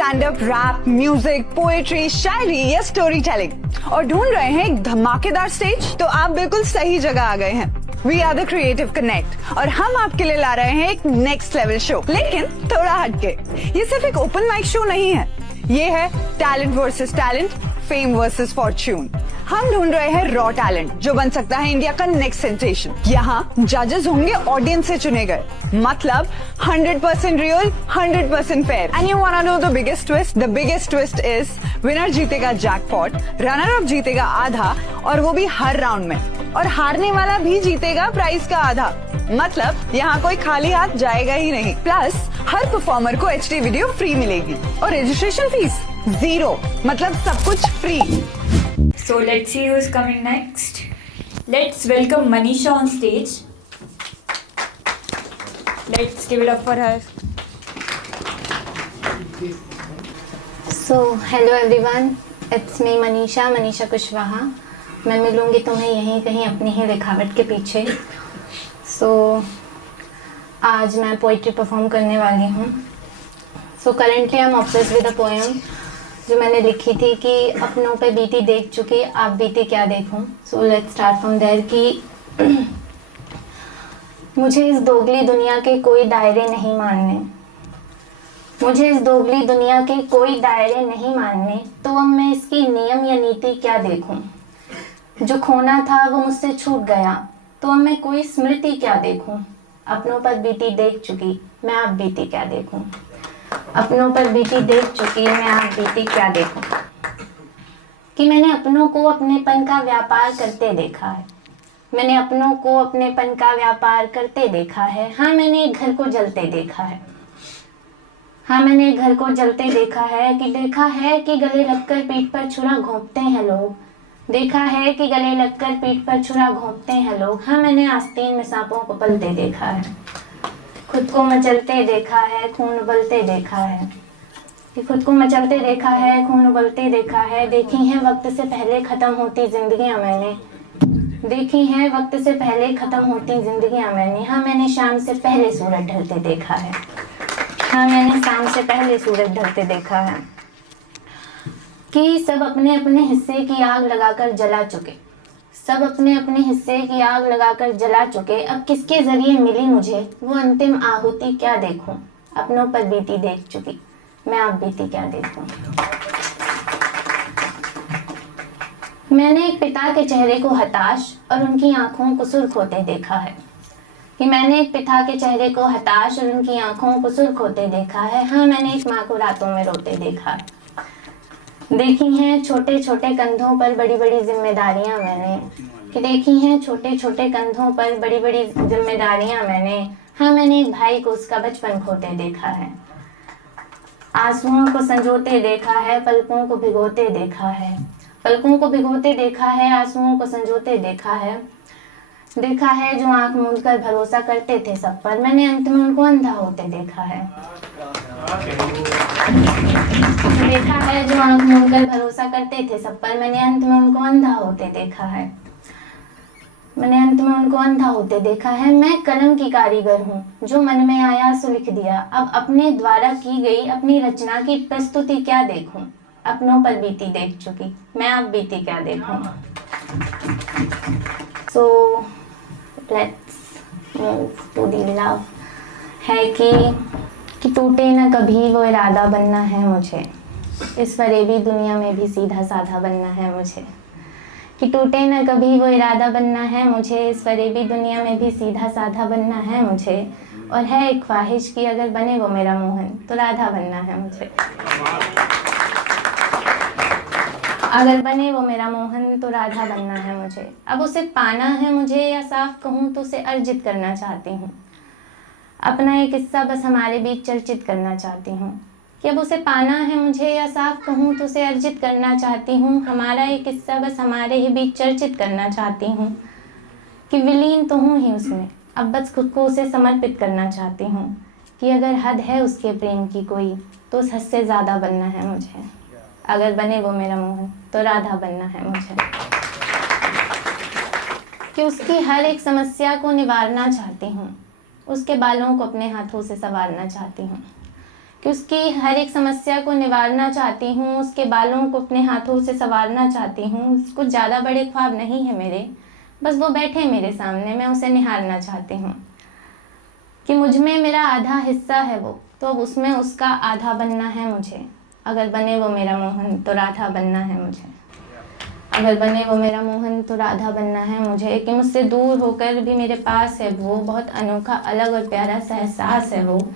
Stand up, rap, music, poetry, shayari या story telling और ढूंढ रहे हैं एक धमाकेदार स्टेज? तो आप बिल्कुल सही जगह आ गए हैं। We are the creative connect और हम आपके लिए ला रहे हैं एक नेक्स्ट लेवल शो, लेकिन थोड़ा हटके। ये सिर्फ एक ओपन माइक शो नहीं है, ये है talent versus talent, fame versus Fortune. हम ढूंढ रहे हैं रॉ टैलेंट जो बन सकता है इंडिया का नेक्स्ट सेंसेशन। यहाँ जजेस होंगे ऑडियंस से चुने गए, मतलब 100% real, 100% fair. And you वांना know the biggest twist? The biggest twist is winner जीतेगा जैकपॉट, रनर अप जीतेगा आधा, और वो भी हर राउंड में, और हारने वाला भी जीतेगा प्राइस का आधा। मतलब यहाँ कोई खाली हाथ जाएगा ही नहीं। प्लस हर परफॉर्मर को HD वीडियो फ्री मिलेगी और रजिस्ट्रेशन फीस 0, मतलब सब कुछ free. So let's see who's coming next. Let's welcome Manisha on stage. Let's give it up for her. So hello everyone, it's me Manisha Kushwaha. मैं मिलूंगी तुम्हें यहीं कहीं अपनी ही लिखावट के पीछे। So आज मैं पोइट्री परफॉर्म करने वाली हूँ। So currently I'm obsessed with a poem जो मैंने लिखी थी कि अपनों पे बीती देख चुकी, आप बीती क्या देखूं। So let's start from there कि मुझे इस दोगली दुनिया के कोई दायरे नहीं मानने, मुझे इस दोगली दुनिया के कोई दायरे नहीं मानने, तो अब मैं इसकी नियम या नीति क्या देखूं। जो खोना था वो मुझसे छूट गया, तो अब मैं कोई स्मृति क्या देखूं। अपनों पर बीती देख चुकी, मैं अब बीती क्या देखूं। अपनों पर बीती देख चुकी, मैं आप बीती क्या देखूं। कि मैंने अपनों को अपनेपन का व्यापार करते देखा है, मैंने अपनों को अपनेपन का व्यापार करते देखा है। हाँ मैंने एक घर को जलते देखा है, हाँ मैंने एक घर को जलते देखा है। कि देखा है कि गले लगकर पीठ पर छुरा घोंपते हैं लोग, देखा है कि गले लगकर पीठ पर छुरा घोंपते हैं लोग। हाँ मैंने आस्तीन में सांपों को पलते देखा है, खुद को मचलते देखा है, खून उबलते देखा है। कि खुद को मचलते देखा है, खून उबलते देखा है। देखी हैं वक्त से पहले ख़त्म होती जिंदगियां मैंने, देखी हैं वक्त से पहले ख़त्म होती जिंदगियां मैंने। हाँ मैंने शाम से पहले सूरज ढलते देखा है, हाँ मैंने शाम से पहले सूरज ढलते देखा है। कि सब अपने अपने हिस्से की आग लगाकर जला चुके, सब अपने अपने हिस्से की आग लगाकर जला चुके। अब किसके जरिए मिली मुझे वो अंतिम आहुति क्या देखूं। अपनों पर बीती देख चुकी, मैं अब बीती क्या देखूं। मैंने एक पिता के चेहरे को हताश और उनकी आंखों को सुर्ख होते देखा है। कि मैंने एक पिता के चेहरे को हताश और उनकी आंखों को सुर्ख होते देखा है। हाँ मैंने एक माँ को रातों में रोते देखा है। देखी हैं छोटे छोटे कंधों पर बड़ी बड़ी जिम्मेदारियां मैंने, कि देखी हैं छोटे छोटे कंधों पर बड़ी बड़ी जिम्मेदारियां मैंने। हाँ मैंने एक भाई को उसका बचपन खोते देखा है, आंसुओं को संजोते देखा है, पलकों को भिगोते देखा है, पलकों को भिगोते देखा है, आंसुओं को संजोते देखा है। देखा है जो आंख मूंद कर भरोसा करते थे सब पर, मैंने अंत में उनको अंधा होते देखा है। देखा है जो आंख मूंद कर भरोसा करते थे सब पर, मैंने अंत में उनको अंधा होते देखा है, मैंने अंत में उनको अंधा होते देखा है। मैं कलम की कारीगर हूँ, जो मन में आया सो लिख दिया। अब अपने द्वारा की गई अपनी रचना की प्रस्तुति क्या देखूं। अपनों पर बीती देख चुकी, मैं अब बीती क्या देखूं। So let's move to the love. है कि टूटे न कभी वो इरादा बनना है मुझे, इस फरेबी दुनिया में भी सीधा साधा बनना है मुझे। कि टूटे न कभी वो इरादा बनना है मुझे, इस फरेबी दुनिया में भी सीधा साधा बनना है मुझे। और है एक ख्वाहिश कि अगर बने वो मेरा मोहन तो राधा बनना है मुझे, अगर बने वो मेरा मोहन तो राधा बनना है मुझे। अब उसे पाना है मुझे, या साफ कहूँ तो उसे अर्जित करना चाहती हूँ। अपना एक किस्सा बस हमारे बीच चर्चित करना चाहती हूँ। कि अब उसे पाना है मुझे, या साफ कहूँ तो उसे अर्जित करना चाहती हूँ। हमारा एक किस्सा बस हमारे ही बीच चर्चित करना चाहती हूँ। कि विलीन तो हूँ ही उसमें, अब बस खुद को उसे समर्पित करना चाहती हूँ। कि अगर हद है उसके प्रेम की कोई, तो उस हद से ज़्यादा बनना है मुझे। अगर बने वो मेरा मोहन तो राधा बनना है मुझे। कि उसकी हर एक समस्या को निवारना चाहती हूँ, उसके बालों को अपने हाथों से संवारना चाहती हूँ। कि उसकी हर एक समस्या को निवारना चाहती हूँ, उसके बालों को अपने हाथों से संवारना चाहती हूँ। कुछ ज़्यादा बड़े ख्वाब नहीं है मेरे, बस वो बैठे मेरे सामने, मैं उसे निहारना चाहती हूँ कि मुझ में मेरा आधा हिस्सा है वो, तो अब उसमें उसका आधा बनना है मुझे। अगर बने वो मेरा मोहन तो राधा बनना है मुझे, अगर बने वो मेरा मोहन तो राधा बनना है मुझे। कि मुझसे दूर होकर भी मेरे पास है वो, बहुत अनोखा अलग और प्यारा सा एहसास है वो,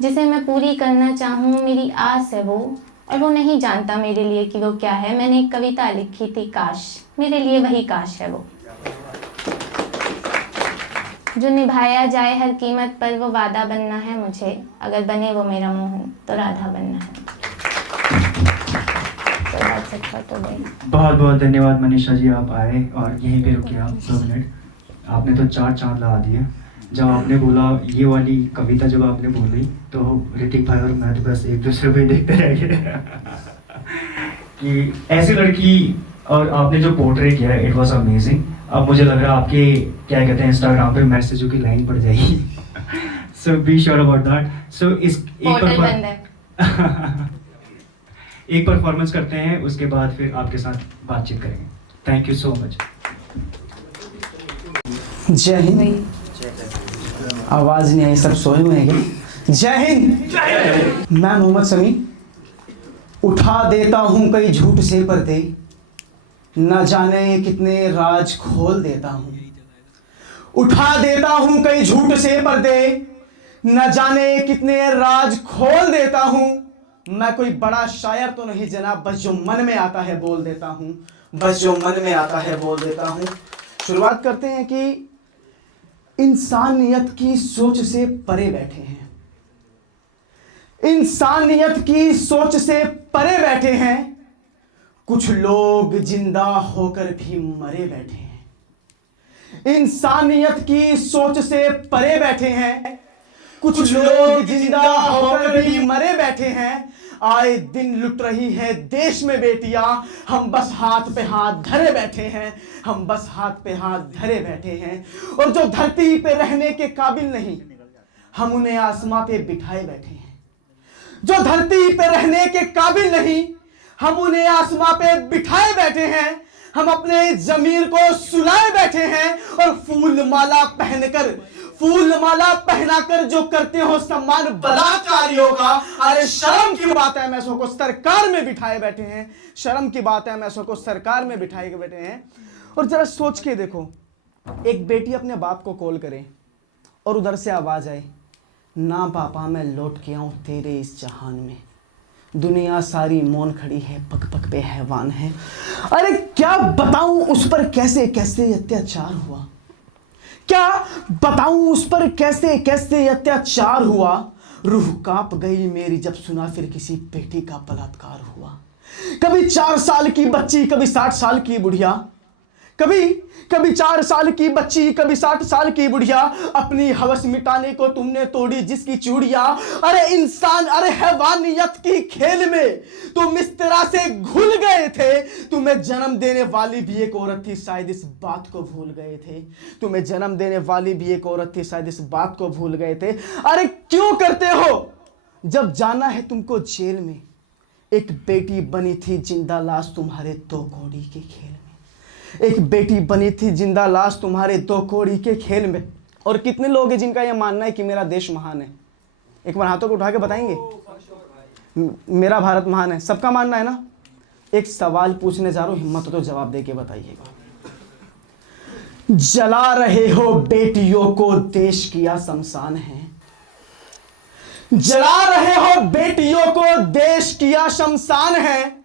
जिसे मैं पूरी करना चाहूँ, मेरी आस है वो। और वो नहीं जानता मेरे लिए कि वो क्या है। मैंने एक कविता लिखी थी, काश, मेरे लिए वही काश है वो, जो निभाया जाए हर कीमत पर, वो वादा बनना है मुझे। अगर बने वो मेरा मोहन तो राधा बनना है। बहुत बहुत धन्यवाद मनीषा जी, आप आए और यहीं पे रुके आप 2 मिनट। आपने तो 4 चांद लगा दिए। जब आपने बोला ये वाली कविता, जब आपने बोली तो ऋतिक भाई और मैं तो बस एक दूसरे को ही देखते रह गए कि ऐसी लड़की, और आपने जो पोर्ट्रेट किया इट वॉज अमेजिंग। अब मुझे लग रहा है आपके क्या कहते हैं इंस्टाग्राम पे मैसेजों की लाइन पड़ जाएगी। सो बी श्योर अबाउट दैट। सो इस एक परफॉर्मेंस करते हैं, उसके बाद फिर आपके साथ बातचीत करेंगे। Thank you so much. जय हिंद। आवाज नहीं आई, सब सोए हुए हैं क्या? जय हिंद। मैं मोहम्मद समी उठा देता हूं कई झूठ से पर्दे, न जाने कितने राज खोल देता हूं। उठा देता हूं कई झूठ से पर्दे, न जाने कितने राज खोल देता हूं। मैं कोई बड़ा शायर तो नहीं जनाब, बस जो मन में आता है बोल देता हूं, बस जो मन में आता है बोल देता हूं। शुरुआत करते हैं कि इंसानियत की सोच से परे बैठे हैं, इंसानियत की सोच से परे बैठे हैं। कुछ लोग जिंदा होकर भी मरे बैठे हैं। इंसानियत की सोच से परे बैठे हैं, कुछ लोग जिंदा होकर भी मरे बैठे हैं। आए दिन लुट रही है देश में बेटियां, हम बस हाथ पे हाथ धरे बैठे हैं, हम बस हाथ पे हाथ धरे बैठे हैं। और जो धरती पे रहने के काबिल नहीं, हम उन्हें आसमां पे बिठाए बैठे हैं। जो धरती पे रहने के काबिल नहीं, हम उन्हें आसमां पे बिठाए बैठे हैं। हम अपने जमीर को सुलाए बैठे हैं और फूल माला पहनाकर जो करते हो सम्मान बलात्कारियों का। अरे शर्म की बात है, मैसों को सरकार में बिठाए बैठे हैं, शर्म की बात है, मैसों को सरकार में बिठाए बैठे हैं। और जरा सोच के देखो, एक बेटी अपने बाप को कॉल करे और उधर से आवाज आए, ना पापा मैं लौट के आऊं तेरे इस जहान में। दुनिया सारी मौन खड़ी है, पग पग पे हैवान है। अरे क्या बताऊं उस पर कैसे कैसे अत्याचार हुआ, क्या बताऊं उस पर कैसे कैसे अत्याचार हुआ। रूह कांप गई मेरी जब सुना फिर किसी बेटी का बलात्कार हुआ। कभी 4 साल की बच्ची, कभी 60 साल की बुढ़िया, कभी 4 साल की बच्ची, कभी 60 साल की बुढ़िया। अपनी हवस मिटाने को तुमने तोड़ी जिसकी चूड़ियां। अरे इंसान, अरे हैवानियत की खेल में तुम इस तरह से घुल गए थे। तुम्हें जन्म देने वाली भी एक औरत थी, शायद इस बात को भूल गए थे। तुम्हें जन्म देने वाली भी एक औरत थी, शायद इस बात को भूल गए थे। अरे क्यों करते हो जब जाना है तुमको जेल में। एक बेटी बनी थी जिंदा लाश तुम्हारे 2 कौड़ी के खेल में। एक बेटी बनी थी जिंदा लाश तुम्हारे 2 कौड़ी के खेल में। और कितने लोग हैं जिनका यह मानना है कि मेरा देश महान है? एक बार हाथों को उठा के बताएंगे, मेरा भारत महान है। सबका मानना है ना? एक सवाल पूछने जा रहा हूं, हिम्मत हो तो जवाब दे के बताइएगा। जला रहे हो बेटियों को, देश किया शमशान है। जला रहे हो बेटियों को, देश किया शमशान है।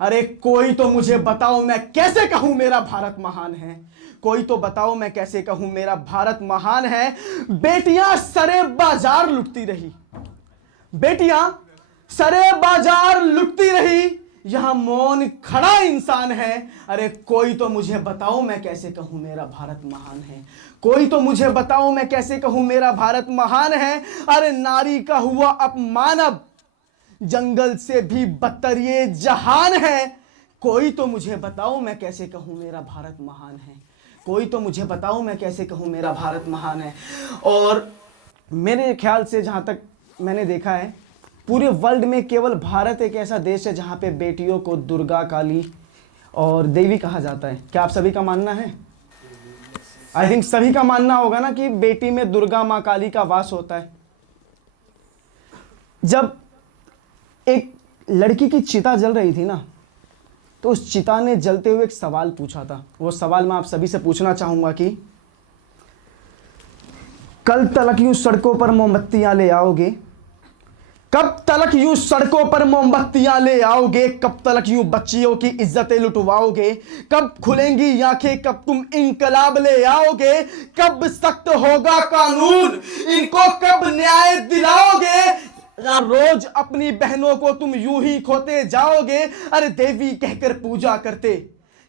अरे कोई तो मुझे बताओ मैं कैसे कहूं मेरा भारत महान है। कोई तो बताओ मैं कैसे कहूं मेरा भारत महान है। बेटियां सरे बाजार लुटती रही, बेटियां सरे बाजार लुटती रही, यहां मौन खड़ा इंसान है। अरे कोई तो मुझे बताओ मैं कैसे कहूं मेरा भारत महान है। कोई तो मुझे बताओ मैं कैसे कहूं मेरा भारत महान है। अरे नारी का हुआ अपमान, अब जंगल से भी बदतर ये जहान है। कोई तो मुझे बताओ मैं कैसे कहूं मेरा भारत महान है। कोई तो मुझे बताओ मैं कैसे कहूं मेरा भारत महान है। और मेरे ख्याल से जहां तक मैंने देखा है, पूरे वर्ल्ड में केवल भारत एक ऐसा देश है जहाँ पे बेटियों को दुर्गा, काली और देवी कहा जाता है। क्या आप सभी का मानना है? आई थिंक सभी का मानना होगा ना कि बेटी में दुर्गा माँ काली का वास होता है। जब एक लड़की की चिता जल रही थी ना, तो उस चिता ने जलते हुए एक सवाल पूछा था। वो सवाल मैं आप सभी से पूछना चाहूंगा कि कल तलक यूं सड़कों पर मोमबत्तियां ले आओगे? कब तलक यूं सड़कों पर मोमबत्तियां ले आओगे? कब तलक यूं बच्चियों की इज्जतें लुटवाओगे? कब खुलेंगी आंखें? कब तुम इंकलाब ले आओगे? कब सख्त होगा कानून? इनको कब न्याय दिलाओगे? रोज अपनी बहनों को तुम यूं ही खोते जाओगे? अरे देवी कहकर पूजा करते,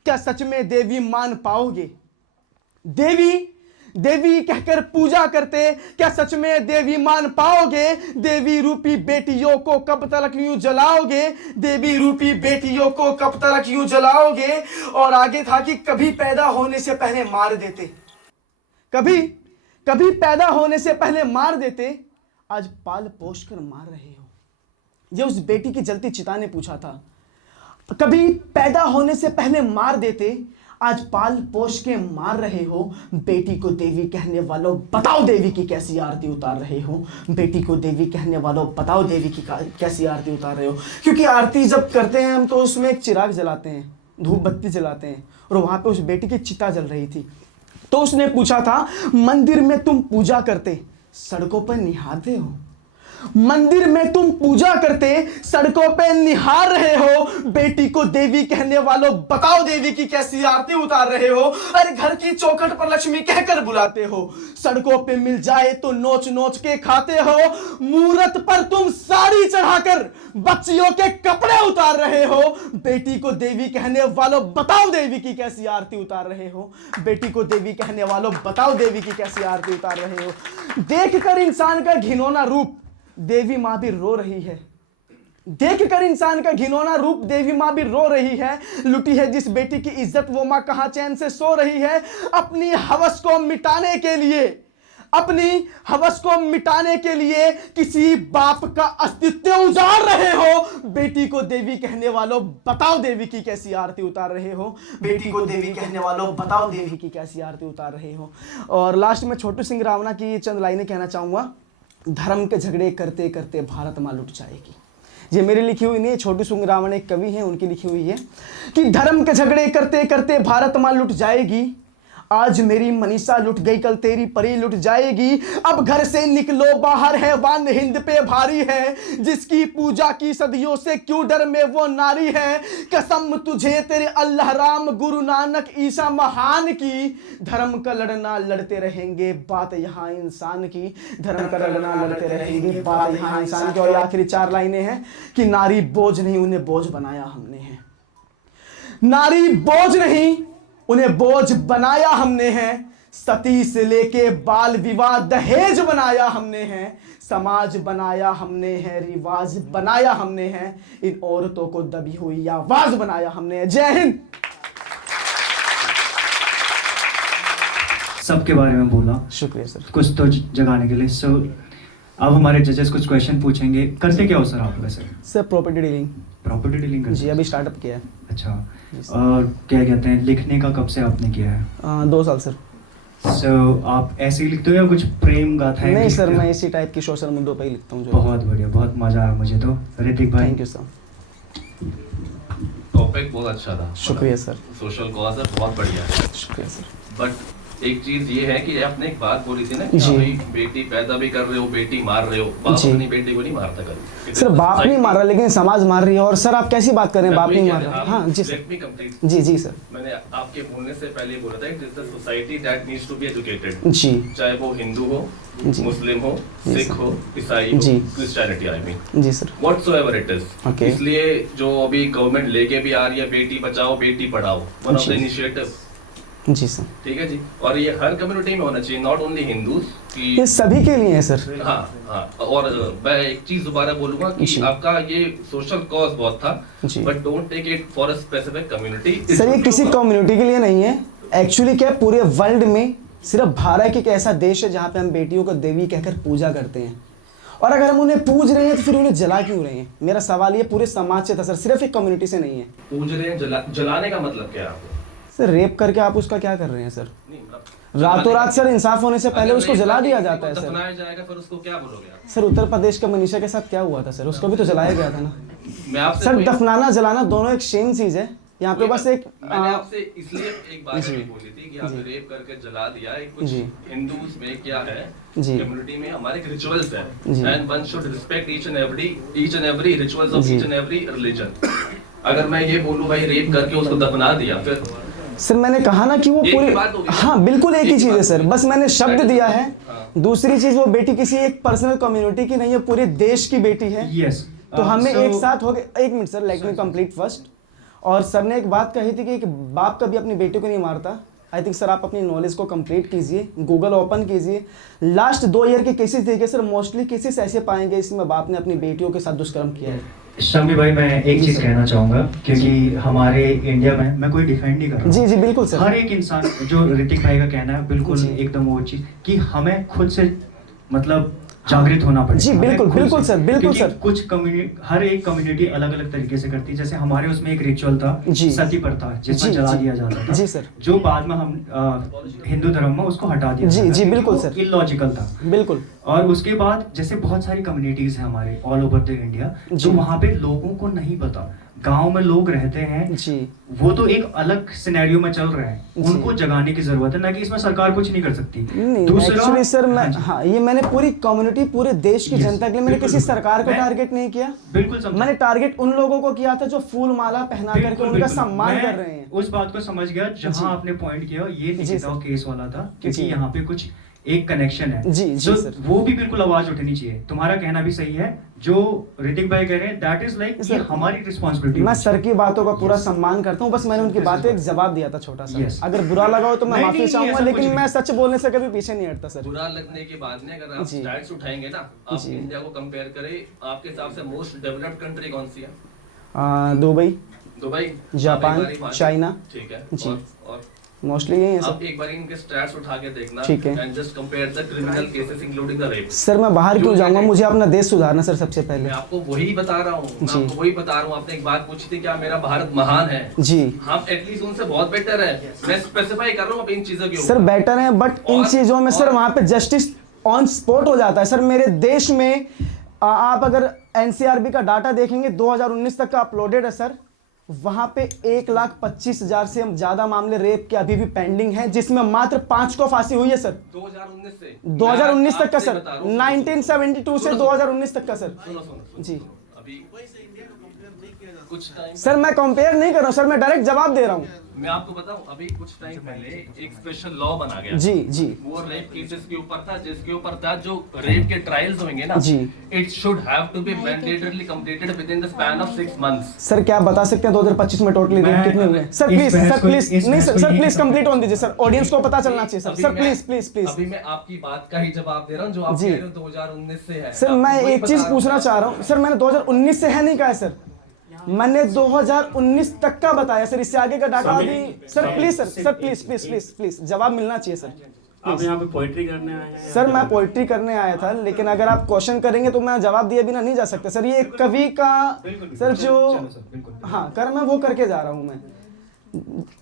क्या सच में देवी मान पाओगे? देवी कहकर पूजा करते, क्या सच में देवी मान पाओगे? देवी रूपी बेटियों को कब तलक यूं जलाओगे? देवी रूपी बेटियों को कब तलक यूं जलाओगे? और आगे था कि कभी पैदा होने से पहले मार देते, कभी पैदा होने से पहले मार देते, आज पाल पोष कर मार रहे हो। ये उस बेटी की जलती चिता ने पूछा था। कभी पैदा होने से पहले मार देते, आज पाल पोष के मार रहे हो। बेटी को देवी कहने वालों, बताओ देवी की कैसी आरती उतार रहे हो? बेटी को देवी कहने वालों, बताओ देवी की कैसी आरती उतार रहे हो? क्योंकि आरती जब करते हैं हम तो उसमें एक चिराग जलाते हैं, धूप बत्ती जलाते हैं, और वहां पे उस बेटी की चिता जल रही थी। तो उसने पूछा था, मंदिर में तुम पूजा करते, सड़कों पर निहारते हो? मंदिर में तुम पूजा करते, सड़कों पे निहार रहे हो। बेटी को देवी कहने वालों, बताओ देवी की कैसी आरती उतार रहे हो? अरे घर की चौखट पर लक्ष्मी कहकर बुलाते हो, सड़कों पे मिल जाए तो नोच नोच के खाते हो। मूरत पर तुम साड़ी चढ़ाकर बच्चियों के कपड़े उतार रहे हो। बेटी को देवी कहने वालों, बताओ देवी की कैसी आरती उतार रहे हो? बेटी को देवी कहने वालों, बताओ देवी की कैसी आरती उतार रहे हो? देखकर इंसान का घिनौना रूप देवी माँ भी रो रही है। देखकर इंसान का घिनौना रूप देवी माँ भी रो रही है। लुटी है जिस बेटी की इज्जत, वो माँ कहाँ चैन से सो रही है। अपनी हवस को मिटाने के लिए किसी बाप का अस्तित्व उजाड़ रहे हो। बेटी को देवी कहने वालों, बताओ देवी की कैसी आरती उतार रहे हो? बेटी को देवी कहने वालों, बताओ देवी की कैसी आरती उतार रहे हो? और लास्ट में छोटू सिंह रावना की चंद लाइनें कहना चाहूंगा। धर्म के झगड़े करते करते भारत माँ लुट जाएगी। ये मेरी लिखी हुई नहीं है, छोटू सिंह रावण एक कवि हैं, उनकी लिखी हुई है कि धर्म के झगड़े करते करते भारत माँ लुट जाएगी। आज मेरी मनीषा लुट गई, कल तेरी परी लुट जाएगी। अब घर से निकलो बाहर, है वान हिंद पे भारी है। जिसकी पूजा की सदियों से क्यों डर में वो नारी है। कसम तुझे तेरे अल्लाह, राम, गुरु नानक, ईसा महान की। धर्म का लड़ना लड़ते रहेंगे, बात यहाँ इंसान की। धर्म का लड़ना लड़ते रहेंगे, बात यहाँ इंसान की। और आखिरी 4 लाइनें हैं कि नारी बोझ नहीं, उन्हें बोझ बनाया हमने है। नारी बोझ नहीं, उन्हें बोझ बनाया हमने हैं। सती से लेके बाल विवाह दहेज बनाया हमने हैं। समाज बनाया हमने है, रिवाज बनाया हमने हैं। इन औरतों को दबी हुई आवाज बनाया हमने है। जय हिंद। सबके बारे में बोला, शुक्रिया सर। कुछ तो जगाने के लिए। सो अब हमारे जजेस कुछ क्वेश्चन पूछेंगे। करते क्या हो सर आप वैसे? सर प्रॉपर्टी डीलिंग करते? जी, अभी स्टार्टअप किया है। अच्छा, और क्या कहते हैं, लिखने का कब से आपने किया है? 2 साल सर। सो आप ऐसे ही लिखते हो या कुछ प्रेम गाथाएं? नहीं सर, मैं इसी टाइप की सोशल मुद्दों पर ही लिखता हूँ। बहुत बढ़िया, बहुत मजा आया मुझे तो। ऋतिक भाई, थैंक यू सर। टॉपिक बहुत अच्छा था। शुक्रिया सर। सोशल कॉज है, बहुत बढ़िया है। शुक्रिया सर। बट एक चीज ये है कि आपने एक बात बोली थी ना कि जी। हाँ भाई बेटी पैदा भी कर रहे हो, बेटी मार रहे हो। बाप जी। अपनी बेटी को नहीं मारता कभी। सर बाप नहीं मार रहा, लेकिन समाज मार रही है। और सर आप कैसी बात कर रहे हैं, बाप नहीं मार रहा? हाँ जी सर। Let me complete. जी जी सर। मैंने आपके बोलने से पहले बोला था, it is the society that needs to be educated. जी चाहे वो हिंदू हो, जी। मुस्लिम हो, जी सिख सर। हो, ईसाई हो, जी। क्रिश्चियनिटी आई मीन जी sir. Whatsoever it is. Okay. इसलिए जो अभी गवर्नमेंट लेके भी आ रही है, बेटी बचाओ बेटी पढ़ाओ, वन ऑफ द जी। इनिशिएटिव। जी सर। ठीक है जी। और ये हर कम्युनिटी में होना चाहिए, नॉट ओनली हिंदूज ये की। सभी के लिए है सर। हाँ हाँ। और मैं एक चीज दोबारा बोलूंगा कि जी। आपका ये सोशल कॉज बहुत था, जी। But don't take it for a specific community. Sir ये किसी कम्युनिटी के लिए नहीं है। एक्चुअली क्या है, पूरे वर्ल्ड में सिर्फ भारत एक ऐसा देश है जहाँ पे हम बेटियों को देवी कहकर पूजा करते हैं। और अगर हम उन्हें पूज रहे हैं तो फिर उन्हें जला क्यों रहे हैं? मेरा सवाल ये पूरे समाज से था सर, सिर्फ एक कम्युनिटी से नहीं है। पूज रहे हैं, जलाने का मतलब क्या है आपको? सर रेप करके आप उसका क्या कर रहे हैं सर? नहीं, मतलब रातों रात सर इंसाफ होने से पहले अगर उसको रेप जला करके दिया किसी जाता को है सर। दफनाया जाएगा फिर उसको क्या बोलोगे आप? सर उत्तर प्रदेश के मनीषा के साथ क्या हुआ था सर? उसको भी तो जलाया गया था ना मैं आपसे सर। कोई- दफनाना जलाना दोनों एक सेम चीज है। यहाँ पे कोई बस बात- एक मैंने आपसे इसलिए एक बात जी। अभी बोली थी कि आपने रेप करके जला दिया। एक कुछ जी। हिंदूज में क्या है, जी। कम्युनिटी में हमारे रिचुअल्स है जी। And one should respect each and every rituals of जी। Each and every religion. अगर मैं ये बोलूं भाई रेप करके उसको दफना दिया फिर सर मैंने कहा ना कि वो एक ही पूरी बात होगी। हाँ बिल्कुल एक ही एक ही चीज है बात सर, होगी। बस मैंने शब्द दिया है। हाँ। दूसरी चीज वो बेटी किसी एक पर्सनल कम्युनिटी की नहीं है, पूरे देश की बेटी है। यस तो हमें एक साथ हो गए। एक minute sir, let me complete first. और सर ने एक बात कही थी कि एक बाप कभी अपनी बेटी को नहीं मारता। आई थिंक सर आप अपनी नॉलेज को कंप्लीट कीजिए, गूगल ओपन कीजिए। लास्ट 2 ईयर के केसेस देखिए सर, मोस्टली केसेस ऐसे पाएंगे इसमें बाप ने अपनी बेटियों के साथ दुष्कर्म किया है। शम्मी भाई मैं एक चीज कहना चाहूंगा, क्योंकि हमारे इंडिया में मैं कोई डिफेंड नहीं कर रहा हूं। जी जी बिल्कुल सर। हर एक इंसान, जो ऋतिक भाई का कहना है बिल्कुल जी। एकदम वो चीज कि हमें खुद से मतलब जागृत होना पड़ेगा। जी, हमें बिल्कुल, खुद बिल्कुल से। सर, बिल्कुल क्योंकि सर। कुछ कम्युनिटी, हर एक कम्युनिटी अलग अलग तरीके से करती है। जैसे हमारे उसमें एक रिचुअल था जी। सती प्रथा, जिसमें जी, जला जी। दिया जाता था। जी सर। जो बाद में हम हिंदू धर्म में उसको हटा दिया जी, गया था, जी, क्योंकि बिल्कुल वो सर। इलॉजिकल था। बिल्कुल। और उसके बाद जैसे बहुत सारी कम्युनिटीज हैं हमारे ऑल ओवर द इंडिया, जी। जो वहाँ पे लोगों को नहीं पता, गांव में लोग रहते हैं, जी वो तो एक अलग सिनेरियो में चल रहे हैं, जी। उनको जगाने की जरूरत है, ना कि इसमें सरकार कुछ नहीं कर सकती। नहीं दूसरा एक्चुअली सर मैं हाँ जी। हाँ ये मैंने पूरी कम्युनिटी, पूरे देश की Yes, जनता के लिए, मैंने बिल्कुल, किसी सरकार को मैं- टारगेट नहीं किया। बिल्कुल समझा। मैंने टारगेट उन लोगों को किया था जो फूल माला पहना करके बिल्कुल, उनका बिल्कुल। सम्मान मैं कर रहे हैं। उस बात को समझ गया जी। जहां आपने पॉइंट किया, ये जी, निकिता सर। केस वाला था, क्योंकि जी। यहाँ पे कुछ एक कनेक्शन है। जी, जी, So, सर। वो भी बिल्कुल आवाज उठनी चाहिए। तुम्हारा कहना भी सही है, जो ऋतिक भाई कह रहे हैं दैट इज लाइक ये सर, हमारी रिस्पॉन्सिबिलिटी। मैं सर की बातों का पूरा Yes. सम्मान करता हूँ, बस मैंने उनकी बातें एक जवाब दिया था छोटा सा। Yes. अगर बुरा लगा हो तो मैं नहीं, माफी नहीं, चाहूंगा, ऐसा कुछ लेकिन नहीं। मैं सच बोलने से कभी पीछे नहीं हटता सर। बुरा लगने के बाद में अगर आप जी। स्टैट्स उठाएंगे ना, आप जी। इंडिया को कंपेयर करें, आपके हिसाब से मोस्ट डेवलप्ड कंट्री कौन सी है? दुबई, दुबई, जापान, आप एक बारी वहाँ- चाइना। ठीक है। जी। और मोस्टली यही है आप सर। एक बार इनके स्टैट्स उठा के देखना ठीक है। And just compare the criminal cases including the rape. Sir मैं बाहर क्यों जाऊंगा, मुझे अपना देश सुधारना सर सबसे मैं पहले। आपको वही बता रहा हूँ, मैं जी। आपको वही बता रहा हूँ। आपने एक बात पूछी थी क्या मेरा भारत महान है? जी हम एटलीस्ट उनसे बहुत बेटर है। मैं स्पेसिफाई कर रहा हूँ अब इन चीजों के सर ऊपर। बेटर है, बट इन और- चीजों में सर और- वहां पे जस्टिस ऑन स्पॉट हो जाता है सर। मेरे देश में आप अगर एनसीआरबी का डाटा देखेंगे 2019 तक का अपलोडेड है सर, वहां पे 1,25,000 से ज्यादा मामले रेप के अभी भी पेंडिंग हैं, जिसमें मात्र 5 को फांसी हुई है सर। 2019 से 2019 तक का आपसे सर, बता रहा हूँ। 1972 से 2019 तक का सर। सुनो जी अभी कुछ टाइम सर मैं कंपेयर नहीं कर रहा हूँ सर, मैं डायरेक्ट जवाब दे रहा हूँ। मैं आपको बताऊं, अभी कुछ टाइम पहले एक स्पेशल लॉ बना गया। जी जी वो रेप केसेस के ऊपर था, जिसके ऊपर था जो रेप के ट्रायल्स होंगे ना, जी। It should have to be mandatorily completed within the span of 6 months. Sir क्या बता सकते हैं 2025 में टोटली रेप मैं- कितने हुए? सर इस प्लीज बहस सर को- प्लीज इस नहीं बहस सर को सर यहीं प्लीज खत्म कंप्लीट होने दीजिए सर, ऑडियंस को पता चलना चाहिए सर। अभी सर मैं- प्लीज प्लीज प्लीज अभी मैं आपकी बात का ही जवाब दे रहा हूं जो आप जी। कह रहे हो 2019 से है। सर मैं आपको वही एक बता चीज रहा हूं। पूछना चाह रहा हूँ सर, मैंने 2019 से है नहीं कहा है सर, मैंने 2019 तक का बताया सर। इससे आगे का डाटा अभी sir please sir please please please please जवाब मिलना चाहिए सर। आप यहाँ पे पोइट्री करने आए हैं? सर मैं पोइट्री करने आया था, लेकिन अगर आप क्वेश्चन करेंगे तो मैं जवाब दिए बिना नहीं जा सकता सर। ये एक कवि का सर जो चलो सर, बिल्कुल। हाँ कर मैं वो करके जा रहा हूँ मैं।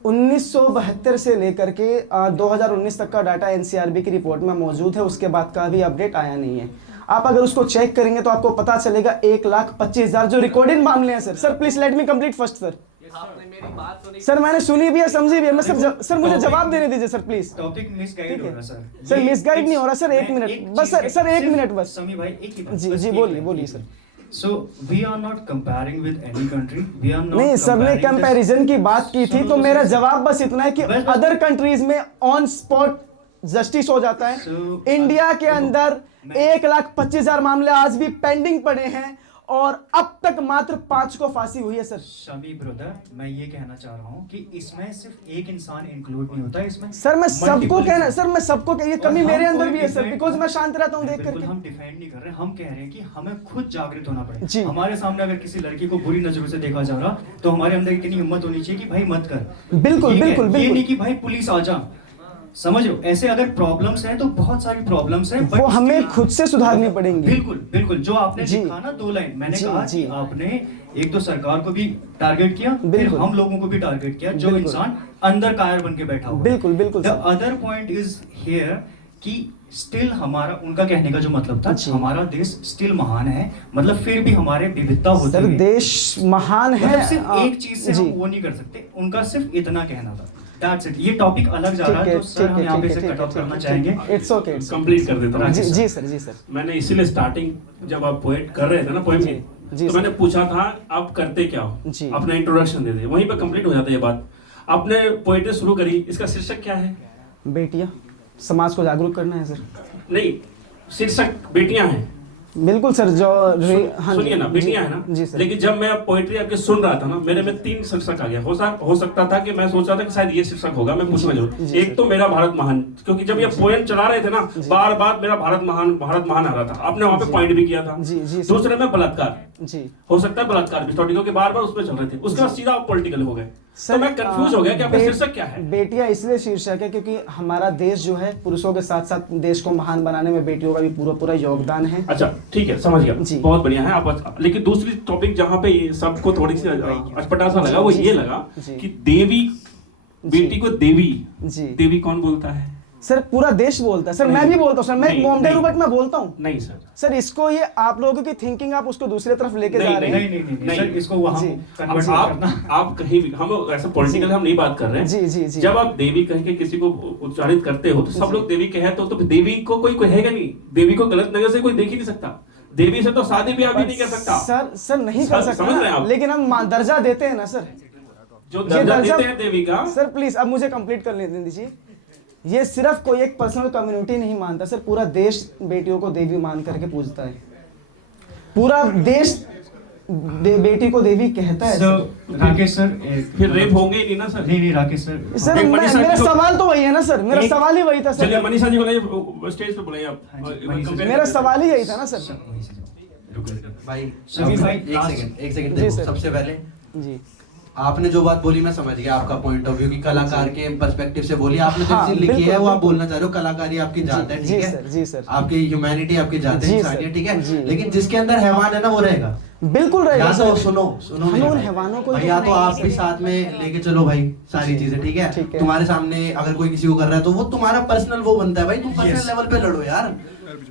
1972 से लेकर के 2019 तक का डाटा एनसीआरबी की रिपोर्ट में मौजूद है, उसके बाद का भी अपडेट आया नहीं है। आप अगर उसको चेक करेंगे तो आपको पता चलेगा 1,25,000 जो रिकॉर्डेड मामले हैं sir. Sir please let me complete first sir. आपने मेरी बात सुनी। सर मैंने सुनी भी है, समझी भी है मैं सर। सर मुझे जवाब देने दीजिए सर प्लीज। टॉपिक मिसगाइड हो रहा है सर। सर ये मिसगाइड एक- नहीं हो रहा सर, एक मिनट बस सर, सर एक मिनट बस। समी भाई एक ही बात, जी बस जी एक बोलिए मिनट, बोलिए please. Sir. So we are not comparing with any country. We are not नहीं सर ने comparing this- कंपैरिजन की बात की थी, सुनो, तो मेरा सुनो, जवाब बस इतना है कि बस- अदर कंट्रीज में ऑन स्पॉट जस्टिस हो जाता है। So, इंडिया के देखो, अंदर मैं- 1,25,000 मामले आज भी पेंडिंग पड़े हैं और अब तक मात्र 5 को फांसी हुई है सर। शमी ब्रदर, मैं ये कहना चाह रहा हूँ कि इसमें सिर्फ एक इंसान इंक्लूड नहीं होता इसमें। सर मैं सबको Multiple कहना इंसान। सर मैं सबको ये और कमी हम मेरे अंदर कोई भी है सर, defend- बिकॉज मैं शांत रहता हूँ देख बिल्कुल करके। हम डिफेंड नहीं कर रहे, हम कह रहे हैं कि हमें खुद जागृत होना जी। पड़ेगा। हमारे सामने अगर किसी लड़की को बुरी नजरों से देखा जा रहा, तो हमारे अंदर इतनी हिम्मत होनी चाहिए कि भाई मत कर। बिल्कुल, ठीक है? बिल्कुल, ये बिल्कुल। नहीं कि भाई पुलिस आ जा। समझ लो, ऐसे अगर प्रॉब्लम्स हैं तो बहुत सारी प्रॉब्लम्स हैं, वो हमें खुद से सुधारनी पड़ेंगी। बिल्कुल बिल्कुल, जो आपने जी। लिखा ना 2 लाइन, मैंने जी, कहा जी। कि आपने एक तो सरकार को भी टारगेट किया, फिर बिल्कुल। हम लोगों को भी टारगेट किया, जो बिल्कुल। इंसान अंदर कायर बन के बैठा हुआ है। बिल्कुल, बिल्कुल the sir. Other point is here कि स्टिल हमारा, उनका कहने का जो मतलब था, जी। हमारा देश स्टिल महान है, मतलब फिर भी हमारे विविधता होती सर है। देश महान है। मतलब सिर्फ एक चीज से हम जी। वो नहीं कर सकते, उनका सिर्फ इतना कहना था। That's it. ये टॉपिक अलग जा रहा है, तो सर हम यहाँ पे से कट ऑफ करना चाहेंगे। It's okay. कंप्लीट कर देता हूँ। जी जी सर, जी सर। मैंने इसीलिए स्टार्टिंग जब आप पोएट कर रहे थे ना पोएम जी, की, जी तो सर। मैंने पूछा था आप करते क्या हो, जी। अपना इंट्रोडक्शन दे दे, वहीं पे कंप्लीट हो जाता है ये बात। आपने पोएट्री शुरू करी, इसका शीर्षक क्या है? बेटियां, समाज को जागरूक करना है सर। नहीं, शीर्षक बेटियां हैं। बिल्कुल सर, जो हाँ जी, सुनिए ना, बेटियां है जी ना। सर। लेकिन जब मैं पोएट्री आपके सुन रहा था ना, मेरे में 3 शीर्षक आ गया। हो सकता था कि मैं सोच रहा था कि शायद ये शीर्षक होगा, मैं पूछूंगा जरूर। जी, एक सर। तो मेरा भारत महान, क्योंकि जब ये पोएम चला रहे थे ना, बार बार मेरा भारत महान आ रहा था। आपने वहां पे पॉइंट भी किया था। जी, जी, सर। दूसरे में बलात्कार, जी हो सकता है बलात्कार भी स्टार्टिंग के बार बार उसमें चल रहे थे, उसके बाद सीधा पॉलिटिकल हो गए। तो मैं कंफ्यूज हो गया कि आपका शीर्षक क्या है। बेटियां इसलिए शीर्षक है क्योंकि हमारा देश जो है पुरुषों के साथ साथ देश को महान बनाने में बेटियों का भी पूरा योगदान है। अच्छा ठीक है, समझ जी। गया, बहुत बढ़िया है आप। लेकिन दूसरी टॉपिक जहाँ पे ये सबको थोड़ी सी अटपटा सा लगा, वो जी, ये जी, लगा जी। कि देवी, बेटी को देवी, जी देवी कौन बोलता है? सर, पूरा देश बोलता है सर। मैं भी बोलता हूँ सर, मैं नहीं, बॉम्बे नहीं। रूबट में बोलता हूँ नहीं सर, सर। इसको ये आप लोगों की थिंकिंग, आप उसको दूसरे तरफ लेके नहीं, जा रहे हैं। नहीं सर, इसको वहाँ जी। कन्वर्ट आप करना। आप कहीं भी, हम ऐसा पॉलिटिकल हम नहीं बात कर रहे हैं। जी, जी, जी। जब आप देवी कह के किसी को उच्चारित करते हो तो सब लोग देवी कहते हो, तो देवी को कोई कहेगा नहीं। देवी को गलत नजर से कोई देख ही नहीं सकता। देवी से तो शादी ब्याह भी नहीं कर सकता। सर नहीं कर समझ रहे हैं सकता, आप? लेकिन हम दर्जा देते हैं ना सर। जो ये दर्जा दर्जा- देते हैं देवी का, सर प्लीज अब मुझे कंप्लीट करने दीजिए। ये सिर्फ कोई एक पर्सनल कम्युनिटी नहीं मानता सर, पूरा देश बेटियों को देवी मान करके पूजता है। पूरा देश बेटी को देवी कहता है सर राकेश सर, फिर रेप होंगे ही नहीं ना सर। नहीं राकेश सर, सर एक मनीषा मेरा जी को- सवाल तो वही है ना सर, मेरा एक- सवाल ही वही था चलिए सर। मनीषा जी को लाइए स्टेज पे बुलाइए आप। हाँ जी, मनीषा जी। मेरा सवाल ही यही था ना सर। भाई सभी भाई, एक सेकंड जी देखो, सर। सबसे पहले जी आपने जो बात बोली मैं समझ गया, आपका पॉइंट ऑफ व्यू की कलाकार के पर्सपेक्टिव से बोली आपने, जो हाँ, चीज लिखी बिल्कुल, है वो आप बिल्कुल। बोलना चाह रहे हो, कलाकारी आपकी जात है, जी ठीक है सर, जी सर। आपकी ह्यूमैनिटी आपकी जात है, जी इंसानियत, सर, ठीक है। जी। लेकिन जिसके अंदर हैवान है ना वो रहेगा। बिल्कुल रहेगा या तो सर। सुनो हमें मेरे उन भाई। हैवानों को भाई, या तो आप भी साथ में लेके चलो भाई सारी जी, चीजें, ठीक ठीक है। है। तुम्हारे सामने अगर कोई किसी को कर रहा है तो वो तुम्हारा पर्सनल वो बनता है भाई, तुम पर्सनल लेवल पे लड़ो यार।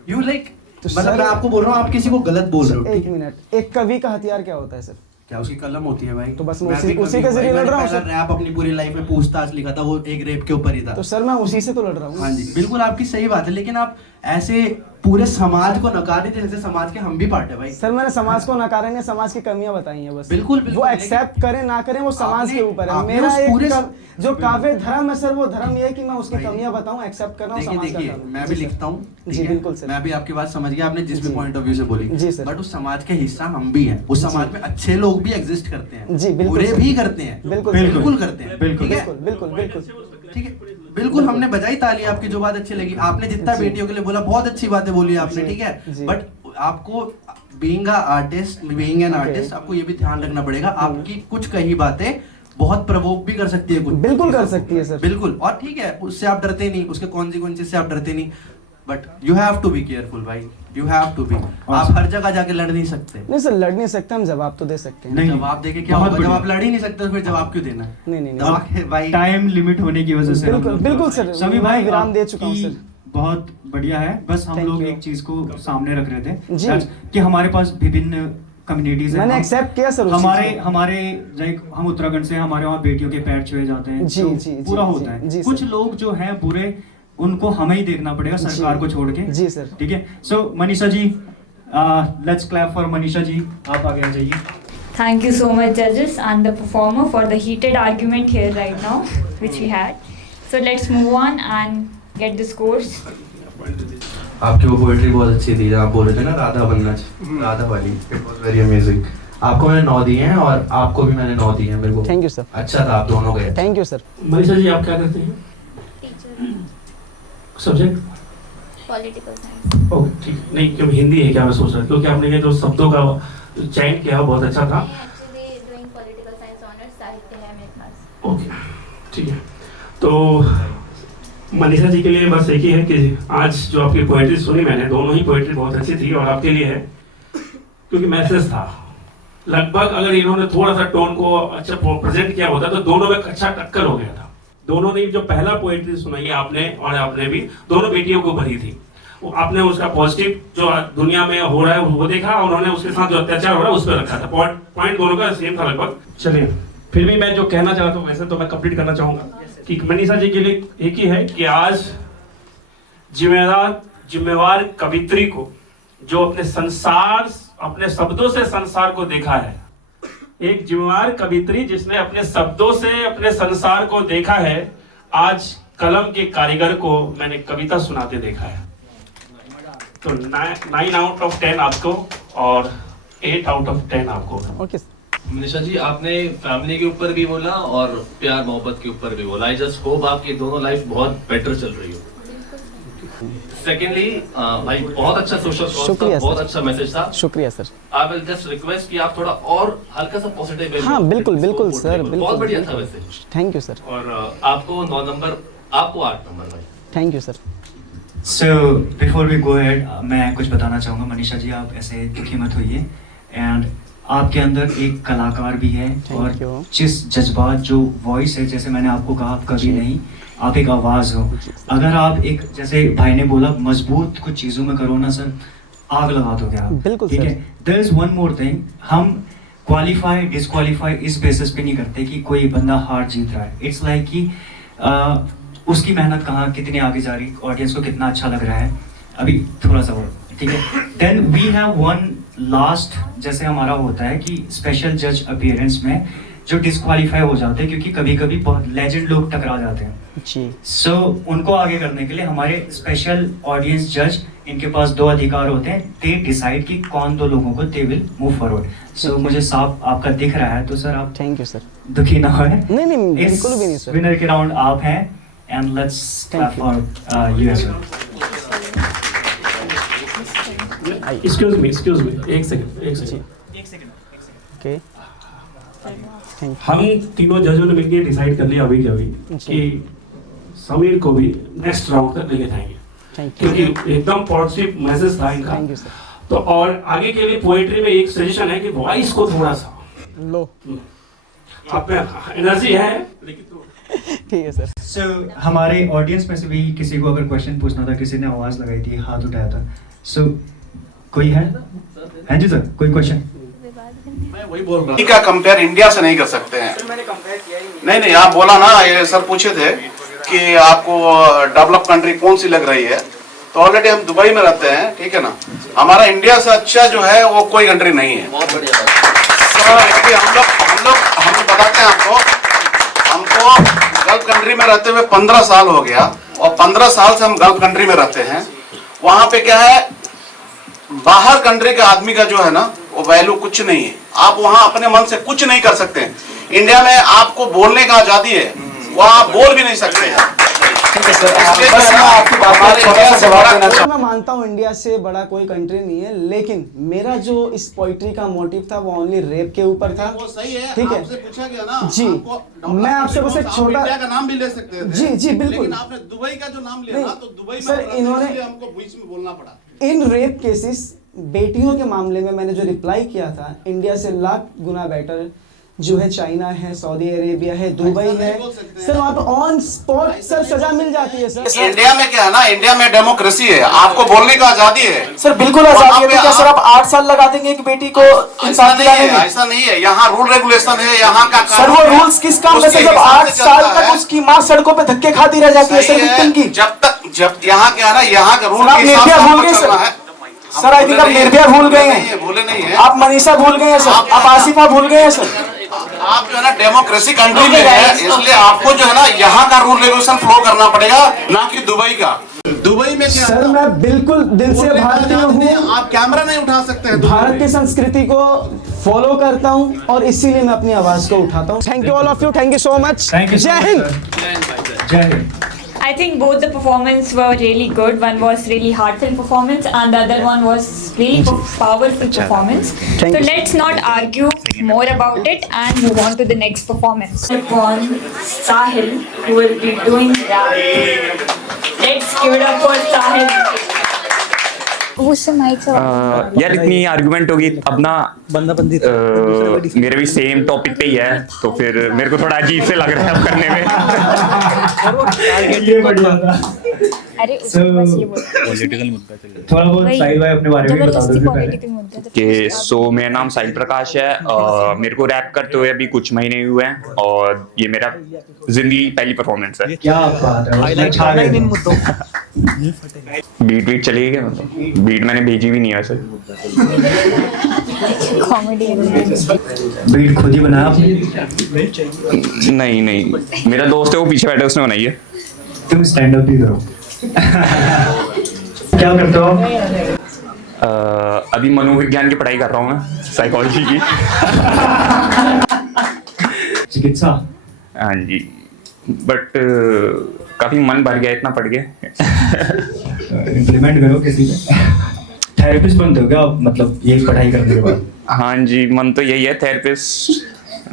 यू लाइक, तो मतलब सर- मैं आपको बोल रहा हूँ आप किसी को गलत बोल रहे हो, एक ठीक है। मिनट, एक कवि का हथियार क्या होता है सर? क्या उसकी कलम होती है भाई? तो बस मैं भी उसी कभी के जरिए भाई, लड़ रहा हूँ मैंने सर। पहला रैप अपनी पूरी लाइफ में पूछताछ लिखा था, वो एक रेप के ऊपर ही था। तो सर मैं उसी से तो लड़ रहा हूँ। हाँ जी, बिल्कुल आपकी सही बात है, लेकिन आप ऐसे पूरे समाज को नकार देते जैसे समाज के हम भी पार्ट है भाई। सर मैंने समाज को नकारा नहीं, समाज की कमियां बताई हैं बस। बिल्कुल, बिल्कुल, वो लेकिन- एक्सेप्ट करें ना करें वो समाज आपने- के ऊपर है। आपने मेरा उस एक पूरे- जो काव्य धर्म है सर, वो धर्म ये है कि मैं उसकी भाई, कमियां बताऊं, एक्सेप्ट कर रहा हूं, देखिए समाज का देखिए काम है। मैं जी भी सर। लिखता हूँ, जी, ठीक है? बिल्कुल सर। मैं भी आपकी बात समझ गया, आपने जिस भी जी। पॉइंट ऑफ व्यू से बोली। जी सर। बट उस समाज के हिस्सा हम भी हैं, उस समाज में अच्छे लोग भी एग्जिस्ट करते हैं, जी, बिल्कुल बुरे सर। भी करते हैं, बिल्कुल, बिल्कुल करते हैं, बिल्कुल, ठीक है, बिल्कुल बिल्कुल ठीक है। बिल्कुल हमने बजाई ताली, आपकी जो बात अच्छी लगी, आपने जितना जी। बेटियों के लिए बोला बहुत अच्छी बातें बोली आपने, जी, ठीक है। जी। बट आपको being artist, being an Okay. Artist, आपको ये भी ध्यान रखना पड़ेगा, आपकी कुछ कही बातें बहुत प्रवोक भी कर सकती है, कुछ बिल्कुल कर सकती है सर। बिल्कुल, और ठीक है उससे आप डरते नहीं, उसके कॉन्सिक्वेंसेस से आप डरते नहीं, but you have to be careful भाई, यू हैव टू बी। आप हर जगह जाके लड़ नहीं सकते। नहीं सर, लड़ नहीं सकते, हम जवाब तो दे सकते हैं। नहीं, जवाब देके क्या बहुत होगा? जब बढ़िया। आप लड़ ही नहीं सकते तो फिर जवाब क्यों देना? नहीं नहीं नहीं जवाब भाई टाइम लिमिट होने की वजह से हम बिल्कुल, लोग- बिल्कुल सर, सभी मैं भाई विराम दे आपकी चुका हूं सर। बहुत बढ़िया है, बस हम Thank लोग you. एक चीज को सामने रख रहे थे जी। That's कि हमारे पास विभिन्न कम्युनिटीज हैं। मैंने हम- accept किया सर उस हमारे चीज़ को। हमारे लाइक हम उत्तराखंड से, हमारे वहाँ बेटियों के पैर छुए जाते हैं, जी, तो जी, जी, पूरा जी, होता है। जी, कुछ सर। लोग जो हैं बुरे, उनको हमें ही देखना पड़ेगा, सरकार जी। को छोड़ के। जी, सर। ठीक है। सो Manisha ji, let's clap for Manisha ji, आप आगे आ जाइए। Thank you so much, judges and the performer, for the heated argument here right now, which we had. So let's move on and get the scores. आपकी वो पोएट्री बहुत अच्छी थी, आप बोल रहे थे ना राधा बनना, राधा वाली, इट वाज वेरी अमेजिंग। आपको मैंने 9 दिए हैं और आपको भी मैंने 9 दिए हैं, मेरे को थैंक यू सर। अच्छा था, आप दोनों गए। Thank you sir. Manisha ji आप क्या करते हैं? Subject political science. ओके ठीक, नहीं क्योंकि हिंदी है क्या मैं सोच रहा था, क्योंकि आपने ये जो शब्दों का चयन किया बहुत अच्छा था। Actually doing political science honours, साहित्य है मेरे पास। ओके ठीक है। तो मनीषा जी के लिए बस एक ही है कि आज जो आपकी पोएट्री सुनी मैंने, दोनों ही पोएट्री बहुत अच्छी थी और आपके लिए है क्योंकि मैसेज था। लगभग अगर इन्होंने थोड़ा सा टोन को अच्छा प्रेजेंट किया होता तो दोनों में अच्छा टक्कर हो गया था। दोनों ने जो पहला पोएट्री सुनाई है आपने और आपने भी, दोनों बेटियों को भरी थी। वो आपने उसका पॉजिटिव जो दुनिया में हो रहा है वो देखा, और उन्होंने उसके साथ जो अत्याचार हो रहा है उस पर रखा था। पॉइंट दोनों का सेम था लगभग। चलिए, फिर भी मैं जो कहना चाह रहा था वैसे तो मैं कंप्लीट करना चाहूंगा कि मनीषा जी के लिए एक ही है कि आज जिम्मेवार कवित्री को जो अपने शब्दों से संसार को देखा है, एक जिम्मेवार कवित्री जिसने अपने शब्दों से अपने संसार को देखा है, आज कलम के कारीगर को मैंने कविता सुनाते देखा है। तो 9 आउट ऑफ 10 आपको और 8 आउट ऑफ 10 आपको। ओके मनीषा जी, आपने फैमिली के ऊपर भी बोला और प्यार मोहब्बत के ऊपर भी बोला। आई जस्ट होप आपकी दोनों लाइफ बहुत बेटर चल रही हो। सेकेंडली भाई बहुत अच्छा सोशल कॉज था, बहुत अच्छा मैसेज था। शुक्रिया sir. I will just request कि आप थोड़ा और हल्का सा पॉजिटिव। हाँ बिल्कुल बिल्कुल सर, बिल्कुल बहुत बढ़िया था वैसे। Thank you sir. और आपको 9 नंबर, आपको 8 नंबर भाई। Thank you sir. So before we go ahead, मैं कुछ बताना चाहूँगा। मनीषा जी, आप ऐसे दुखी मत होइए, एंड आपके अंदर एक कलाकार भी है और जिस जज्बात, जो वॉइस है, जैसे मैंने आपको कहा, आप कभी नहीं, आप एक आवाज़ हो। अगर आप एक, जैसे भाई ने बोला, मजबूत कुछ चीज़ों में करो ना सर, आग लगा दोगे आप। बिल्कुल ठीक है। There is one more thing, हम क्वालिफाई डिसक्वालीफाई इस बेसिस पे नहीं करते कि कोई बंदा हार जीत रहा है। इट्स लाइक कि उसकी मेहनत कहाँ कितनी आगे जा रही, ऑडियंस को कितना अच्छा लग रहा है। अभी थोड़ा सा और, ठीक है। Then we have one last, जैसे हमारा होता है कि स्पेशल जज अपीयरेंस में जो डिस्क्वालीफाई हो जाते हैं, क्योंकि कभी कभी बहुत लेजेंड लोग टकरा जाते हैं जी। सो उनको आगे करने के लिए हमारे स्पेशल ऑडियंस जज, इनके पास 2 अधिकार होते हैं। दे डिसाइड कि कौन 2 लोगों को दे विल मूव फॉरवर्ड। सो मुझे साफ आपका दिख रहा है, तो सर आप थैंक यू सर। दुखी ना होए। नहीं बिल्कुल भी नहीं सर। विनर के राउंड आप हैं, and let's clap for you as well. Excuse me, एक सेकंड। ओके, हम तीनों जजों ने मिलकर डिसाइड कर लिया अभी के अभी कि समीर को भी नेक्स्ट राउंड तक लेके जाएंगे, क्योंकि एकदम पॉजिटिव मैसेज था इनका। Thank you sir. तो और आगे के लिए पोएट्री में एक सजेशन है कि वॉइस को थोड़ा सा लो, आप में एनर्जी है लेकिन ठीक है सर। सो हमारे ऑडियंस में से भी किसी को अगर क्वेश्चन पूछना था, किसी ने आवाज लगाई थी, हाथ उठाया था, सो कोई है? हाँ जी सर, कोई क्वेश्चन? मैं वही बोल रहा हूँ का कंपेयर इंडिया से नहीं कर सकते हैं। मैंने कंपेयर किया ही नहीं, आप बोला ना, ये सर पूछे थे कि आपको डेवलप कंट्री कौन सी लग रही है, तो ऑलरेडी हम दुबई में रहते हैं, ठीक है ना। हमारा इंडिया से अच्छा जो है वो कोई कंट्री नहीं है। बहुत बढ़िया हम बताते हैं आपको, हमको गल्फ कंट्री में रहते हुए 15 साल हो गया, और 15 साल से हम गल्फ कंट्री में रहते हैं। वहां पे क्या है, बाहर कंट्री के आदमी का जो है ना वो वैल्यू कुछ नहीं है। आप वहां अपने मन से कुछ नहीं कर सकते। इंडिया में आपको बोलने का आजादी है, वहां आप बोल भी नहीं सकते हैं। मैं मानता हूँ इंडिया से बड़ा कोई कंट्री नहीं है, लेकिन मेरा जो इस पोइट्री का मोटिव था वो ओनली रेप के ऊपर था। वो सही है, ठीक है, आपसे पूछा गया ना जी। मैं आपसे बस एक छोटा, इंडिया का नाम भी ले सकते थे। जी जी बिल्कुल, लेकिन आपने दुबई का जो नाम लिया ना, तो दुबई में सर इन्होंने हमको बीच में बोलना पड़ा। इन रेप केसेस, बेटियों के मामले में मैंने जो रिप्लाई किया था, इंडिया से लाख गुना बेटर जो है चाइना है, सऊदी अरेबिया है, दुबई है सर। वहाँ पे ऑन स्पॉट सर सजा मिल जाती है सर। इंडिया में क्या है ना, इंडिया में डेमोक्रेसी है, आपको बोलने का आजादी है सर। बिल्कुल आजादी है। तो क्या सर आप 8 साल लगा देंगे एक बेटी को इंसाफ दिलाने में? ऐसा नहीं है, यहाँ रूल रेगुलेशन है, यहाँ का सर। वो रूल्स किस काम में, जब 8 साल तक उसकी माँ सड़कों पे धक्के खाती रह जाती है सर विक्टिम की। जब यहाँ क्या है ना, यहाँ का रूल निर्भया भूल गए सर। आई थिंक आप निर्भया भूल गए हैं, भूले नहीं है। आप मनीषा भूल गए हैं सर, आप आसिफा भूल गए हैं सर। आप जो है ना डेमोक्रेसी कंट्री में है, इसलिए आपको जो है ना यहाँ का रूल रेगुलेशन फॉलो करना पड़ेगा, ना कि दुबई का। दुबई में क्या सर, मैं बिल्कुल दिल से भारतीय हूँ। आप कैमरा नहीं उठा सकते हैं। भारत की संस्कृति को फॉलो करता हूँ और इसीलिए मैं अपनी आवाज को उठाता हूँ। Thank you all of you, thank you so much. जय हिंद। जय Hind. I think both the performances were really good. One was really heartfelt performance and the other one was really powerful performance. So let's not argue more about it and move on to the next performance. Upon Sahil, who will be doing rap. Let's give it up for Sahil. यार इतनी argument होगी अब ना बंदा बंदी मेरे भी same topic पे ही है तो फिर मेरे को थोड़ा अजीब से लग रहा है अब करने में। ये बढ़िया था। अरे पॉलिटिकल मुद्दा चल रहा है थोड़ा बहुत साहिल भाई अपने बारे में बता दो कि सो मेरा नाम साहिल प्रकाश है। मेरे को रैप करते हुए अभी कुछ महीने हुए हैं और ये मेरा जिंदगी पहली परफॉर्मेंस है। क्या बात है बीट वीट चली गई मतलब बीट मैंने भेजी भी नहीं है वैसे। कॉमेडी बीट खुद ही बनाया आपने? नहीं मेरा दोस्त है वो पीछे बैठा उसने बनाई है। तुम स्टैंड अप भी करो। क्या करते हो? अभी मनोविज्ञान की पढ़ाई कर रहा हूँ मैं साइकोलॉजी की। चिकित्सा? हाँ जी बट काफी मन भर गया इतना पढ़ के। इम्प्लीमेंट करो किसी पे। थेरेपिस्ट बनते हो क्या आप मतलब ये पढ़ाई करने के बाद? हाँ जी मन तो यही है थेरेपिस्ट।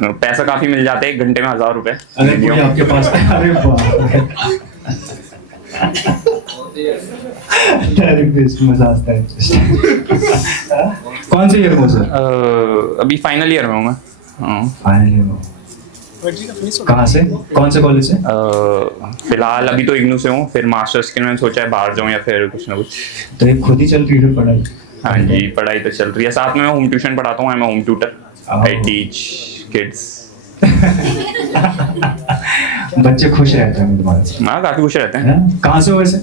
पैसा काफी मिल जाता है 1 घंटे में 1000 रुपए। अगर कोई आपके पास अरे थेरेपिस्ट मसाज थेरेपिस्ट कौन से ईयर में सर? अभी फाइनल ईयर में हूँ मैं। फाइनल ईयर में कहाँ से कौन से कॉलेज से? फिलहाल अभी तो इग्नू से हूँ फिर मास्टर्स के लिए मैंने सोचा है बाहर जाऊँ या फिर कुछ ना कुछ। तो ये खुद ही चल रही है पढ़ाई? हाँ जी पढ़ाई तो चल रही है साथ में मैं होम ट्यूशन पढ़ाता हूँ। मैं home tutor I teach kids. बच्चे खुश रहते हैं तुम्हारे से? हाँ काफी खुश रहते हैं। कहाँ से हो वैसे?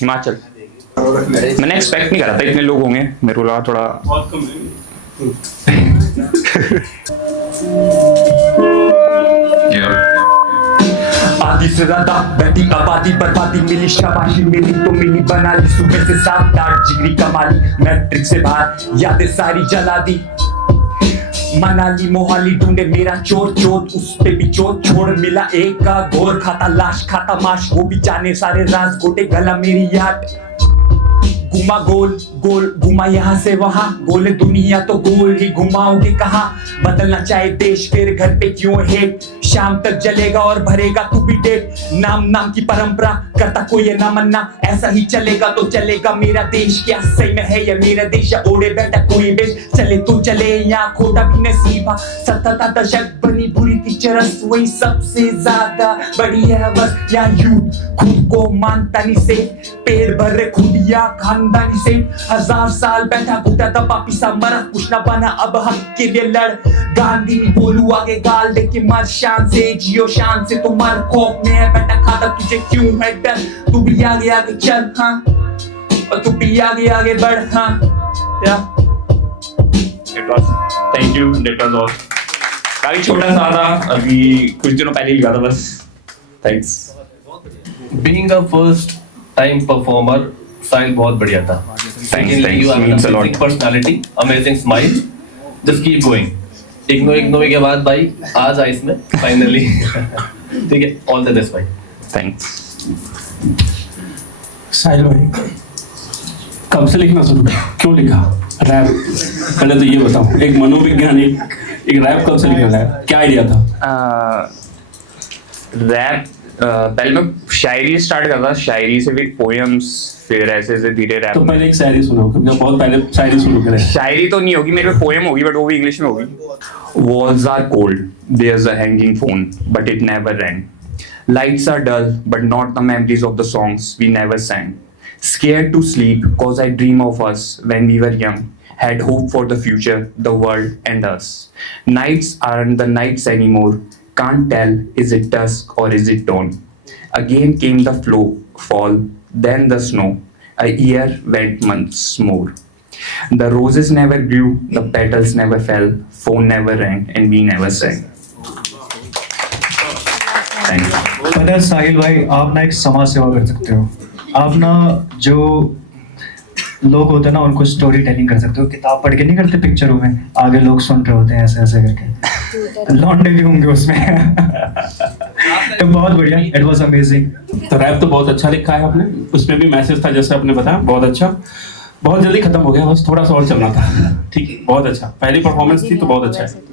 हिमाचल। मैंने एक्सपेक्ट नहीं करा था इतने लोग होंगे मेरे को लगा थोड़ा आधी से ज्यादा बैठी आबादी बर्बादी मिली शाबाशी मिली तो मिली बना ली सुबह से सात डार्क जिगरी कमाली मैट्रिक से बाहर यादें सारी जला दी। मनाली मोहाली ढूंढे मेरा चोर चोर उस पे भी चोर छोड़ मिला एक का घोर खाता लाश खाता माश वो भी जाने सारे राज गोटे गला मेरी याद घुमा गोल गोल घुमा यहाँ से वहां बोले दुनिया तो गोल ही घुमाओगे कहाँ बदलना चाहे देश फिर घर पे क्यों है शाम तक जलेगा और भरेगा तू भी डेट नाम नाम की परंपरा करता कोई ना मन्ना ऐसा ही चलेगा तो चलेगा मेरा देश क्या सही में है ये मेरा देश या ओढ़े बैठा कोई बेच चले तो चले यहाँ खोटा भी नसीबा 70 दशक बनी बुरी थी चरस वही सबसे ज्यादा बड़ी है बस या यूथ खुद को मानता नहीं से पेड़ भर रहे खुद या खानदानी से 1000 साल बैठा घुटा दबा पिसा मरा कुछ ना बना अब हक के लिए लड़ गांधी नहीं बोलू आगे गाल दे के मर शान से जियो शान से तो मर खौफ में है बेटा खाता तुझे क्यों है डर तू भी आगे आगे चल हाँ और तू भी आगे आगे बढ़ हाँ thank you that was all. काफी छोटा सा था अभी कुछ दिनों पहले लिखा था बस। Thanks. Being a first time performer, Sahil बहुत बढ़िया था। Secondly, you have an amazing personality, amazing smile. Just keep going. IGNOU के बाद भाई आ जा इसमें finally. ठीक है, all the best भाई। Thanks. साहिल भाई कब से लिखना शुरू किया? क्यों लिखा रैप? पहले तो ये बताओ एक मनोवैज्ञानिक एक रैप कब से लिखा रैप क्या आइडिया था? रैप पहले मैं शायरी स्टार्ट करता शायरी से फिर पोएम्स फिर ऐसे से धीरे रैप। तो पहले एक शायरी सुनाओ क्योंकि बहुत पहले शायरी शुरू करें। शायरी तो नहीं होगी मेरे पे पोएम होगी बट वो भी इंग्लिश में होगी। Walls are cold, there's a hanging phone, but it never rang. Lights are dull, but not the memories of the songs we never sang. Scared to sleep, cause I dream of us when we were young. Had hope for the future, the world and us. Nights aren't the nights anymore. Can't tell, is it dusk or is it dawn? Again came the fall, then the snow. A year went months more. The roses never grew, the petals never fell, phone never rang, and we never sang. Thank you. पता है साहिल भाई आप ना एक समाज सेवा कर सकते हो। आप ना जो लोग होते हैं ना उनको स्टोरी टेलिंग कर सकते हो। किताब पढ़ के नहीं करते पिक्चरों में आगे लोग सुन रहे होते हैं ऐसे ऐसे करके लौंडे भी होंगे उसमें। बहुत बढ़िया, इट वाज अमेजिंग। तो रैप तो बहुत अच्छा लिखा है आपने, उसमें भी मैसेज था जैसे आपने बताया, बहुत अच्छा। बहुत जल्दी खत्म हो गया, बस थोड़ा सा और चलना था। ठीक है, बहुत अच्छा। पहली परफॉर्मेंस थी तो बहुत अच्छा है।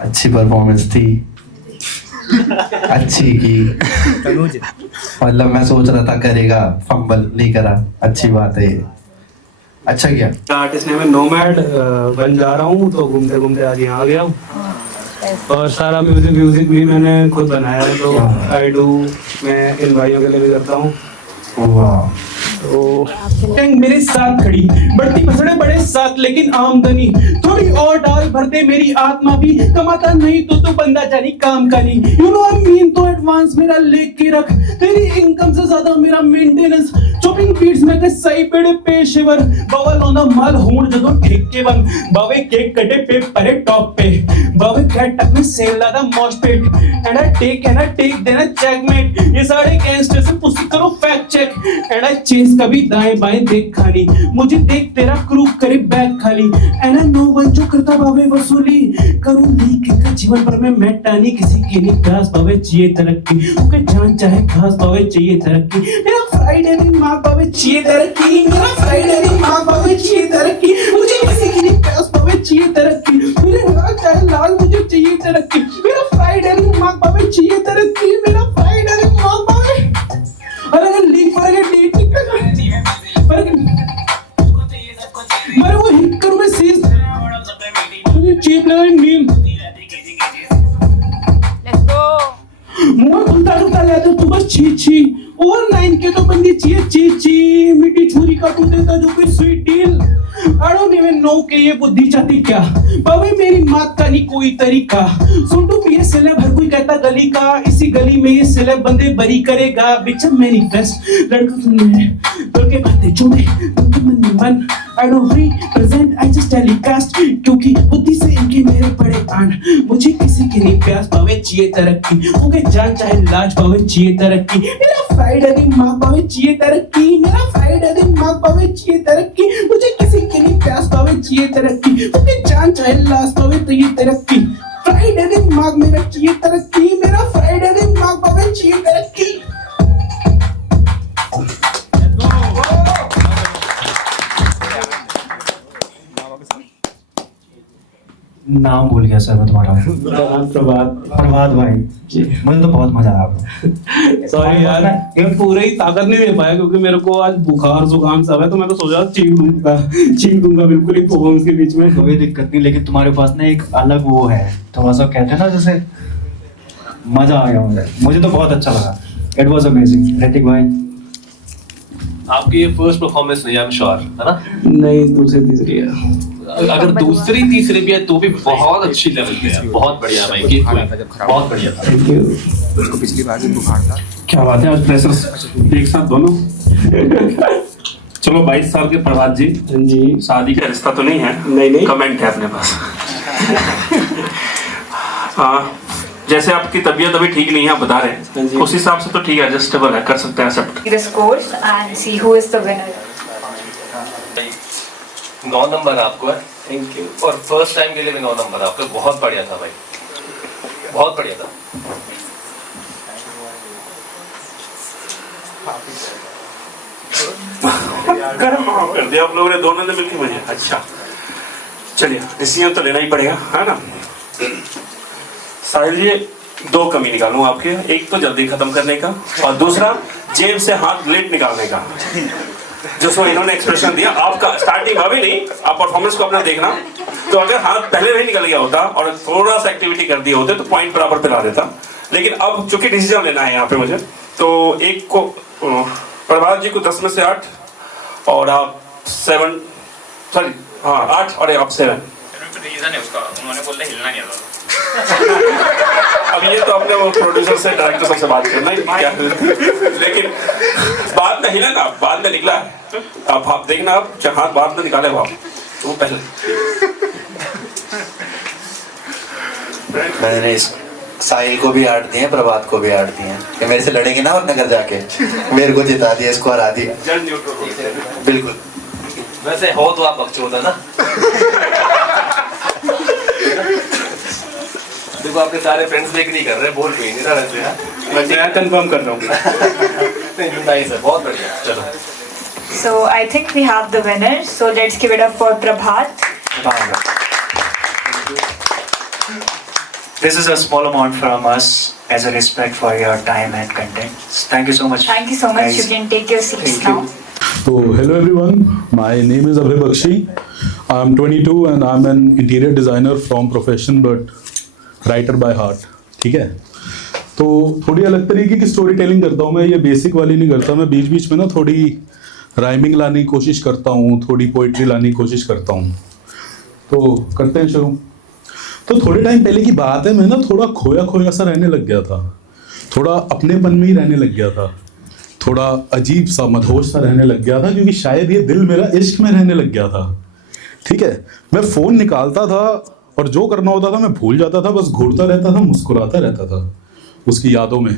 अच्छी परफॉर्मेंस थी, अच्छी की। मतलब मैं सोच रहा था करेगा, फंबल नहीं करा, अच्छी बात है ये, अच्छा किया। आर्टिस्ट ने मैं नोमैड बन जा रहा हूँ, तो घूमते घूमते आज यहाँ आ गया हूँ। और सारा म्यूजिक भी मैंने खुद बनाया है, तो आई डू, मैं इन भाइयों के लिए भी करता हूँ। तो गैंग मेरे साथ खड़ी, बढ़ती पसड़े बड़े साथ, लेकिन आमदनी थोड़ी और डाल भर दे, मेरी आत्मा भी कमाता नहीं तो बंदा जानी काम का नहीं। यू नो आई मीन, तो एडवांस मेरा लेके रख, तेरी इनकम से ज्यादा मेरा मेंटेनेंस। चॉपिंग बीट्स में सही पेड़े पेशेवर, बवल ऑन द माल होड़ जदों ठेके बन, बावे केक कटे पे परे टॉप पे, बावे कैट टक में सेल लादा मॉश पेट, एंड आई टेक देना चेकमेट। ये सारे गैंगस्टर से पुष्टि करो fact check, and I chess कभी दाएं बाएं देख खाली, मुझे देख तेरा क्रू करे बैग खाली, एंड आई नो वन जो करता बावे वसूली, करूं लीक का जीवन पर मैं मैटानी, किसी के लिए घास बावे चाहिए तरक्की, ओके जान चाहे घास बावे चाहिए तरक्की, मेरा फ्राइडे दिन माँ बावे चाहिए तरक्की, मेरा फ्राइडे दिन माँ बावे चाहिए तरक्की, मुझे किसी के लिए घास बावे चाहिए तरक्की, मेरे लाल चाहे लाल मुझे चाहिए तरक्की, मेरा फ्राइडे दिन माँ बावे चाहिए तरक्की, मेरा फ्राइडे दिन माँ बावे। अरे अगर लीक पर अगर डेट निकल मरे वो हिट करूं मैं सीज, मुझे चीप लगा नीम। Let's go. मुंह खुलता ले तो तू बस छी छी, ओवर 9 के तो बंदी चाहिए ची ची, मीठी छुरी का तू देता जो कोई sweet deal. I don't even know कि ये बुद्धि चाहती क्या, बाबे मेरी मात का नहीं कोई तरीका, सुन तो ये सेलेब हर कोई कहता गली का, इसी गली में ये सेलेब बंदे बरी करेगा, बिचम मैनिफेस्ट लड़का सुनने लड़के बातें छोड़े तुमके मन में मन, I don't represent, I just telecast, क्योंकि बुद्धि से इनके मेरे बड़े कांड, मुझे किसी के नहीं प्यास पावे चाहिए तरक्की, ओके जान चाहे लाज पावे चाहिए तरक्की, मेरा फ्राइडे दिन माँ पावे चाहिए तरक्की, मेरा फ्राइडे दिन माँ पावे चाहिए तरक्की, मुझे किसी के नहीं प्यास पावे चाहिए तरक्की, ओके जान चाहे लाज पावे तो ये तरक्की, फ्राइडे दिन माँ मेरा चाहिए तरक्की, मेरा फ्राइडे दिन माँ पावे चाहिए तरक्की। नाम भूल गया सर मैं तुम्हारा। प्रभात भाई जी, मुझे तो बहुत मजा आया। सॉरी यार, ये पूरे ही ताकत नहीं दे पाया क्योंकि मेरे को आज बुखार जुकाम सब है, तो मैं तो सोचा चीख दूंगा बिल्कुल ही परफॉर्मेंस के बीच में। कोई दिक्कत नहीं, लेकिन तुम्हारे पास ना एक अलग वो है, थोड़ा सा कहते हैं ना जैसे मजा आ गया मुझे तो बहुत अच्छा लगा। It was amazing. ऋतिक भाई आपकी ये फर्स्ट परफॉर्मेंस नहीं, आई एम श्योर, है ना? नहीं, दूसरी तीसरी है। अगर दूसरी तीसरी भी है तो भी बहुत अच्छी लेवल पे है, बहुत बढ़िया भाई, बहुत बढ़िया था। Thank you. उसको पिछली बार भी बुखार था। क्या बात है, आज प्रेशर्स एक साथ दोनों। चलो 22 साल के प्रभात जी, जी शादी का रिश्ता तो नहीं है? नहीं, कमेंट है अपने पास। जैसे आपकी तबीयत अभी ठीक नहीं है, आप बता रहे हैं, उस हिसाब से तो ठीक है, एडजस्टेबल है, कर सकते हैं accept. The scores and see who is the winner. 9 number आपको है। Thank you. और फर्स्ट टाइम के लिए भी 9 नंबर आपका, बहुत बढ़िया था भाई, बहुत बढ़िया था। कर दिया आप लोगों ने, दोनों ने मिलकर मुझे। अच्छा चलिए, डिसीजन तो लेना ही पड़ेगा, है ना? साहिल जी, 2 कमी निकालूं आपके, एक तो जल्दी खत्म करने का और दूसरा जेब से हाथ लेट निकालने का। जो इन्होंने एक्सप्रेशन दिया, आपका स्टार्टिंग अभी नहीं, आप परफॉर्मेंस को अपना देखना, तो अगर हाथ पहले नहीं निकल गया होता और थोड़ा सा एक्टिविटी कर दिए होते तो पॉइंट बराबर पे ला देता, लेकिन अब चूंकि डिसीजन लेना है यहाँ पे मुझे, तो एक को प्रभात जी को 10 में से 8 और आप 7, सॉरी हाँ 8 और आप 7। रीजन है उसका, उन्होंने बोला हिलना नहीं आता। अब ये तो अपने वो प्रोड्यूसर से डायरेक्टर से बात करना है क्या, लेकिन बाद में हिला ना, बाद में निकला है। अब आप देखना, आप हाथ बाद में निकाले वो तो पहले मैंने साहिल को भी 8 दिए, प्रभात को भी 8 दिए कि मेरे से लड़ेंगे ना और नगर जाके, मेरे को जिता दिया, इसको हरा दिया। बिल्कुल। वैसे हो तो आप बकचोद है ना। देखो आपके सारे फ्रेंड्स भी नहीं कर रहे, बोल कोई नहीं रहा वैसे। हाँ मैं कंफर्म कर रहा हूँ। नाइस है, बहुत बढ़िया। चलो So I think we have the winner. So let's give it up for Prabhat. This is a small amount from us as a respect for your time and content. Thank you so much. Thank you so much. guys. You can take your seats now. So, hello everyone, my name is Abhay Bakshi. I'm 22 and I'm an interior designer from profession but writer by heart. ठीक है, तो थोड़ी अलग तरीके की story telling करता हूँ मैं, ये बेसिक वाली नहीं करता मैं, बीच बीच में ना थोड़ी राइमिंग लाने की कोशिश करता हूँ, थोड़ी पोइट्री लाने की कोशिश करता हूँ। तो करते हैं शुरू। तो थोड़े टाइम पहले की बात है, मैं ना थोड़ा खोया खोया सा रहने लग गया था, थोड़ा अपनेपन में ही रहने लग गया था, थोड़ा अजीब सा मदहोश सा रहने लग गया था, क्योंकि शायद ये दिल मेरा इश्क में रहने लग गया था। ठीक है, मैं फ़ोन निकालता था और जो करना होता था मैं भूल जाता था, बस घूरता रहता था, मुस्कुराता रहता था उसकी यादों में।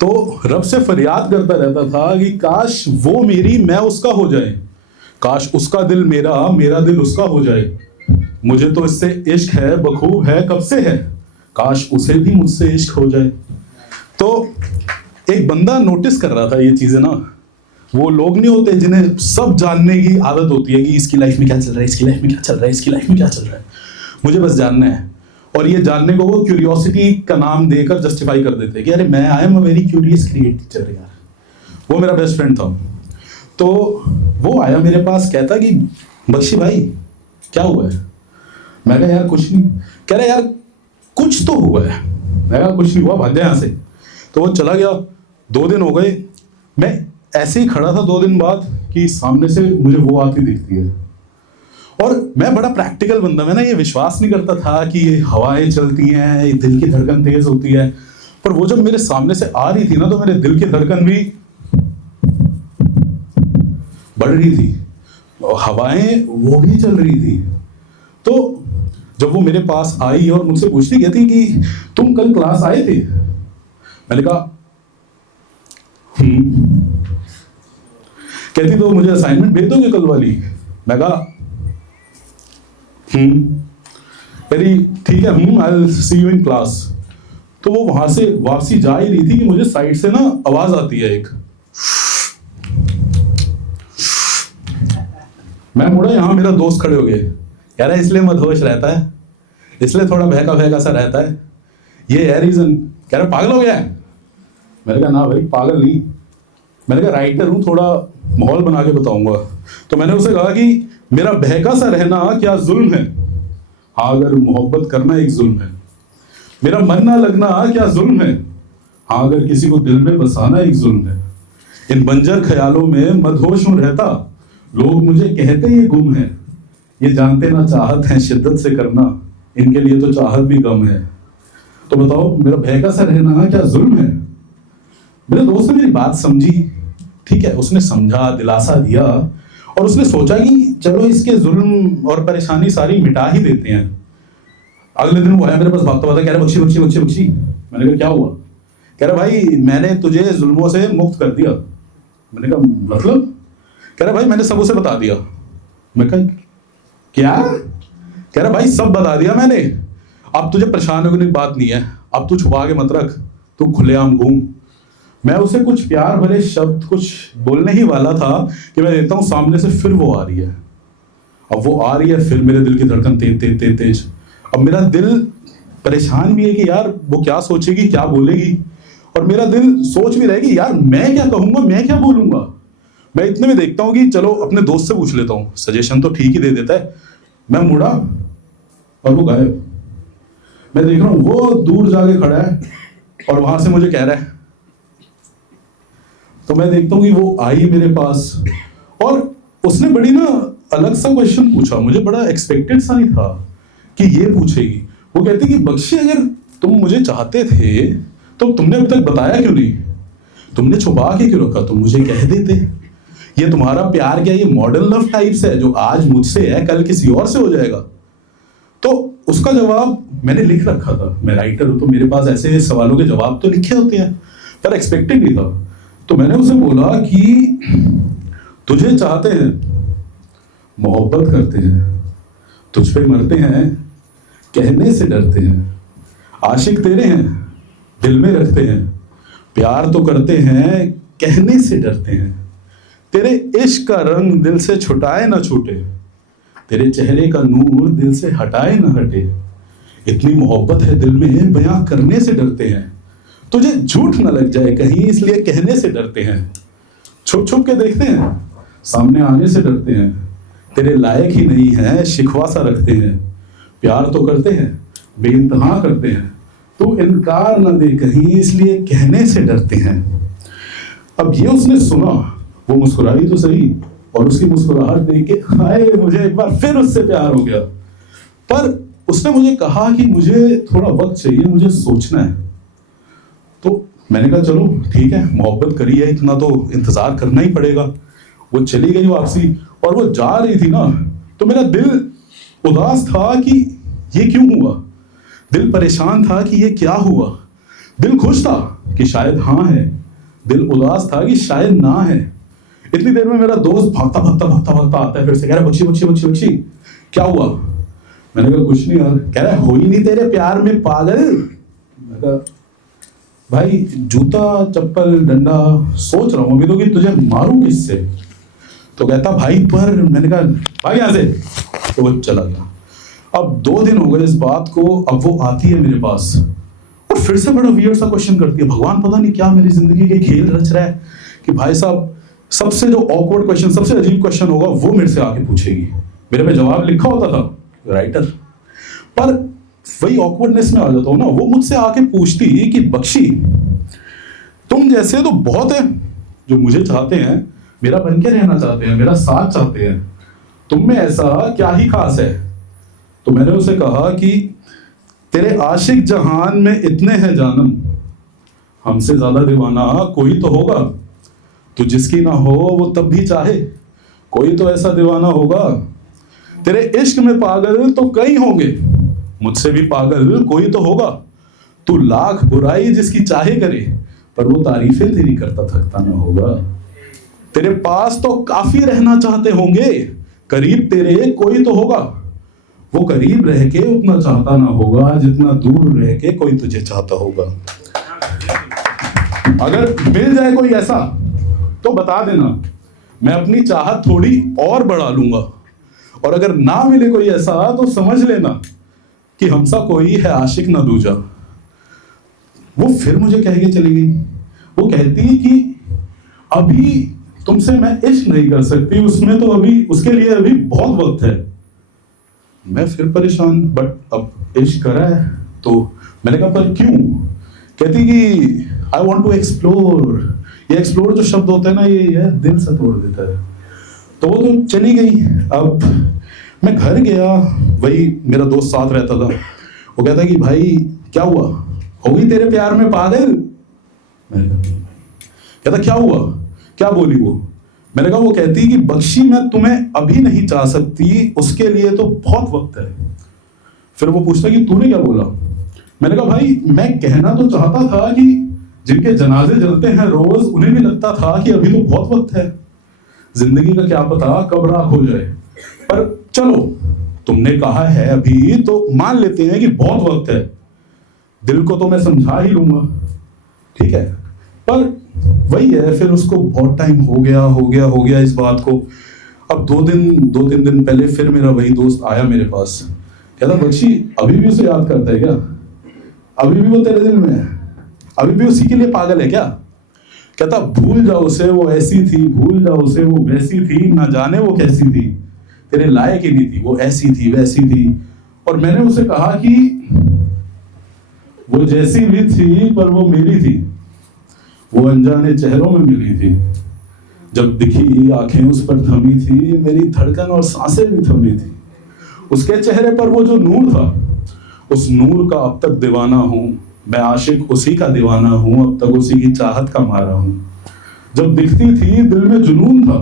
तो रब से फरियाद करता रहता था कि काश वो मेरी मैं उसका हो जाए, काश उसका दिल मेरा, मेरा दिल उसका हो जाए। मुझे तो इससे इश्क है, बखूब है, कब से है, काश उसे भी मुझसे इश्क हो जाए। तो एक बंदा नोटिस कर रहा था ये चीज़ें ना, वो लोग नहीं होते जिन्हें सब जानने की आदत होती है कि इसकी लाइफ में क्या चल रहा है, इसकी लाइफ में क्या चल रहा है, इसकी लाइफ में क्या चल रहा है, मुझे बस जानना है। और ये जानने को वो क्यूरियोसिटी का नाम देकर जस्टिफाई कर देते हैं कि अरे मैं I am a very curious creator यार। वो मेरा बेस्ट फ्रेंड था, तो वो आया मेरे पास, कहता कि बख्शी भाई क्या हुआ है? मैं कहा यार कुछ नहीं। कह रहा यार कुछ तो हुआ है। मैं कहा कुछ नहीं हुआ, भाग गया यहाँ से। तो वो चला गया। 2 दिन हो गए, मैं ऐसे ही खड़ा था 2 दिन बाद कि सामने से मुझे वो आती दिखती है। और मैं बड़ा प्रैक्टिकल बंदा, मैं ना ये विश्वास नहीं करता था कि ये हवाएं चलती हैं, ये दिल की धड़कन तेज होती है। पर वो जब मेरे सामने से आ रही थी ना, तो मेरे दिल की धड़कन भी बढ़ रही थी और हवाएं वो भी चल रही थी। तो जब वो मेरे पास आई और मुझसे पूछती, कहती कि तुम कल क्लास आए थे? मैंने कहा कहती तो मुझे असाइनमेंट भेज दोगे कल वाली? मैं कहा कहती ठीक है, I will see you in class. तो वो वहां से वापसी जा ही रही थी कि मुझे साइड से ना आवाज आती है एक। मैं मुड़ा, यहाँ मेरा दोस्त खड़े हो गए। कह रहा है इसलिए मदहोश रहता है, इसलिए थोड़ा बहका बहका सा रहता है, ये है रीजन। कह रहा पागल हो गया है? मैंने कहा ना भाई पागल नहीं, मैंने कहा राइटर हूं, थोड़ा माहौल बना के बताऊंगा। तो मैंने उसे कहा कि मेरा बहका सा रहना क्या जुल्म है? हाँ, अगर मोहब्बत करना एक जुल्म है। मेरा मन ना लगना क्या जुल्म है? हाँ, अगर किसी को दिल में बसाना एक जुल्म है। इन बंजर ख्यालों में मदहोश हूं रहता, लोग मुझे कहते ये गुम है, ये जानते ना चाहत है शिद्दत से करना, इनके लिए तो चाहत भी कम है। तो बताओ मेरा बहका सा रहना क्या जुल्म है? मेरे दोस्त ने मेरी बात समझी, ठीक है, उसने समझा, दिलासा दिया और उसने सोचा कि चलो इसके जुल्म और परेशानी सारी मिटा ही देते हैं। अगले दिन वो आया मेरे पास भागता हुआ था, कह रहा बख्शी बख्शी बख्शी बख्शी। मैंने कहा क्या हुआ? कह रहा भाई मैंने तुझे जुल्मों से मुक्त कर दिया। मैंने कहा मतलब? कह रहा भाई मैंने सब उसे बता दिया। मैं कहा क्या? कह रहा भाई सब बता दिया मैंने, अब तुझे परेशान होने की बात नहीं है, अब तू छुपा के मत रख, तू खुलेआम घूम। मैं उसे कुछ प्यार भरे शब्द कुछ बोलने ही वाला था कि मैं देखता हूँ सामने से फिर वो आ रही है। अब वो आ रही है, फिर मेरे दिल की धड़कन तेज तेज तेज तेज। अब मेरा दिल परेशान भी है कि यार वो क्या सोचेगी, क्या बोलेगी, और मेरा दिल सोच भी रहेगी यार मैं क्या कहूंगा, मैं क्या बोलूंगा। मैं इतने में देखता हूँ कि चलो अपने दोस्त से पूछ लेता हूँ, सजेशन तो ठीक ही दे देता है। मैं मुड़ा और वो गायब। मैं देख रहा हूँ वो दूर जाके खड़ा है और वहां से मुझे कह रहा है। तो मैं देखता हूँ कि वो आई मेरे पास और उसने बड़ी ना अलग सा क्वेश्चन पूछा, मुझे बड़ा एक्सपेक्टेड सा नहीं था कि ये पूछेगी। वो कहती कि बख्शी अगर तुम मुझे चाहते थे तो तुमने अभी तक बताया क्यों नहीं, तुमने छुपा के क्यों रखा, तुम मुझे कह देते। ये तुम्हारा प्यार क्या ये मॉडर्न लव टाइप्स है जो आज मुझसे है कल किसी और से हो जाएगा। तो उसका जवाब मैंने लिख रखा था, मैं राइटर हूं तो मेरे पास ऐसे सवालों के जवाब तो लिखे होते हैं, पर एक्सपेक्टेड नहीं था। तो मैंने उसे बोला कि तुझे चाहते हैं, मोहब्बत करते हैं, तुझ पे मरते हैं, कहने से डरते हैं, आशिक तेरे हैं, दिल में रखते हैं, प्यार तो करते हैं, कहने से डरते हैं। तेरे इश्क का रंग दिल से छुटाए ना छूटे, तेरे चेहरे का नूर दिल से हटाए ना हटे। इतनी मोहब्बत है दिल में, बयां करने से डरते हैं। तुझे झूठ न लग जाए कहीं, इसलिए कहने से डरते हैं। छुप छुप के देखते हैं, सामने आने से डरते हैं। तेरे लायक ही नहीं है, शिकवा सा रखते हैं। प्यार तो करते हैं, बेइंतहा करते हैं। तू इनकार न दे कहीं, इसलिए कहने से डरते हैं। अब ये उसने सुना, वो मुस्कुराई तो सही, और उसकी मुस्कुराहट देख के हाय मुझे एक बार फिर उससे प्यार हो गया। पर उसने मुझे कहा कि मुझे थोड़ा वक्त चाहिए, मुझे सोचना है। तो मैंने कहा चलो ठीक है, मोहब्बत करी है, इतना तो इंतजार करना ही पड़ेगा। वो चली गई वापसी, और वो जा रही थी ना, तो मेरा दिल उदास था कि ये क्यों हुआ। दिल परेशान था कि ये क्या हुआ। दिल खुश था कि शायद हाँ है, दिल उदास था कि शायद ना है। इतनी देर में मेरा दोस्त भागता भागता भागता भागता आता है, फिर से कह रहा बख्शी बख्शी बख्शी बख्शी क्या हुआ। मैंने कहा कुछ नहीं यार। कह रहा हो ही नहीं तेरे प्यार में पागल। मैंने कहा भाई जूता चप्पल डंडा सोच रहा हूँ अभी तो कि तुझे मारूं किससे। तो कहता भाई पर। मैंने कहा भाई यहाँ से। तो वो चला गया। अब 2 दिन हो गए इस बात को। अब वो आती है मेरे पास और फिर से बड़ा वियर्ड सा क्वेश्चन करती है। भगवान पता नहीं क्या मेरी जिंदगी के खेल रच रहा है कि भाई साहब सबसे जो ऑकवर्ड क्वेश्चन, सबसे अजीब क्वेश्चन होगा वो मेरे से आके पूछेगी। मेरे पे जवाब लिखा होता था राइटर, पर वही ऑकवर्डनेस में आ जाता हूँ ना। वो मुझसे आके पूछती कि बख्शी तुम जैसे तो बहुत है जो मुझे चाहते हैं, मेरा बन के रहना चाहते हैं, मेरा साथ चाहते हैं, तुम में ऐसा क्या ही खास है। तो मैंने उसे कहा कि तेरे आशिक जहान में इतने हैं जानम, हमसे ज्यादा दीवाना कोई तो होगा। तो जिसकी ना हो वो तब भी चाहे, कोई तो ऐसा दीवाना होगा। तेरे इश्क में पागल तो कई होंगे, मुझसे भी पागल कोई तो होगा। तू लाख बुराई जिसकी चाहे करे, पर वो तारीफें तेरी करता थकता ना होगा। तेरे पास तो काफी रहना चाहते होंगे, करीब तेरे कोई तो होगा। वो करीब रह के उतना चाहता ना होगा जितना दूर रह के कोई तुझे चाहता होगा। अगर मिल जाए कोई ऐसा तो बता देना, मैं अपनी चाहत थोड़ी और बढ़ा लूंगा। और अगर ना मिले कोई ऐसा तो समझ लेना कि हमसा कोई है आशिक ना दूजा। वो फिर मुझे कह के चली गई। वो कहती कि अभी तुमसे मैं इश्क नहीं कर सकती, उसमें तो अभी उसके लिए अभी बहुत वक्त है। मैं फिर परेशान, बट अब इश्क करा है तो मैंने कहा पर क्यों। कहती कि आई वॉन्ट टू एक्सप्लोर। ये एक्सप्लोर जो शब्द होता है ना, ये दिल से तोड़ देता है। तो वो तो चली गई। अब मैं घर गया, वही मेरा दोस्त साथ रहता था। वो कहता कि भाई क्या हुआ, हो गई तेरे प्यार में पागल। मैंने कहा कहता क्या हुआ, क्या बोली वो। मैंने कहा वो कहती कि बख्शी मैं तुम्हें अभी नहीं चाह सकती, उसके लिए तो बहुत वक्त है। फिर वो पूछता कि तूने क्या बोला। मैंने कहा भाई मैं कहना तो चाहता था कि जिनके जनाजे जलते हैं रोज, उन्हें भी लगता था कि अभी तो बहुत वक्त है, जिंदगी का क्या पता कब राख हो जाए। पर चलो तुमने कहा है अभी, तो मान लेते हैं कि बहुत वक्त है। दिल को तो मैं समझा ही लूंगा, ठीक है। पर वही है, फिर उसको बहुत टाइम हो गया इस बात को। अब 2-3 दिन पहले फिर मेरा वही दोस्त आया मेरे पास। कहता बख्शी अभी भी उसे याद करता है क्या, अभी भी वो तेरे दिल में है, अभी भी उसी के लिए पागल है क्या। कहता भूल जाओ उसे, वो ऐसी थी, भूल जाओ उसे, वो वैसी थी, ना जाने वो कैसी थी, तेरे लायक ही नहीं थी, वो ऐसी थी वैसी थी। और मैंने उसे कहा कि वो जैसी भी थी पर वो मेरी थी, वो अनजाने चेहरों में मिली थी। जब दिखी आंखें उस पर थमी थी, मेरी धड़कन और सांसें भी थमी थी। उसके चेहरे पर वो जो नूर था, उस नूर का अब तक दीवाना हूं मैं, आशिक उसी का दीवाना हूं, अब तक उसी की चाहत का मारा हूं। जब दिखती थी दिल में जुनून था,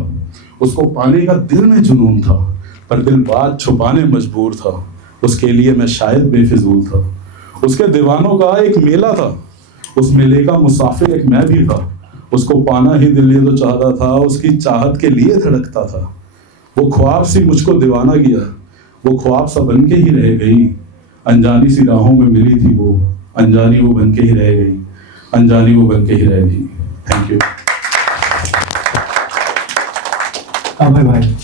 उसको पाने का दिल में जुनून था, पर दिल बात छुपाने मजबूर था, उसके लिए मैं शायद बेफिजूल था। उसके दीवानों का एक मेला था, उस मेले का मुसाफिर एक मैं भी था। उसको पाना ही दिल ये तो चाहता था, उसकी चाहत के लिए धड़कता था। वो ख्वाब सी मुझको दीवाना किया, वो ख्वाब सा बन के ही रह गई। अनजानी सी राहों में मिली थी वो, अनजानी वो बन के ही रह गई, अनजानी वो बन के ही रह गई। Thank you. अभय भाई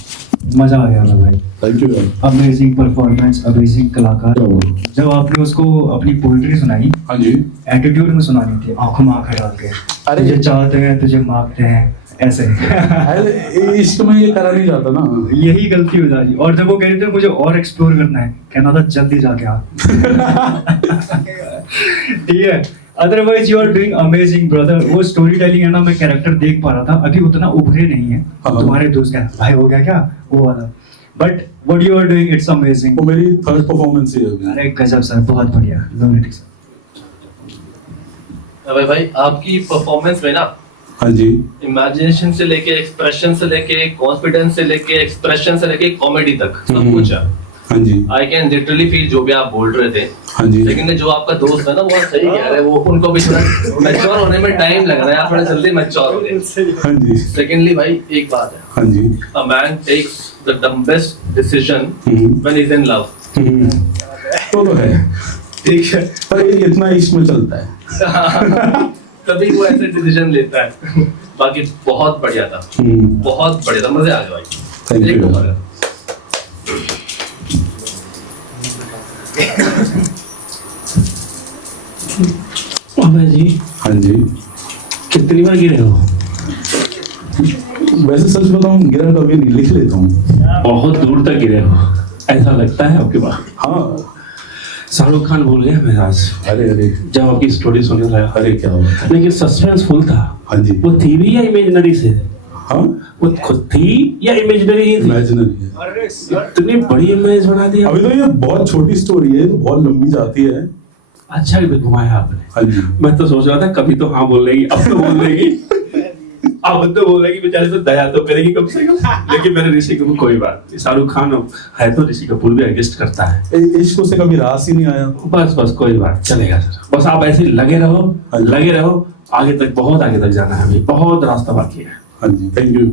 मजा आ गया अभय भाई। Thank you. Amazing performance, amazing कलाकार। जब आपने उसको अपनी पोइट्री सुनाई, हाँ जी, एटीट्यूड में सुनानी थी, आंखों में आंखें डाल के, अरे तुझे चाहते हैं तुझे मांगते हैं, ऐसे। इश्क में ये करा नहीं जाता ना, यही गलती हो जाती। और जब वो कह रहे थे मुझे और एक्सप्लोर करना है, कहना था जल्दी जाके आ। ठीक है, otherwise you are doing amazing brother. वो स्टोरी टेलिंग है ना, मैं कैरेक्टर देख पा रहा था, अभी उतना उभरे नहीं है। तुम्हारे दोस्त का भाई हो गया क्या वो वाला, but what you are doing it's amazing. वो मेरी थर्ड परफॉर्मेंस है। अरे गजब सर, बहुत बढ़िया, लवली सर। अबे भाई आपकी परफॉर्मेंस में ना, हाँ जी, इमेजिनेशन से लेके एक्सप्रेशन से लेके कॉन्फिडेंस से लेके एक्सप्रेशन से लेके कॉमेडी तक सब कुछ है। हाँ जी, आई कैन लिटरली फील जो भी आप बोल रहे थे। हाँ जी, लेकिन जो आपका दोस्त है ना वो सही कह रहे हैं, वो उनको भी थोड़ा मैच्योर होने में टाइम लग रहा है, आप थोड़ा जल्दी मैच्योर हो गए। हाँ जी। सेकेंडली भाई एक बात है, हाँ जी, a man takes the dumbest decision when he's in love। तो है, ठीक है, पर ये इतना इश्क में चलता है। तभी वो ऐसे डिसीजन लेता है। बाकी बहुत बढ़िया था, बहुत बढ़िया था, मजे आ गए भाई। Thank you. अभय जी, हाँ जी, कितनी बार गिरे हो? वैसे सच बताऊं गिरा कभी नहीं, लिख लेता हूँ। बहुत दूर तक गिरे हो ऐसा लगता है आपके पास। हाँ, शाहरुख खान बोल गया मैं आज। अरे अरे, जब आपकी स्टोरी सुन रहा अरे क्या हुआ? लेकिन सस्पेंसफुल था। हाँ जी, वो थी भी या इमेजिनरी से? हाँ, वो खुद थी या इमेजिनरी ही थी? इमेजिनरी है। इतनी बड़ी इमेज बना दी। अभी तो ये बहुत छोटी स्टोरी है, तो बहुत लंबी जाती है। अच्छा घुमाया आपने। हाँ जी, मैं तो सोच रहा था कभी तो हाँ बोल लेगी, अब तो बोल लेगी। अब तो बोल लेगी, बेचारे तो दया तो करेगी कम से कम। लेकिन मैंने ऋषि कपूर, कोई बात नहीं, शाहरुख खान है तो ऋषि कपूर भी एडजस्ट करता है। इश्क से कभी रास ही नहीं आया। बस बस कोई बात, चलेगा सर। बस आप ऐसे लगे रहो, लगे रहो, आगे तक, बहुत आगे तक जाना है, अभी बहुत रास्ता बाकी है। हाँ जी, थैंक यू।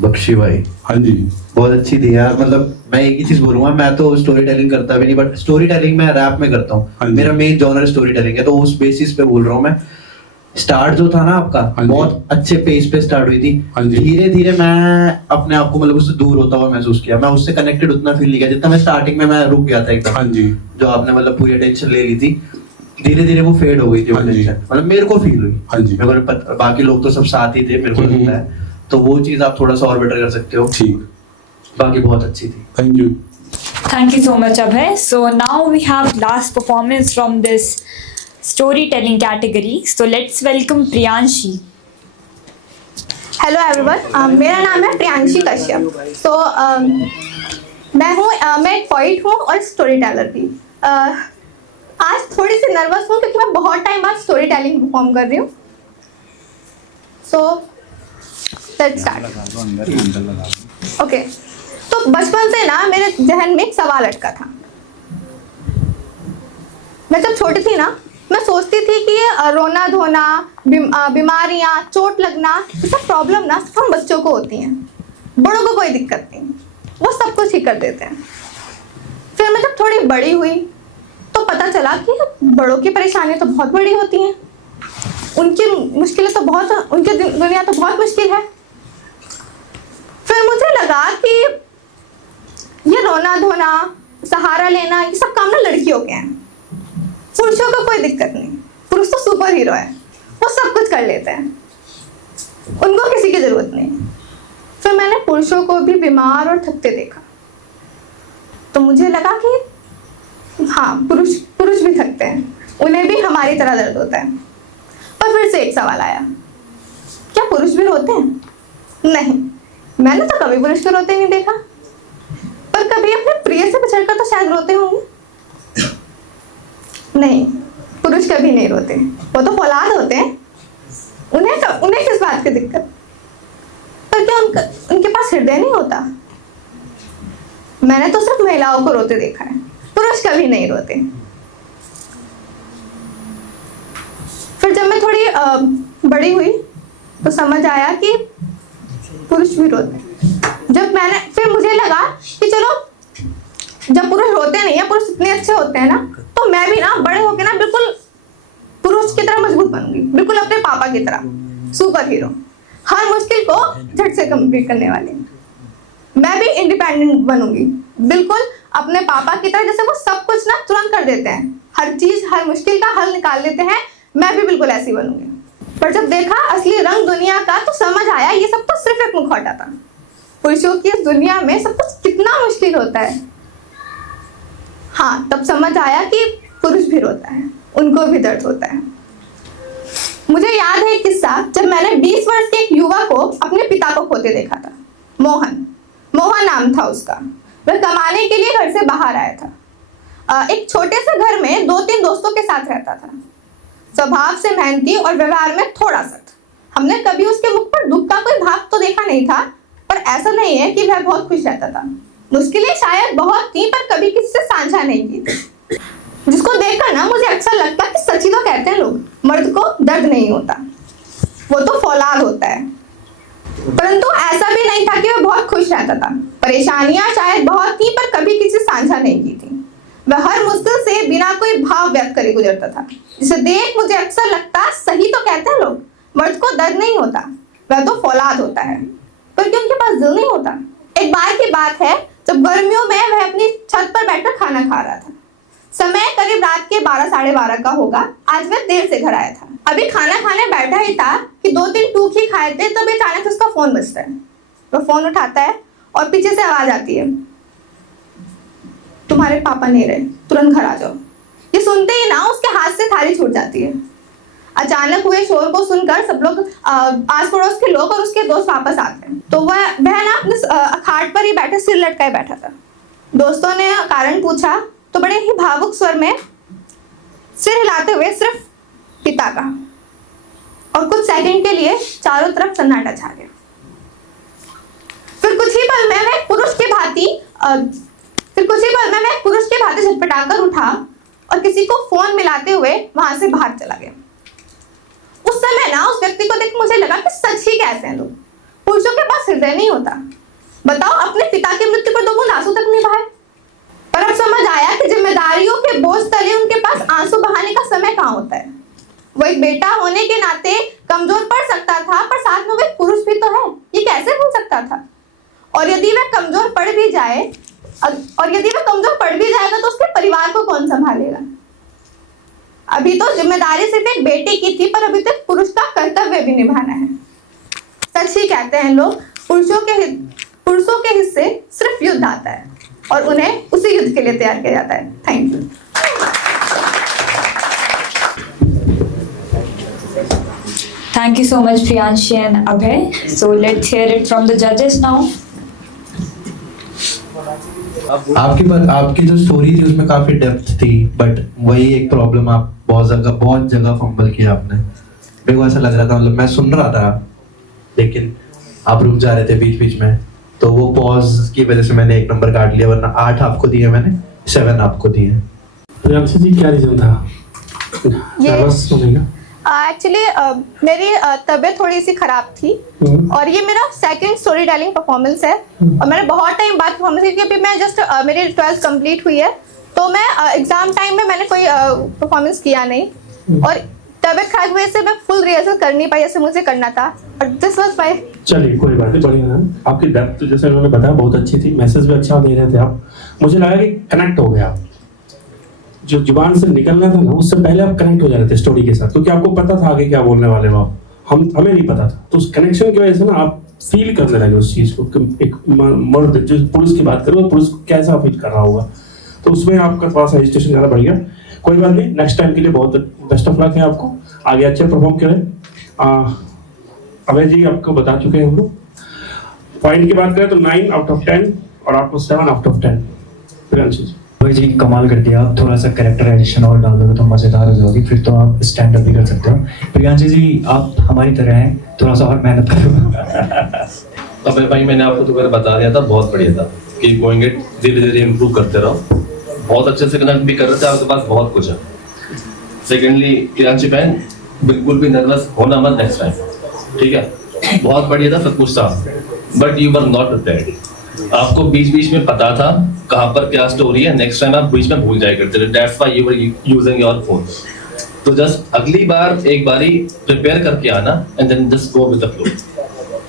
बख्शी भाई, हाँ जी, बहुत अच्छी थी यार। मतलब मैं एक ही चीज बोलूंगा, मैं तो स्टोरी टेलिंग करता भी नहीं, बट स्टोरी टेलिंग मैं रैप में करता हूँ। मेरा मेन जॉनर स्टोरी टेलिंग है, तो उस बेसिस पे बोल रहा हूँ मैं। स्टार्ट जो था ना आपका, बहुत अच्छे पेस पे स्टार्ट हुई थी। धीरे धीरे मैं अपने आप को मतलब उससे दूर होता हुआ महसूस किया। मैं उससे कनेक्टेड उतना फील नहीं किया जितना मैं स्टार्टिंग में मैं रुक गया था एकदम। हाँ जी, जो आपने मतलब पूरी अटेंशन ले ली थी, धीरे धीरे वो फेड हो गई थी। मतलब मेरे को फील हुई। हाँ जी, मेरे को बाकी लोग तो सब साथ ही थे, मेरे को लगता है। तो वो चीज आप थोड़ा सा और बेटर कर सकते हो। ठीक, बाकी बहुत अच्छी थी। Thank you. Thank you so much, Abhay. So now we have last performance from this storytelling category. So let's welcome Priyanshi. Hello everyone, मेरा नाम है प्रियांशी कश्यप। तो मैं एक पोइट हूँ और स्टोरी टेलर भी। आज थोड़ी सी नर्वस हूँ क्योंकि मैं बहुत टाइम बाद स्टोरी टेलिंग परफॉर्म कर रही हूँ। सो लेट्स स्टार्ट। ओके, तो बचपन से ना मेरे जहन में एक सवाल अटका था। मैं जब छोटी थी ना, मैं सोचती थी कि रोना धोना, बीमारियां, चोट लगना, ये सब प्रॉब्लम ना सिर्फ हम बच्चों को होती हैं, बड़ों को कोई दिक्कत नहीं, वो सब कुछ ही कर देते हैं। फिर मैं जब थोड़ी बड़ी हुई तो पता चला कि बड़ों की परेशानियां तो बहुत बड़ी होती हैं, उनकी मुश्किलें तो बहुत, उनकी दुनिया तो बहुत मुश्किल है। फिर मुझे लगा कि ये रोना धोना, सहारा लेना, ये सब काम ना लड़कियों के हैं, पुरुषों को कोई दिक्कत नहीं। पुरुष तो सुपर हीरो है, वो सब कुछ कर लेते हैं, उनको किसी की जरूरत नहीं। फिर मैंने पुरुषों को भी बीमार और थकते देखा, तो मुझे लगा कि हाँ, पुरुष भी थकते हैं, उन्हें भी हमारी तरह दर्द होता है। पर फिर से एक सवाल आया, क्या पुरुष भी रोते हैं? नहीं, मैंने तो कभी पुरुष को रोते नहीं देखा। पर कभी अपने प्रिय से बिछड़कर तो शायद रोते होंगे। नहीं, पुरुष कभी नहीं रोते, वो तो फौलाद होते हैं, उन्हें किस बात की दिक्कत? पर क्या उनके पास हृदय नहीं होता? मैंने तो सिर्फ महिलाओं को रोते देखा है, पुरुष कभी नहीं रोते। फिर जब मैं थोड़ी बड़ी हुई तो समझ आया कि पुरुष भी रोते हैं। फिर मुझे लगा कि चलो जब पुरुष होते नहीं है, पुरुष इतने अच्छे होते हैं ना, तो मैं भी ना बड़े होके ना बिल्कुल पुरुष की तरह मजबूत बनूंगी, बिल्कुल अपने पापा की तरह सुपर हीरो, हर मुश्किल को झट से कंप्लीट करने वाली। मैं भी इंडिपेंडेंट बनूंगी, बिल्कुल अपने पापा की तरह, जैसे वो सब कुछ ना तुरंत कर देते हैं, हर चीज हर मुश्किल का हल निकाल लेते हैं, मैं भी बिल्कुल ऐसी बनूंगी। पर जब देखा असली रंग दुनिया का तो समझ आया ये सब तो सिर्फ एक मुखौटा था। पुरुषों की इस दुनिया में सब कुछ कितना मुश्किल होता है। हाँ, तब समझ आया कि पुरुष भी रोता है, उनको भी दर्द होता है। मुझे याद है एक किस्सा, जब मैंने 20 वर्ष के एक युवा को अपने पिता को खोते देखा था। मोहन नाम था उसका। वह कमाने के लिए घर से बाहर आया था। एक छोटे से घर में 2-3 दोस्तों के साथ रहता था। स्वभाव से मेहनती और व्यवहार में थोड़ा सख्त। हमने कभी उसके मुख पर दुख का कोई भाव तो देखा नहीं था, पर ऐसा नहीं है कि वह बहुत खुश रहता था। मुश्किलें शायद बहुत थी, पर कभी किसी से साझा नहीं की थी। जिसको देखकर ना मुझे अक्सर लगता कि सच ही तो कहते हैं लोग, मर्द को दर्द नहीं होता, वो तो फौलाद होता है। परंतु ऐसा भी नहीं था कि वह बहुत खुश रहता था। परेशानियां शायद बहुत थी, पर कभी किसी से साझा नहीं की थी। वह हर मुश्किल से बिना कोई भाव व्यक्त करे गुजरता था, जिसे देख मुझे अक्सर लगता सही तो कहते हैं लोग, मर्द को दर्द नहीं होता, वह तो फौलाद होता है, क्योंकि उनके पास दिल नहीं होता। एक बार की बात है, जब गर्मियों में वह अपनी छत पर बैठकर खाना खा रहा था। समय करीब रात के 12-12:30 का होगा। आज वह देर से घर आया था। अभी खाना खाने बैठा ही था कि 2-3 टूक ही खाए थे, तभी अचानक उसका फोन बजता है। वह फोन उठाता है और पीछे से आवाज आती है, तुम्हारे पापा नहीं रहे, तुरंत घर आ जाओ। ये सुनते ही ना उसके हाथ से थाली छूट जाती है। अचानक हुए शोर को सुनकर सब लोग, आस पड़ोस के लोग और उसके दोस्त वापस आते हैं। तो वह ना अपने खाट पर ही बैठे सिर लटकाए बैठा था। दोस्तों ने कारण पूछा तो बड़े ही भावुक स्वर में सिर हिलाते हुए सिर्फ पिता का, और कुछ सेकंड के लिए चारों तरफ सन्नाटा छा गया। फिर कुछ ही पल में वह पुरुष के भांति झटपटाकर उठा और किसी को फोन मिलाते हुए वहां से बाहर चला गया। उस समय ना उस व्यक्ति को देख मुझे लगा कि सच ही कहते हैं लोग, पुरुषों के पास हृदय नहीं होता। बताओ, अपने पिता की मृत्यु पर 2 बूंद आंसू तक नहीं बहाए। पर अब समझ आया कि जिम्मेदारियों के बोझ तले उनके पास आंसू बहाने का समय कहाँ होता है। वो एक बेटा होने के नाते कमजोर पड़ सकता था, पर साथ में वो एक पुरुष भी तो है, ये कैसे भूल सकता था। और यदि वह कमजोर पड़ भी जाएगा तो उसके परिवार को कौन संभालेगा। अभी तो जिम्मेदारी सिर्फ एक बेटे की थी, पर अभी तक पुरुष का कर्तव्य भी निभाना है। सच ही कहते हैं लोग, पुरुषों के हिस्से सिर्फ युद्ध आता है और उन्हें उसी युद्ध के लिए तैयार किया जाता है। Thank you. Thank you so much, Priyanshi and Abhay. So let's hear it from the judges now. आपकी जो स्टोरी थी उसमें काफी डेप्थ थी, बट वही एक प्रॉब्लम, आप बहुत जगह फंबल किया आपने। मेरे को ऐसा लग रहा था, मतलब मैं सुन रहा था लेकिन आप रुक जा रहे थे बीच बीच में, तो वो पॉज की वजह से मैंने 1 नंबर काट लिया, वरना 8 आपको दिए मैंने, 7 आपको दिए। प्रियांशी जी, क्या रीजन था नर्वस होने का? एक्चुअली मेरी तबीयत थोड़ी सी खराब थी और ये मेरा सेकंड स्टोरी टेलिंग परफॉर्मेंस है और मैंने बहुत टाइम बाद परफॉर्मेंस की, क्योंकि मैं जस्ट मेरी 12th कंप्लीट हुई है, तो मैं एग्जाम टाइम में मैंने कोई परफॉर्मेंस किया नहीं और तबीयत खराब की वजह से मैं फुल रिहर्सल कर नहीं पाई जैसे मुझे करना था। और दिस वाज माय। चलिए कोई बात नहीं, बढ़िया। आपकी डेप्थ जैसे उन्होंने बताया बहुत अच्छी थी, मैसेज भी अच्छा दे रहे थे आप। मुझे लगा कि कनेक्ट हो गया, जो जुबान से निकलना था ना उससे पहले आप कनेक्ट हो जा रहे थे स्टोरी के साथ, क्योंकि आपको पता था आगे क्या बोलने वाले हो आप, हमें नहीं पता था। तो उस कनेक्शन की वजह से ना आप फील करने लगे उस चीज को कि एक मर्द जो पुरुष की बात करो, पुरुष कैसा फील कर रहा होगा, तो उसमें आपका थोड़ा सा हेजिटेशन ज़्यादा बढ़ गया। कोई बात नहीं, नेक्स्ट टाइम के लिए बहुत बेस्ट ऑफ लक है आपको, आगे अच्छे परफॉर्म करें। अभय जी आपको बता चुके हैं हम लोग। पॉइंट की बात करें तो 9 आउट ऑफ 10 और आपको 7 आउट ऑफ 10। प्रियांशी जी, भाई जी कमाल कर दिया, आप थोड़ा सा कैरेक्टराइजेशन और डाल दोगे तो मजेदार हो जाओगी, फिर तो आप स्टैंड अप भी कर सकते हो। प्रियांशी जी आप हमारी तरह हैं, थोड़ा सा और मेहनत करो। अबे भाई मैंने आपको तो पहले बता दिया था, बहुत बढ़िया था कि गोइंग इट धीरे धीरे इम्प्रूव करते रहो, बहुत अच्छे से कनेक्ट भी कर रहे थे, आपके पास बहुत कुछ है। सेकेंडली प्रियांशी बहन बिल्कुल भी नर्वस होना मत नेक्स्ट टाइम, ठीक है? बहुत बढ़िया था, सब कुछ था, but you were not ready. आपको बीच बीच में पता था कहाँ पर क्या स्टोरी है, नेक्स्ट टाइम आप बीच में भूल जाया करते थे, that's why you were using your phone. तो जस्ट अगली बार एक बारी प्रिपेयर करके आना and then just go with the flow,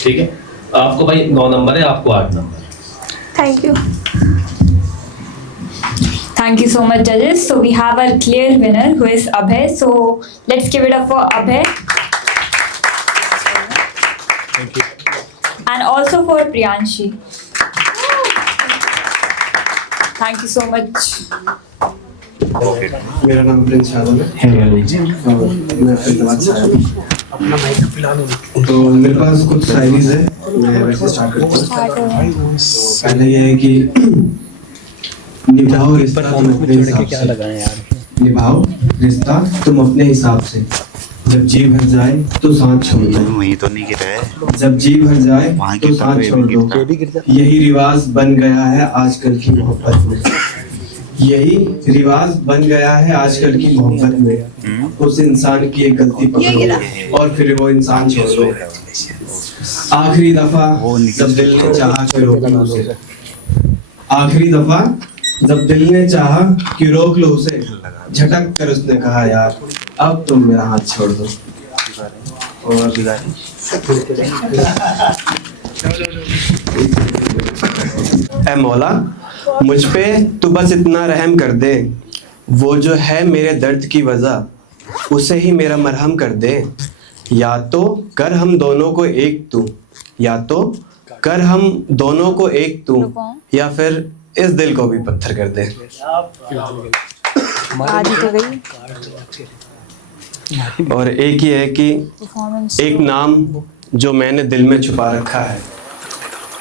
ठीक है? आपको भाई 9 नंबर है, आपको 8 number. Thank you. Thank you so much, judges. So we have our clear winner, who is Abhay. So let's give it up for Abhay. Thank you. And also for Priyanshi. Thank you so much. मेरा नाम Prince Yadav है और मैं फरीदाबाद से आया हूँ। तो मेरे पास कुछ शायरीज है, मैं वैसे स्टार्ट करता हूँ। पहले ये है कि निभाओ रिश्ता तुम अपने हिसाब से, निभाओ रिश्ता तुम अपने हिसाब से, जब जी भर जाए तो साथ छोड़ दो, वही तो नहीं गिरा, जब जी भर जाए तो साथ छोड़ दो, यही रिवाज बन गया है आजकल की मोहब्बत में, यही रिवाज बन गया है आजकल की मोहब्बत में, उस इंसान की एक गलती पकड़ो और फिर वो इंसान छोड़ दो, आखिरी दफा जब दिल ने चाहा कि रोक लो उसे, आखिरी दफा जब दिल ने चाहा कि रोक लो उसे, झटक कर उसने कहा यार अब तुम मेरा हाथ छोड़ दो। और ऐ मौला मुझ पे तू बस इतना रहम कर दे, वो जो है मेरे दर्द की वजह उसे ही मेरा मरहम कर दे, या तो कर हम दोनों को एक तू, या तो कर हम दोनों को एक तू, या फिर इस दिल को भी पत्थर कर दे। और एक ये है कि एक नाम जो मैंने दिल में छुपा रखा है,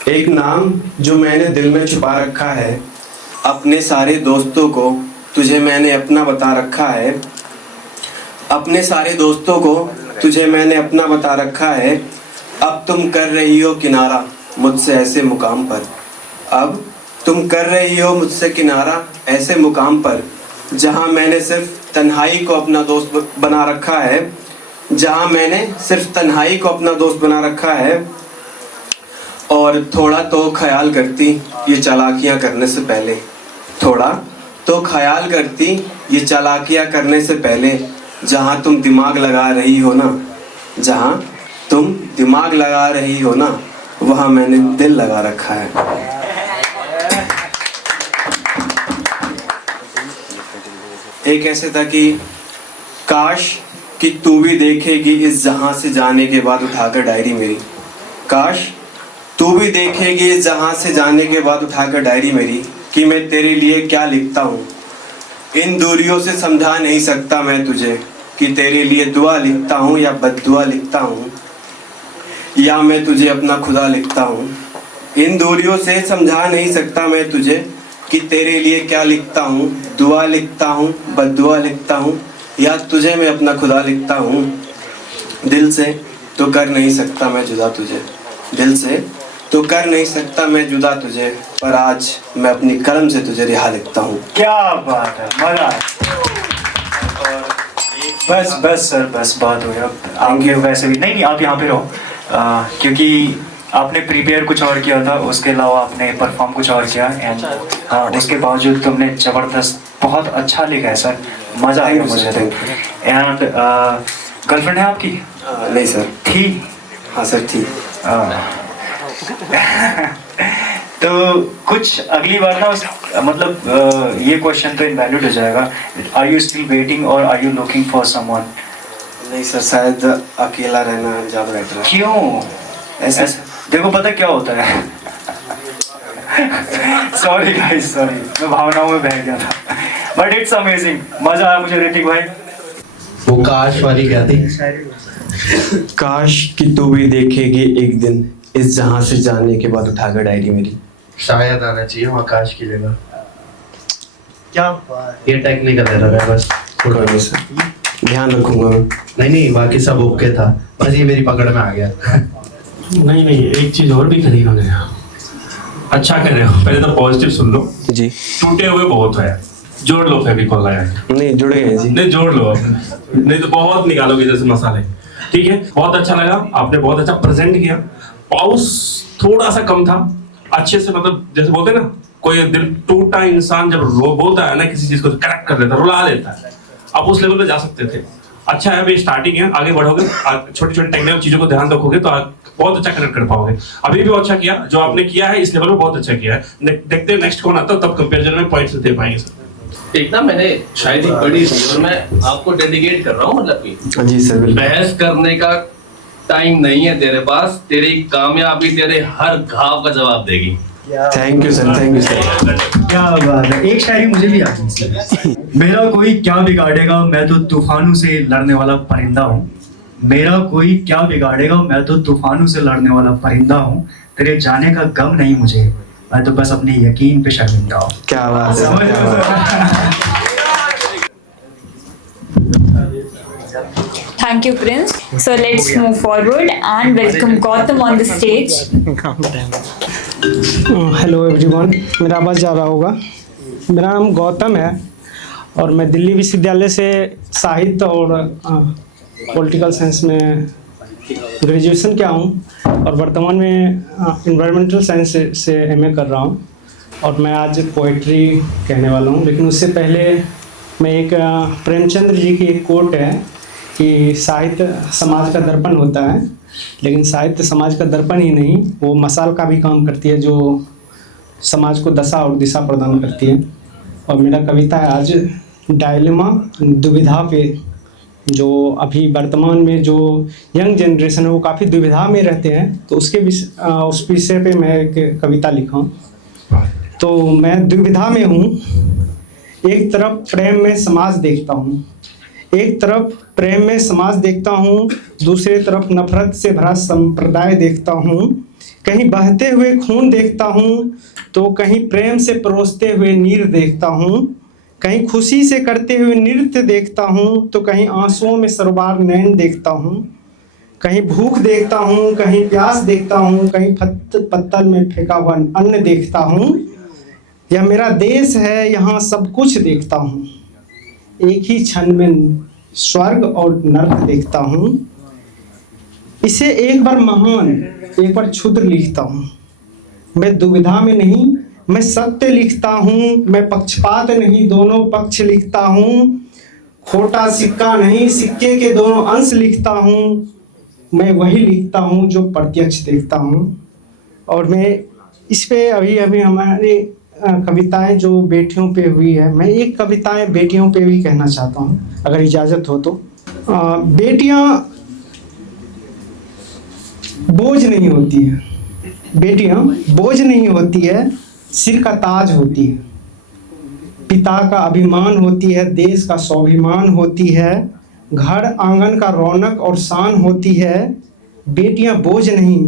एक नाम जो मैंने दिल में छुपा रखा है, अपने सारे दोस्तों को तुझे मैंने अपना बता रखा है, अपने सारे दोस्तों को तुझे मैंने अपना बता रखा है, अब तुम कर रही हो किनारा मुझसे ऐसे मुकाम पर, अब तुम कर रही हो मुझसे किनारा ऐसे मुकाम पर, जहां मैंने सिर्फ तन्हाई को अपना दोस्त बना रखा है, जहां मैंने सिर्फ तन्हाई को अपना दोस्त बना रखा है, और थोड़ा तो ख्याल करती ये चालाकियां करने से पहले, थोड़ा तो ख्याल करती ये चालाकियां करने से पहले, जहां तुम दिमाग लगा रही हो ना, जहां तुम दिमाग लगा रही हो ना, वहां मैंने दिल लगा रखा है। एक ऐसे था कि काश कि तू भी देखेगी इस जहां से जाने के बाद उठाकर डायरी मेरी, काश तू भी देखेगी इस जहां से जाने के बाद उठाकर डायरी मेरी, कि मैं तेरे लिए क्या लिखता हूँ, इन दूरियों से समझा नहीं सकता मैं तुझे, कि तेरे लिए दुआ लिखता हूँ या बद्दुआ लिखता हूँ, या मैं तुझे अपना खुदा लिखता हूँ, इन दूरियों से समझा नहीं सकता मैं तुझे, कि तेरे लिए क्या लिखता हूँ, दुआ लिखता हूँ बद्दुआ लिखता हूँ, या तुझे मैं अपना खुदा लिखता हूँ, दिल से तो कर नहीं सकता मैं जुदा तुझे, दिल से तो कर नहीं सकता मैं जुदा तुझे, पर आज मैं अपनी कलम से तुझे रिहा लिखता हूँ। क्या बात है, मजा है। और बस बस सर बस बात हो गया। आगे वैसे भी नहीं आप यहाँ पे रहो, क्योंकि आपने प्रिपेयर कुछ और किया था, उसके अलावा आपने परफॉर्म कुछ और किया, एंड हाँ उसके बावजूद तुमने ज़बरदस्त बहुत अच्छा लिखा है सर, मज़ा आया मुझे। एंड गर्लफ्रेंड है आपकी? नहीं सर। थी? हाँ सर थी। तो कुछ अगली बार ना मतलब ये क्वेश्चन तो इनवैलिड हो जाएगा, आर यू स्टिल वेटिंग और are you looking for someone? नहीं सर, शायद अकेला रहना ज़्यादा बेटर है। क्यों? ऐसे देखो पता क्या होता है सॉरी गाइस सॉरी, मैं भावनाओं में बह गया था, बट इट्स अमेजिंग, मजा आया मुझे ऋतिक भाई। वो काश वाली क्या थी? काश कि तू भी देखेगी एक दिन इस जहां से जाने के बाद उठाकर डायरी मेरी। शायद आना चाहिए वहाँ काश की जगह। क्या ये टेक्निकल एरर है बस, थोड़ा नहीं सर, ध्यान रखूंगा मैं। नहीं बाकी सब ओके था, बस ये मेरी पकड़ में आ गया। नहीं एक चीज और भी करी उन्होंने, अच्छा कर रहे हो, पहले तो पॉजिटिव सुन लो जी। टूटे हुए बहुत है, जोड़ लो फेविकॉल लगा के। नहीं जुड़ गए जी। नहीं जोड़ लो, नहीं तो बहुत निकालोगे जैसे मसाले। ठीक है, बहुत अच्छा लगा, आपने बहुत अच्छा प्रेजेंट किया। पाउस थोड़ा सा कम था, अच्छे से, मतलब जैसे बोलते हैं ना, कोई दिल टूटा इंसान जब रो बोलता है ना किसी चीज को, करेक्ट कर देता है, रुला देता है। आप उस लेवल पे जा सकते थे। अच्छा है, अभी स्टार्टिंग है, आगे बढ़ोगे, छोटी छोटी टेक्निकल चीजों को ध्यान रखोगे तो बहुत अच्छा कनेक्ट कर पाओगे। अभी भी अच्छा किया, जो आपने किया है इस लेवल पे बहुत अच्छा किया है। देखते हैं नेक्स्ट कौन आता है, तब कंपैरिजन में पॉइंट्स दे पाएंगे सर। एक ना मैंने शायद ही पढ़ी थी और मैं आपको डेडिकेट कर रहा हूँ, मतलब कि जी सर, बहस करने का टाइम नहीं है तेरे पास, तेरी कामयाबी तेरे हर घाव का जवाब देगी। Thank you sir, thank you sir. क्या बात है, एक शायरी मुझे भी आती है। मेरा कोई क्या बिगाड़ेगा, मैं तो तूफानों से लड़ने वाला परिंदा हूँ। मेरा कोई क्या बिगाड़ेगा, मैं तो तूफानों से लड़ने वाला परिंदा हूँ। तेरे जाने का गम नहीं मुझे, मैं तो बस अपने यकीन पे शर्मिंदा हूँ। क्या बात है। Thank you, Prince. So let's move forward and welcome Gautam on the stage. Hello everyone, मेरा आवाज़ जा रहा होगा। मेरा नाम गौतम है और मैं दिल्ली विश्वविद्यालय से साहित्य और पॉलिटिकल साइंस में ग्रेजुएशन किया हूँ और वर्तमान में इन्वायरमेंटल साइंस से एमए कर रहा हूँ। और मैं आज पोइट्री कहने वाला हूँ, लेकिन उससे पहले मैं एक प्रेमचंद्र जी की एक कोट है कि साहित्य समाज का दर्पण होता है, लेकिन साहित्य समाज का दर्पण ही नहीं, वो मसाल का भी काम करती है जो समाज को दशा और दिशा प्रदान करती है। और मेरा कविता है आज डायलेमा, दुविधा पे। जो अभी वर्तमान में जो यंग जनरेशन है वो काफ़ी दुविधा में रहते हैं, तो उसके उस विषय पे मैं एक कविता लिखा हूँ। तो मैं दुविधा में हूँ, एक तरफ प्रेम में समाज देखता हूँ, एक तरफ प्रेम में समाज देखता हूँ, दूसरी तरफ नफरत से भरा संप्रदाय देखता हूँ। कहीं बहते हुए खून देखता हूँ तो कहीं प्रेम से परोसते हुए नीर देखता हूँ, कहीं खुशी से करते हुए नृत्य देखता हूँ तो कहीं आंसुओं में सरबार नैन देखता हूँ। कहीं भूख देखता हूँ, कहीं प्यास देखता हूँ, कहीं पत्तल में फेंका हुआ अन्न देखता हूँ। यह मेरा देश है, यहाँ सब कुछ देखता हूँ, एक ही क्षण में स्वर्ग और नर्क देखता हूँ। इसे एक बार महान, एक बार क्षुद्र लिखता हूँ। मैं दुविधा में नहीं, मैं सत्य लिखता हूँ। मैं पक्षपात नहीं, दोनों पक्ष लिखता हूँ। खोटा सिक्का नहीं, सिक्के के दोनों अंश लिखता हूँ। मैं वही लिखता हूँ जो प्रत्यक्ष देखता हूँ। और मैं इस पे अभी हमारे कविताएं जो बेटियों पे हुई है, मैं एक कविताएं बेटियों पे भी कहना चाहता हूँ अगर इजाज़त हो तो। बेटियां बोझ नहीं होती है, बेटियां बोझ नहीं होती है, सिर का ताज होती है, पिता का अभिमान होती है, देश का स्वाभिमान होती है, घर आंगन का रौनक और शान होती है। बेटियां बोझ नहीं,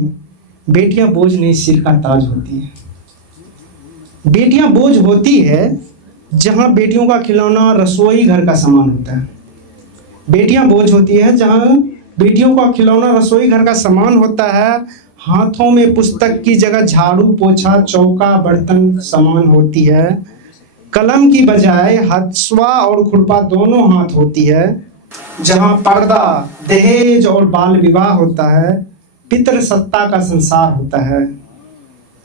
बेटियां बोझ नहीं, सिर का ताज होती है। बेटियां बोझ होती है जहां बेटियों का खिलौना रसोई घर का सामान होता है। बेटियां बोझ होती है जहां बेटियों का खिलौना रसोई घर का सामान होता है। हाथों में पुस्तक की जगह झाड़ू पोछा चौका बर्तन सामान होती है। कलम की बजाय हथुआ और खुरपा दोनों हाथ होती है। जहां पर्दा, दहेज और बाल विवाह होता है, पितृ सत्ता का संसार होता है।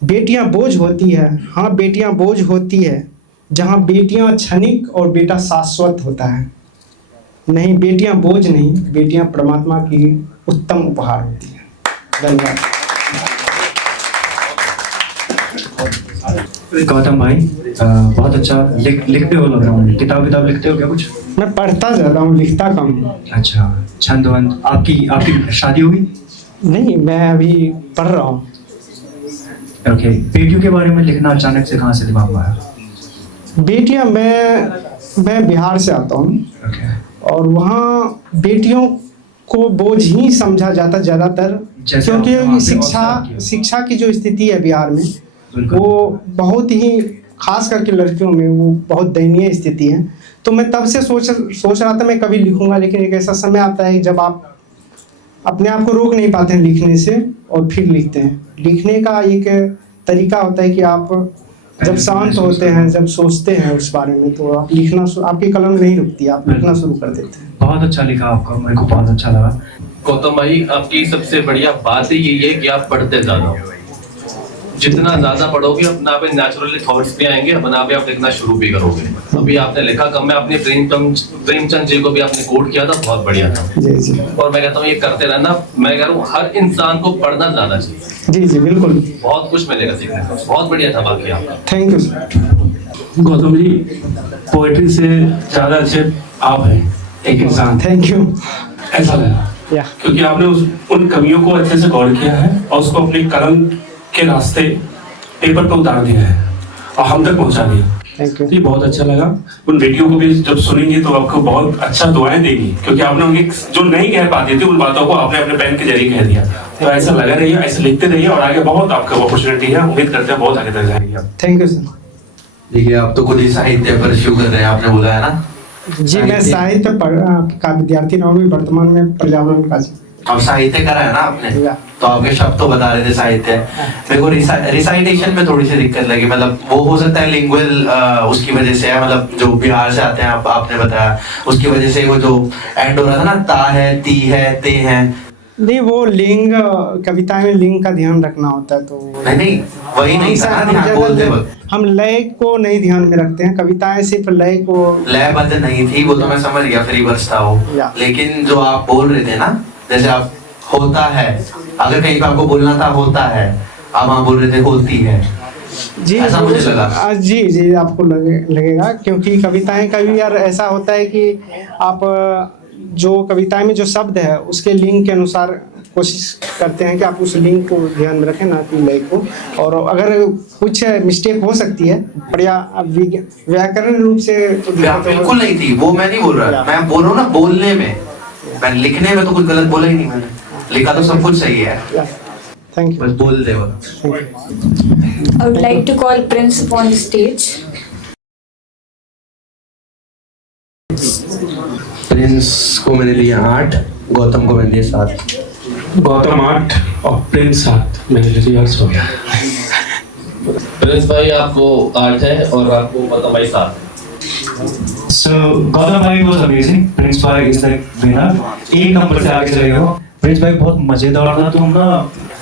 बेटियां बोझ होती है, हाँ बेटियां बोझ होती है जहां बेटियां क्षणिक और बेटा शाश्वत होता है। नहीं, बेटियां बोझ नहीं, बेटियां परमात्मा की उत्तम उपहार होती है। धन्यवाद। गौतम भाई बहुत अच्छा लिखते हो लग रहा हूँ। किताब लिखते हो क्या कुछ? मैं पढ़ता ज़्यादा हूँ, लिखता कम हूँ। अच्छा, छंद वंद। आपकी शादी हुई? नहीं, मैं अभी पढ़ रहा हूँ। ओके, बेटियों के बारे में लिखना अचानक से कहाँ से दिमाग में आया? बेटियां, मैं बिहार से आता हूँ। और वहाँ बेटियों को बोझ ही समझा जाता ज़्यादातर, क्योंकि शिक्षा की जो स्थिति है बिहार में वो बहुत ही, खास करके लड़कियों में वो बहुत दयनीय स्थिति है। तो मैं तब से सोच रहा था मैं कभी लिखूंगा, लेकिन एक ऐसा समय आता है जब आप अपने आप को रोक नहीं पाते हैं लिखने से और फिर लिखते हैं। लिखने का एक तरीका होता है कि आप जब शांत होते हैं, जब सोचते हैं उस बारे में, तो आप लिखना, आपकी कलम नहीं रुकती, आप लिखना शुरू कर देते हैं। बहुत अच्छा लिखा आपका, मेरे को बहुत अच्छा लगा। गौतम भाई, आपकी सबसे बढ़िया बात ही यही है कि आप पढ़ते ज्यादा हो। जितना ज्यादा पढ़ोगे अपना आप नेचुरली थॉट्स भी आएंगे, अपना आप लिखना शुरू भी करोगे। अभी आपने लिखा कम में, अपने प्रेमचंद जी को भी आपने कोट किया था, बहुत बढ़िया था। जी। और मैं कहता हूँ ये करते रहना। मैं कह रहा हूँ हर इंसान को पढ़ना ज्यादा चाहिए। जी बिल्कुल, बहुत कुछ मिलेगा सीखने को। बहुत बढ़िया था बाकी आपका। Thank you sir. Gautam ji, poetry से ज्यादा अच्छे आप हैं एक इंसान। Thank you. ऐसा लगा क्योंकि आपने उन कमियों को अच्छे से गौर किया है और उसको अपने कलम के रास्ते पेपर पर उतार दिया है और हम तक पहुंचा दिया। तो ये बहुत अच्छा लगा। उन वीडियो को भी जब सुनेंगे तो आपको बहुत अच्छा दुआएं देगी, क्योंकि आपने उनकी जो नहीं कह पाती थी उन बातों को आपने अपने पेन के जरिए कह दिया। तो ऐसा लगा रहिए, ऐसे लिखते रहिए और आगे बहुत आपका अपॉर्चुनिटी है। उम्मीद करते हैं बहुत आगे तक जाएंगे। Thank you sir. देखिए आप तो खुद ही साहित्य परस्यू कर रहे हैं, आपने बोला है ना। जी मैं साहित्य का विद्यार्थी रहा हूँ, वर्तमान में पर्यावरण का। अब साहित्य करा है ना आपने, तो आपके शब्द तो बता रहे थे साहित्य। मेरे को रिसाइटेशन में थोड़ी सी दिक्कत लगी, मतलब वो हो सकता है लिंगुअल उसकी वजह से है, मतलब जो बिहार से आते हैं आपने बताया उसकी वजह से वो जो एंड हो रहा था ना, ता है, ती है, ते हैं। नहीं वो लिंग, कविता में लिंग का ध्यान रखना होता है, तो नहीं वही नहीं था ना, ध्यान बोलते वक्त हम लय को नहीं ध्यान में रखते हैं। कविताएं सिर्फ लय को, लयबद्ध नहीं थी, वो तो मैं समझ गया, फ्री वर्स था वो। लेकिन जो आप बोल रहे थे ना, जैसे आप होता है, अगर कहीं पे आपको बोलना था होता है, आप वहाँ बोल रहे थे होती है। जी ऐसा मुझे लगा। जी आपको लगेगा, क्योंकि कविताएं कभी यार ऐसा होता है कि आप जो कविताएं में जो शब्द है उसके लिंग के अनुसार कोशिश करते हैं कि आप उस लिंग को ध्यान में रखें, ना कि लय को। और अगर कुछ मिस्टेक हो सकती है व्याकरण रूप से, तो बिल्कुल नहीं थी वो, मैं नहीं बोल रहा। मैं बोल रहा हूँ ना बोलने में, मैं लिखने में तो कुछ गलत बोला ही नहीं मैंने। लिखा तो सब कुछ सही है। Thank you. बस बोल दे वक्त। I would like to call Prince upon the stage. Prince को मैंने दिया 8, गौतम को मैंने दिया 7। गौतम 8 और प्रिंस 7, मेरे रिजल्ट्स हो गया। प्रिंस भाई आपको 8 है और आपको गौतम भाई 7 है। So Gautam bhai was amazing. Prince bhai is the winner. एक नंबर से आगे चले गए। प्रिंस भाई बहुत मजेदार था तुम ना।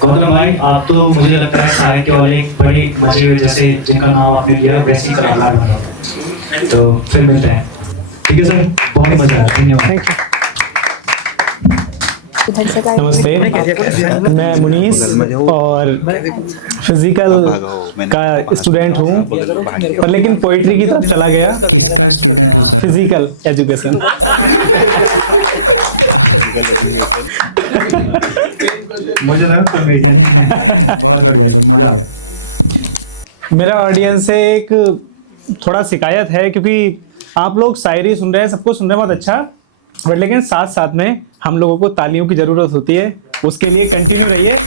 गौतम भाई आप तो मुझे लगता है साहित्य वाले बड़ी मजे हुए, जैसे जिनका नाम आपने लिया वैसे ही कलाकार बना। तो फिर मिलते हैं, ठीक है सर, बहुत मजा आया। धन्यवाद। नमस्ते, मैं मुनीस और फिजिकल का स्टूडेंट हूँ, पर लेकिन पोइट्री की तरफ चला गया। Physical education. मुझे लगा कॉमेडियन बहुत बढ़िया, मजा। मेरा ऑडियंस से एक थोड़ा शिकायत है, क्योंकि आप लोग शायरी सुन रहे हैं, सबको सुन रहे हैं बहुत अच्छा, बट लेकिन साथ साथ में हम लोगों को तालियों की जरूरत होती है, उसके लिए कंटिन्यू रहिए।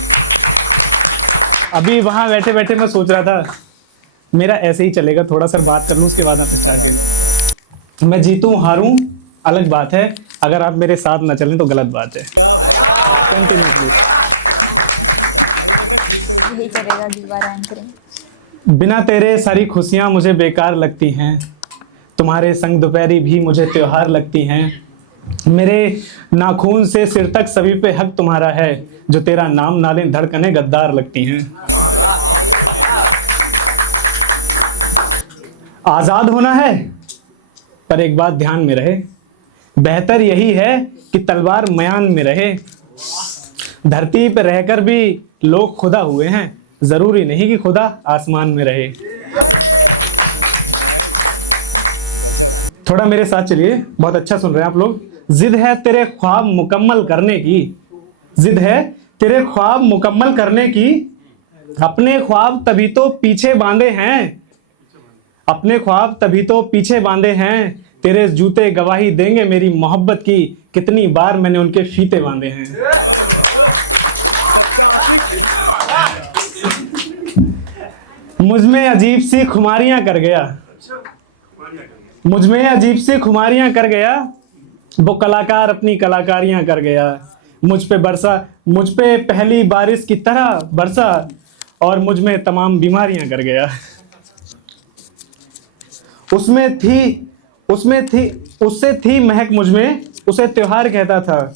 अभी वहां बैठे बैठे मैं सोच रहा था मेरा ऐसे ही चलेगा, थोड़ा सा बात कर लूं उसके बाद आप स्टार्ट करें। मैं जीतूं हारूं अलग बात है, अगर आप मेरे साथ ना चलें तो गलत बात है। Continue please. यही करेगा दीवार एंकरिंग। बिना तेरे सारी खुशियां मुझे बेकार लगती हैं, तुम्हारे संग दोपहरी भी मुझे त्योहार लगती हैं। मेरे नाखून से सिर तक सभी पे हक तुम्हारा है, जो तेरा नाम नाले धड़कने गद्दार लगती हैं। आजाद होना है, पर एक बात ध्यान में रहे, बेहतर यही है कि तलवार मयान में रहे। धरती पर रहकर भी लोग खुदा हुए हैं, जरूरी नहीं कि खुदा आसमान में रहे। थोड़ा मेरे साथ चलिए, बहुत अच्छा सुन रहे हैं आप लोग। जिद है तेरे ख्वाब मुकम्मल करने की, जिद है तेरे ख्वाब मुकम्मल करने की, अपने ख्वाब तभी तो पीछे बांधे हैं, अपने ख्वाब तभी तो पीछे बांधे हैं। तेरे जूते गवाही देंगे मेरी मोहब्बत की, कितनी बार मैंने उनके फीते बांधे हैं। मुझ में अजीब सी खुमारियां कर गया, मुझ में अजीब सी खुमारियां कर गया, वो कलाकार अपनी कलाकारियां कर गया। मुझ पे बरसा, मुझ पे पहली बारिश की तरह बरसा, और मुझ में तमाम बीमारियां कर गया। उससे थी महक मुझ में, उसे त्योहार कहता था।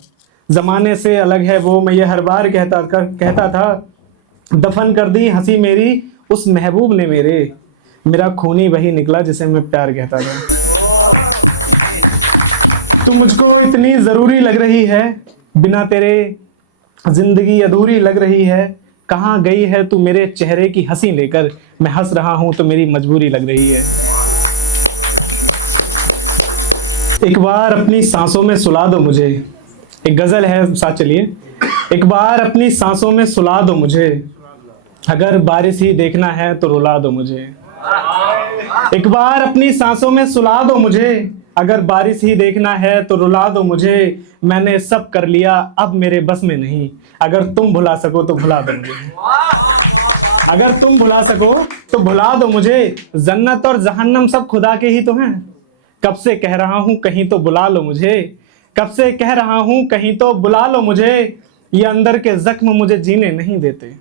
जमाने से अलग है वो, मैं ये हर बार कहता था। दफन कर दी हंसी मेरी उस महबूब ने मेरे, मेरा खूनी वही निकला जिसे मैं प्यार कहता था। तू मुझको इतनी जरूरी लग रही है, बिना तेरे जिंदगी अधूरी लग रही है। कहाँ गई है तू मेरे चेहरे की हंसी लेकर, मैं हंस रहा हूं तो मेरी मजबूरी लग रही है। एक बार अपनी सांसों में सुला दो मुझे, एक गजल है, साथ चलिए। एक बार अपनी सांसों में सुला दो मुझे, अगर बारिश ही देखना है तो रुला दो मुझे। एक बार अपनी सांसों में सुला दो मुझे, अगर बारिश ही देखना है तो रुला दो मुझे। मैंने सब कर लिया अब मेरे बस में नहीं, अगर तुम भुला सको तो भुला दो मुझे। अगर तुम भुला सको तो भुला दो मुझे। जन्नत और जहन्नम सब खुदा के ही तो हैं, कब से कह रहा हूं कहीं तो बुला लो मुझे। कब से कह रहा हूं कहीं तो बुला लो मुझे। ये अंदर के जख्म मुझे जीने नहीं देते,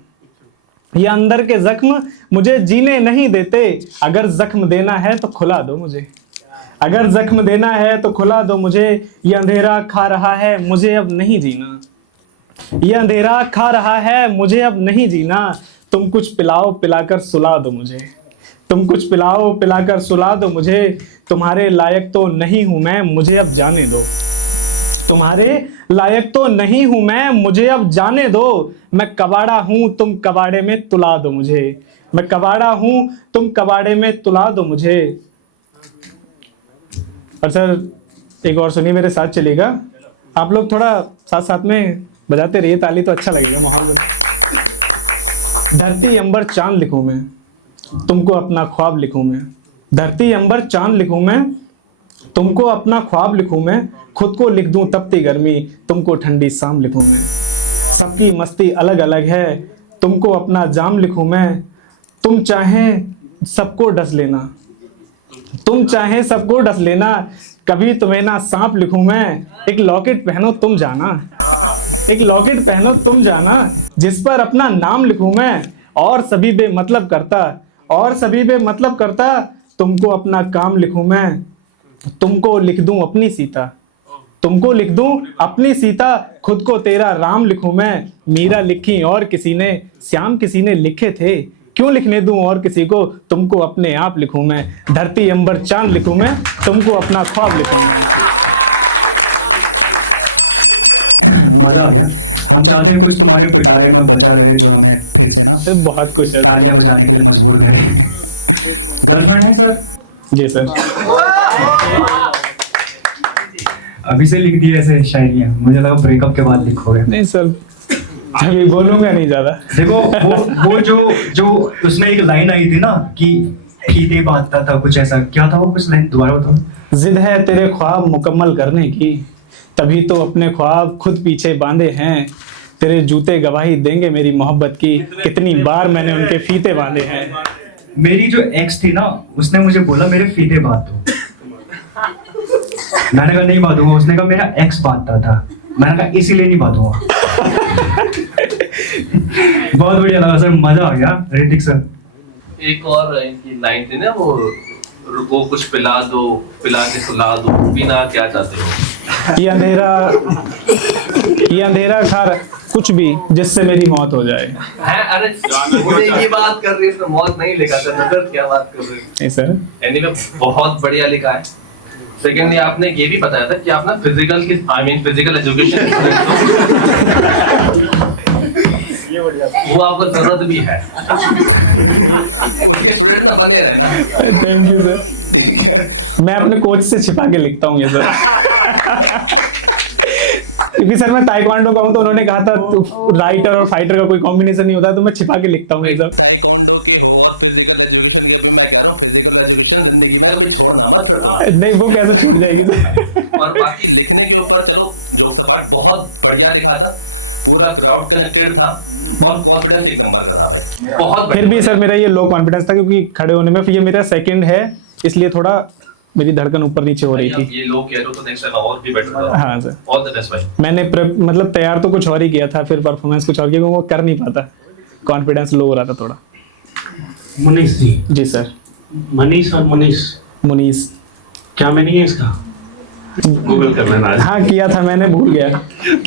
ये अंदर के जख्म मुझे जीने नहीं देते। अगर जख्म देना है तो खुला दो मुझे, अगर जख्म देना है तो खुला दो मुझे। ये अंधेरा खा रहा है मुझे अब नहीं जीना, ये अंधेरा खा रहा है मुझे अब नहीं जीना। तुम कुछ पिलाओ पिलाकर सुला दो मुझे, तुम कुछ पिलाओ पिलाकर सुला दो मुझे। तुम्हारे लायक तो नहीं हूं मैं, मुझे अब जाने दो। तुम्हारे लायक तो नहीं हूं मैं, मुझे अब जाने दो। मैं कबाड़ा हूं तुम कबाड़े में तुला दो मुझे, मैं कबाड़ा हूं तुम कबाड़े में तुला दो मुझे। और सर एक और सुनिए, मेरे साथ चलेगा। आप लोग थोड़ा साथ साथ में बजाते रहिए ताली, तो अच्छा लगेगा माहौल में। धरती अंबर चांद लिखूं मैं, तुमको अपना ख्वाब लिखूं मैं। धरती अंबर चांद लिखूं मैं, तुमको अपना ख्वाब लिखूं मैं। खुद को लिख दूं तपती गर्मी, तुमको ठंडी शाम लिखूं मैं। सबकी मस्ती अलग अलग है, तुमको अपना जाम लिखूं मैं। तुम चाहें सबको डस लेना, तुम चाहें सबको डस लेना। कभी तुम्हें ना सांप लिखूं मैं। एक लॉकेट पहनो तुम जाना, एक लॉकेट पहनो तुम जाना। जिस पर अपना नाम लिखूं मैं, और सभी बेमतलब करता, और सभी बेमतलब करता। तुमको अपना काम लिखूं मैं, तुमको लिख दूं अपनी सीता, तुमको लिख दूं अपनी सीता। खुद को तेरा राम लिखूं मैं। मीरा लिखी और किसी ने, श्याम किसी ने लिखे थे। क्यों लिखने दूं और किसी को, तुमको अपने आप लिखूं मैं। धरती अंबर चांद लिखूं मैं, तुमको अपना ख्वाब लिखूं मैं। मजा आ गया। हम चाहते हैं कुछ तुम्हारे पिटारे में बजा रहे जो हमें भेजना, बहुत कुछ है, तालियां बजाने के लिए मजबूर करें। गर्लफ्रेंड है सर? जी सर। अभी से लिख दी ऐसे शायरियाँ, मुझे लगा ब्रेकअप के बाद लिखोगे। नहीं सर, अभी बोलूंगा नहीं ज्यादा। देखो वो जो उसमें एक लाइन आई थी ना कि फीते बांधता था, कुछ ऐसा क्या था वो, कुछ लाइन दोबारा बताओ। जिद है तेरे ख्वाब मुकम्मल करने की, तभी तो अपने ख्वाब खुद पीछे बांधे हैं। तेरे जूते गवाही देंगे मेरी मोहब्बत की, कितनी बार मैंने उनके फीते बांधे हैं। मेरी जो एक्स थी ना, उसने मुझे बोला मेरे फीते बांध दो। मैंने कहा नहीं बांधूंगा। उसने कहा मेरा एक्स बांधता था। मैंने कहा इसीलिए नहीं बांधूंगा। बहुत बढ़िया लगा सर, मजा आ गया। ऋतिक सर, एक और इनकी लाइन थी ना, वो कुछ पिला दो, पिला के सुला दो, बिना क्या चाहते हो। ये अंधेरा खा कुछ भी जिससे मेरी मौत हो जाए। है अरे मुझे ये बात कर रही है, मौत नहीं लिखा था, नजर क्या बात कर रही है। नहीं सर, एनीवे बहुत बढ़िया लिखा है। सेकेंडली आपने ये भी बताया था कि आप ना फिजिकल एजुकेशन वो आपको जरूरत भी है। उसके स्टूडेंट ना बने रहना। Thank you sir. मैं अपने कोच से छिपा के लिखता हूँ ये सर। क्योंकि सर मैं ताइक्वांडो का हूँ, तो उन्होंने कहा था राइटर और फाइटर का कोई कॉम्बिनेशन नहीं होता, तो मैं छिपा के लिखता हूँ ये सब। नहीं वो कैसे छूट जाएगी सर। और बाकी लिखने के ऊपर चलो जोक सपाट बहुत बढ़िया लिखा था, पूरा क्राउड कनेक्टेड था और कॉन्फिडेंस एक नंबर का था भाई, बहुत। फिर भी सर मेरा ये लो कॉन्फिडेंस था, क्योंकि खड़े होने में, ये मेरा सेकंड है, इसलिए थोड़ा मेरी धड़कन ऊपर नीचे हो रही थी। ये लोग कह रहे हो तो नेक्स्ट टाइम और भी बेटर होगा। हाँ सर, ऑल द बेस्ट भाई। मैंने मतलब तैयार तो कुछ और ही किया था, फिर परफॉर्मेंस कुछ और किया, वो कर नहीं पाता, कॉन्फिडेंस लो हो रहा था थोड़ा। मुनीश जी। जी सर। मनीष और मुनीष, मुनीष क्या मीनिंग है इसका? गूगल कर लेना। हाँ किया था मैंने, भूल गया।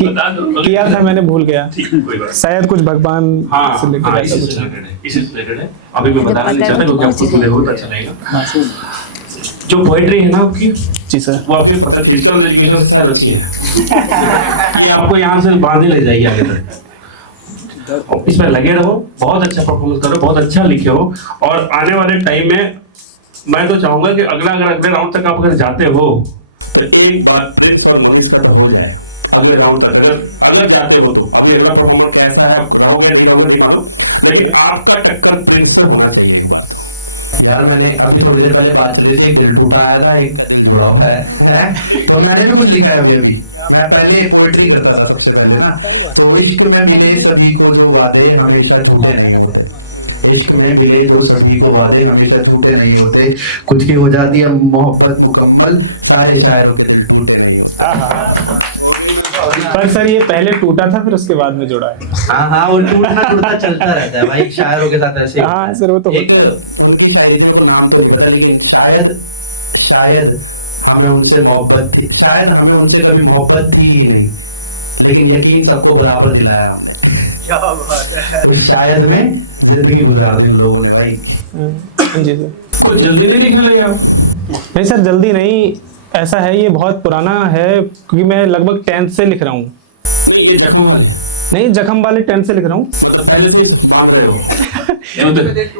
किया था मैंने, भूल गया। शायद कुछ भगवान से लेकर ऐसा कुछ इसी से रिलेटेड है। अभी मैं बताना नहीं चाहता क्योंकि आपको सुनेगा बहुत अच्छा लगेगा। जो पोएट्री है ना आपकी, जी सर, वो आपकी पता फिजिकल एजुकेशन से शायद अच्छी है। ये आपको यहाँ से बांधे ले जाएगी आगे तक। इसमें लगे रहो, बहुत अच्छा परफॉर्मेंस करो, बहुत अच्छा लिखे हो। और आने वाले टाइम में मैं तो चाहूंगा कि अगले राउंड तक आप अगर जाते हो तो एक बार प्रिंस और मनीष का तो हो जाए अगले राउंड तक। अगर जाते हो तो अभी अगला परफॉर्मेंस कैसा है, आप रहोगे नहीं रहोगे नहीं मालूम, लेकिन आपका टक्कर प्रिंस से होना चाहिए। यार मैंने अभी थोड़ी देर पहले बात चली थी, एक दिल टूटा आया था, एक दिल जुड़ा हुआ है। तो मैंने भी कुछ लिखा है अभी। मैं पहले पोएट्री करता था सबसे पहले ना, तो इश्क में मिले सभी को जो वादे हमेशा छूटे नहीं होते। इश्क में मिले जो सभी को वादे हमेशा छूटे नहीं होते। कुछ की हो जाती है मोहब्बत मुकम्मल, सारे शायरों के दिल टूटे नहीं। पर सर ये पहले टूटा था फिर उसके बाद में जुड़ा है। हाँ वो टूटना चलता रहता है भाई शायरों के साथ ऐसे। हाँ सर वो तो उनकी शायरी से को नाम तो नहीं पता, लेकिन शायद हमें उनसे मोहब्बत थी, शायद हमें उनसे कभी मोहब्बत थी ही नहीं, लेकिन यकीन सबको बराबर दिलाया हमने। क्या बात है। शायद में जिंदगी गुजार दी उन लोगों ने भाई। जी सर। कुछ जल्दी नहीं लिखने लगे आप? नहीं सर जल्दी नहीं, ऐसा है ये बहुत पुराना है क्योंकि मैं लगभग 10th से लिख रहा हूँ। ये जख्म वाले नहीं, जख्म वाले 10th से लिख रहा हूँ। मतलब पहले से भाग रहे हो?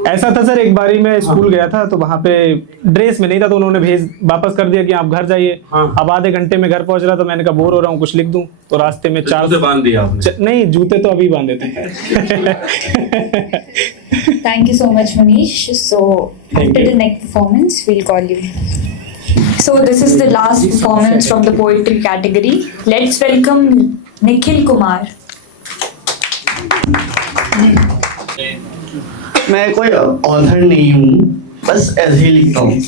ऐसा था सर, एक बारी मैं स्कूल गया था तो वहाँ पे ड्रेस में नहीं था तो उन्होंने वापस कर दिया कि आप घर जाइए। अब आधे घंटे में घर पहुंच रहा तो मैंने कहा बोर हो रहा हूँ कुछ लिख दूं, तो रास्ते में 4 से बांध दिया आपने? नहीं जूते तो अभी बांधे थे। Thank you so much, Manish. So after the next performance, we'll call you. So this is the last performance from the poetry category. Let's welcome Nikhil Kumar. मैं कोई ऑथर नहीं हूँ, बस ऐसे ही लिखता हूँ।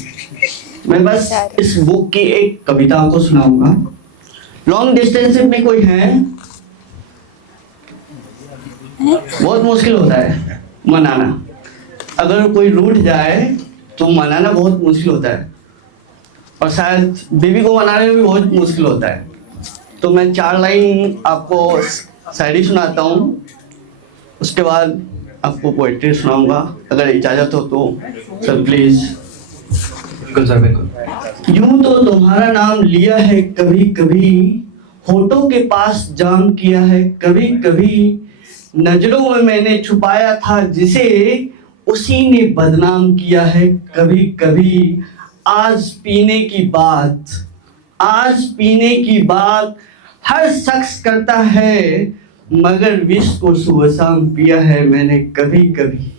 मैं बस इस बुक की एक कविता को सुनाऊंगा। लॉन्ग डिस्टेंस में कोई है, बहुत मुश्किल होता है मनाना। अगर कोई रूठ जाए तो मनाना बहुत मुश्किल होता है, और शायद बेबी को मनाने में भी बहुत मुश्किल होता है। तो मैं 4 लाइन आपको शायरी सुनाता हूँ, उसके बाद आपको पोएट्री सुनाऊंगा अगर इजाजत हो तो। Sir please. बिल्कुल सर बिल्कुल। यूं तो तुम्हारा नाम लिया है कभी कभी, होठों के पास जाम किया है कभी कभी, नजरों में मैंने छुपाया था जिसे उसी ने बदनाम किया है कभी कभी। आज पीने की बात हर शख्स करता है, मगर विष को सुबह शाम पिया है मैंने कभी कभी।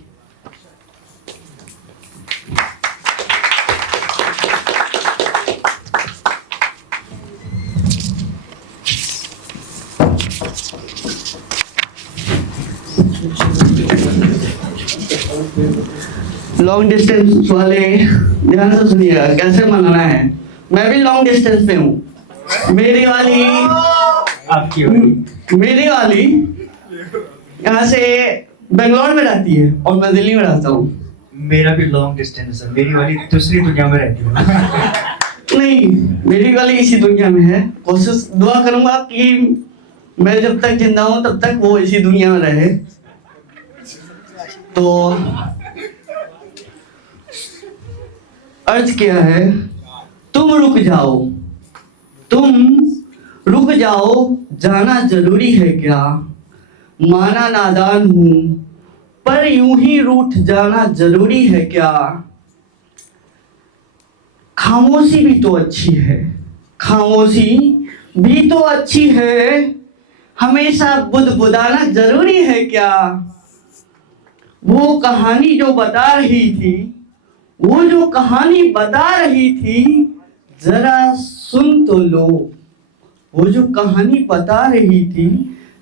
लॉन्ग डिस्टेंस वाले ध्यान से सुनिएगा कैसे मनाना है। मैं भी लॉन्ग डिस्टेंस पे हूँ। मेरी वाली यहाँ से बेंगलोर में रहती है और मैं दिल्ली में रहता हूँ। मेरा भी लॉन्ग डिस्टेंस है, मेरी वाली दूसरी दुनिया में रहती है। नहीं, मेरी वाली इसी दुनिया में है। कोशिश दुआ करूंगा कि मैं जब तक जिंदा हूँ तब तक वो इसी दुनिया में रहे। तो अर्ज क्या है, तुम रुक जाओ, जाना जरूरी है क्या। माना नादान हूं पर यूं ही रूठ जाना जरूरी है क्या। खामोशी भी तो अच्छी है, हमेशा बुदबुदाना जरूरी है क्या। वो कहानी जो बता रही थी जरा सुन तो लो। वो जो कहानी बता रही थी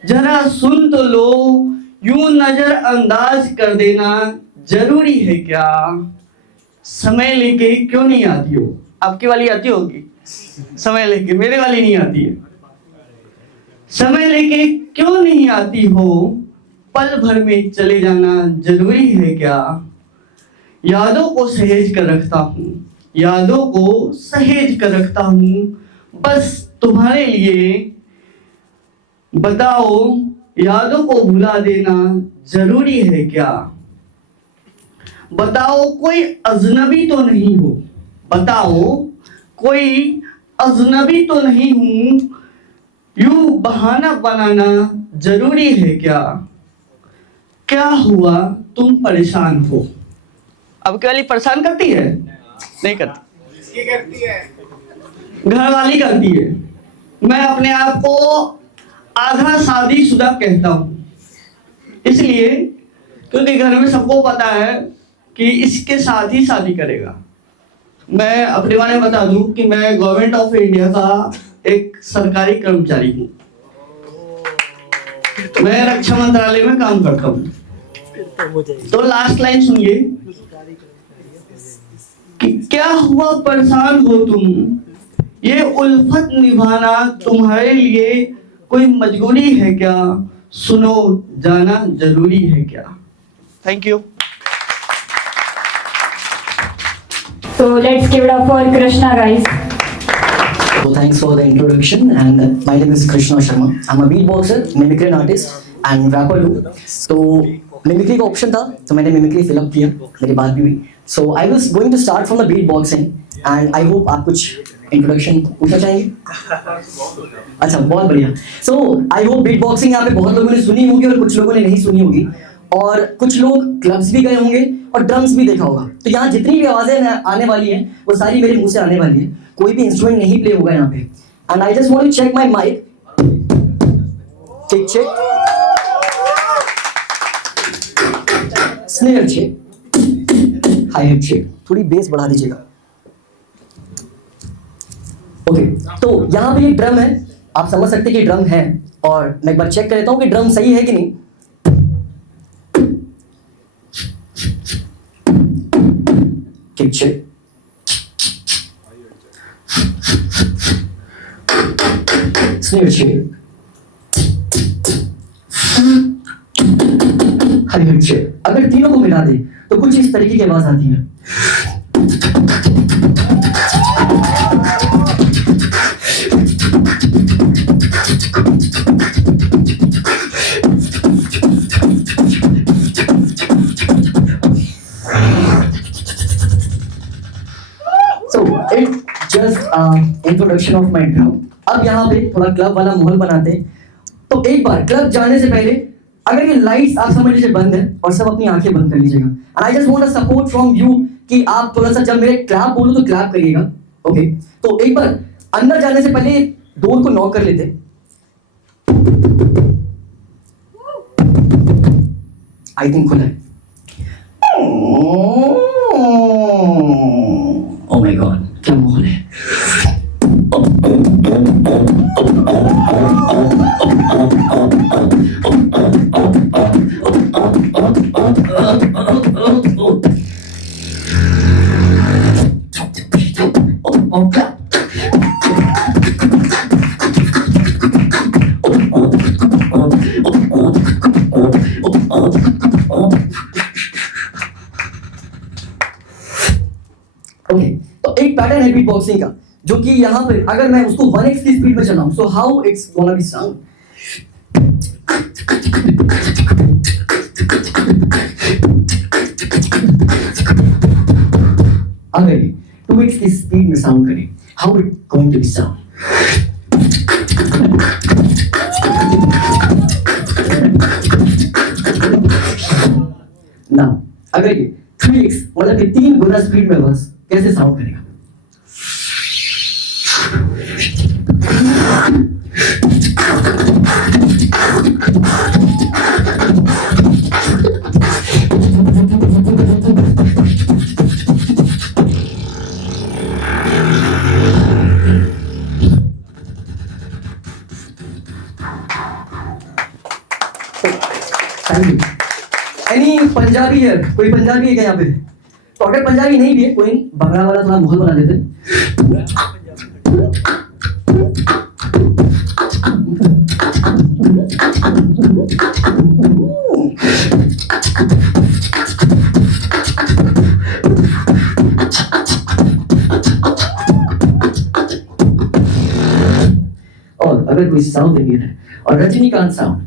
जरा सुन तो लो। यूं नजरअंदाज कर देना जरूरी है क्या। समय लेके क्यों नहीं आती हो। आपकी वाली आती होगी समय लेके, मेरे वाली नहीं आती है। समय लेके क्यों नहीं आती हो, पल भर में चले जाना जरूरी है क्या। यादों को सहेज कर रखता हूँ, बस तुम्हारे लिए बताओ, यादों को भुला देना जरूरी है क्या? बताओ कोई अजनबी तो नहीं हो, बताओ कोई अजनबी तो नहीं हूं, यूं बहाना बनाना जरूरी है क्या? क्या हुआ तुम परेशान हो? अब क्या वाली परेशान करती है? नहीं करती, घर वाली करती है। मैं अपने आप को आधा शादीशुदा कहता हूँ, इसलिए क्योंकि घर में सबको पता है कि इसके साथ ही शादी करेगा। मैं अपने बारे में बता दूं कि मैं गवर्नमेंट ऑफ इंडिया का एक सरकारी कर्मचारी हूँ। मैं रक्षा मंत्रालय में काम करता हूँ। तो लास्ट लाइन सुनिए कि क्या हुआ परेशान हो तुम, ये उल्फत निभाना तुम्हारे लिए कोई मजबूरी है क्या? सुनो जाना जरूरी है क्या? Thank you. So let's give it up for Krishna, guys. So thanks for the introduction, and my name is Krishna Sharma. I'm a beatboxer, mimicry artist and rapper too. So mimicry का option था तो मैंने mimicry fill up किया, मेरी बात भी हुई. So I was going to start from the beatboxing and I hope आप कुछ इंट्रोडक्शन पूछना चाहेंगे? अच्छा, बहुत बढ़िया. So I hope beatboxing यहाँ पे बहुत लोगों ने सुनी होगी और कुछ लोगों ने नहीं सुनी होगी, और कुछ लोग क्लब्स भी गए होंगे और ड्रम्स भी देखा होगा. तो यहाँ जितनी भी आवाजें आने वाली हैं वो सारी मेरे मुंह से आने वाली है. कोई भी इंस्ट्रूमेंट नहीं प्ले होगा यहाँ पे. And I just want to check my mic. Check check. Snare check. Hi hat check. थोड़ी बेस बढ़ा दीजिएगा. ओके, तो यहाँ पे एक ड्रम है. आप समझ सकते हैं कि ड्रम है, और मैं एक बार चेक कर लेता हूँ कि ड्रम सही है कि नहीं. Kick check. Snare check. Hi-hat check. अगर तीनों को मिला दे तो कुछ इस तरीके की आवाज आती है. Introduction of my drum. अब यहाँ पे थोड़ा क्लब वाला माहौल बनाते हैं. तो एक बार क्लब जाने से पहले अगर ये लाइट्स आप समझ लीजिए बंद है और सब अपनी आंखें बंद कर लीजिएगा. And I just want a support from you कि आप थोड़ा सा जब मेरे क्लैप बोलूं तो क्लैप करिएगा. ओके, तो एक बार अंदर जाने से पहले डोर को नॉक कर लेते. आई थिंक खुला है. ओह माय गॉड, क्या माहौल है. ओके, तो एक पैटर्न है बीट बॉक्सिंग का जो कि यहाँ पे अगर मैं उसको 1x की स्पीड में चलाऊं, so how it's gonna be sound. अगर 2x की स्पीड में साउंड करें, how it going to be sound. Now अगर ये 3x मतलब कि 3 गुना स्पीड में बस कैसे साउंड करेगा. एनी पंजाबी है? कोई पंजाबी है क्या यहाँ पे? तो अगर पंजाबी नहीं भी है कोई, बंगला वाला थोड़ा माहौल बना देते. अगर कोई साउथ इंडियन है और रजनीकांत साउंड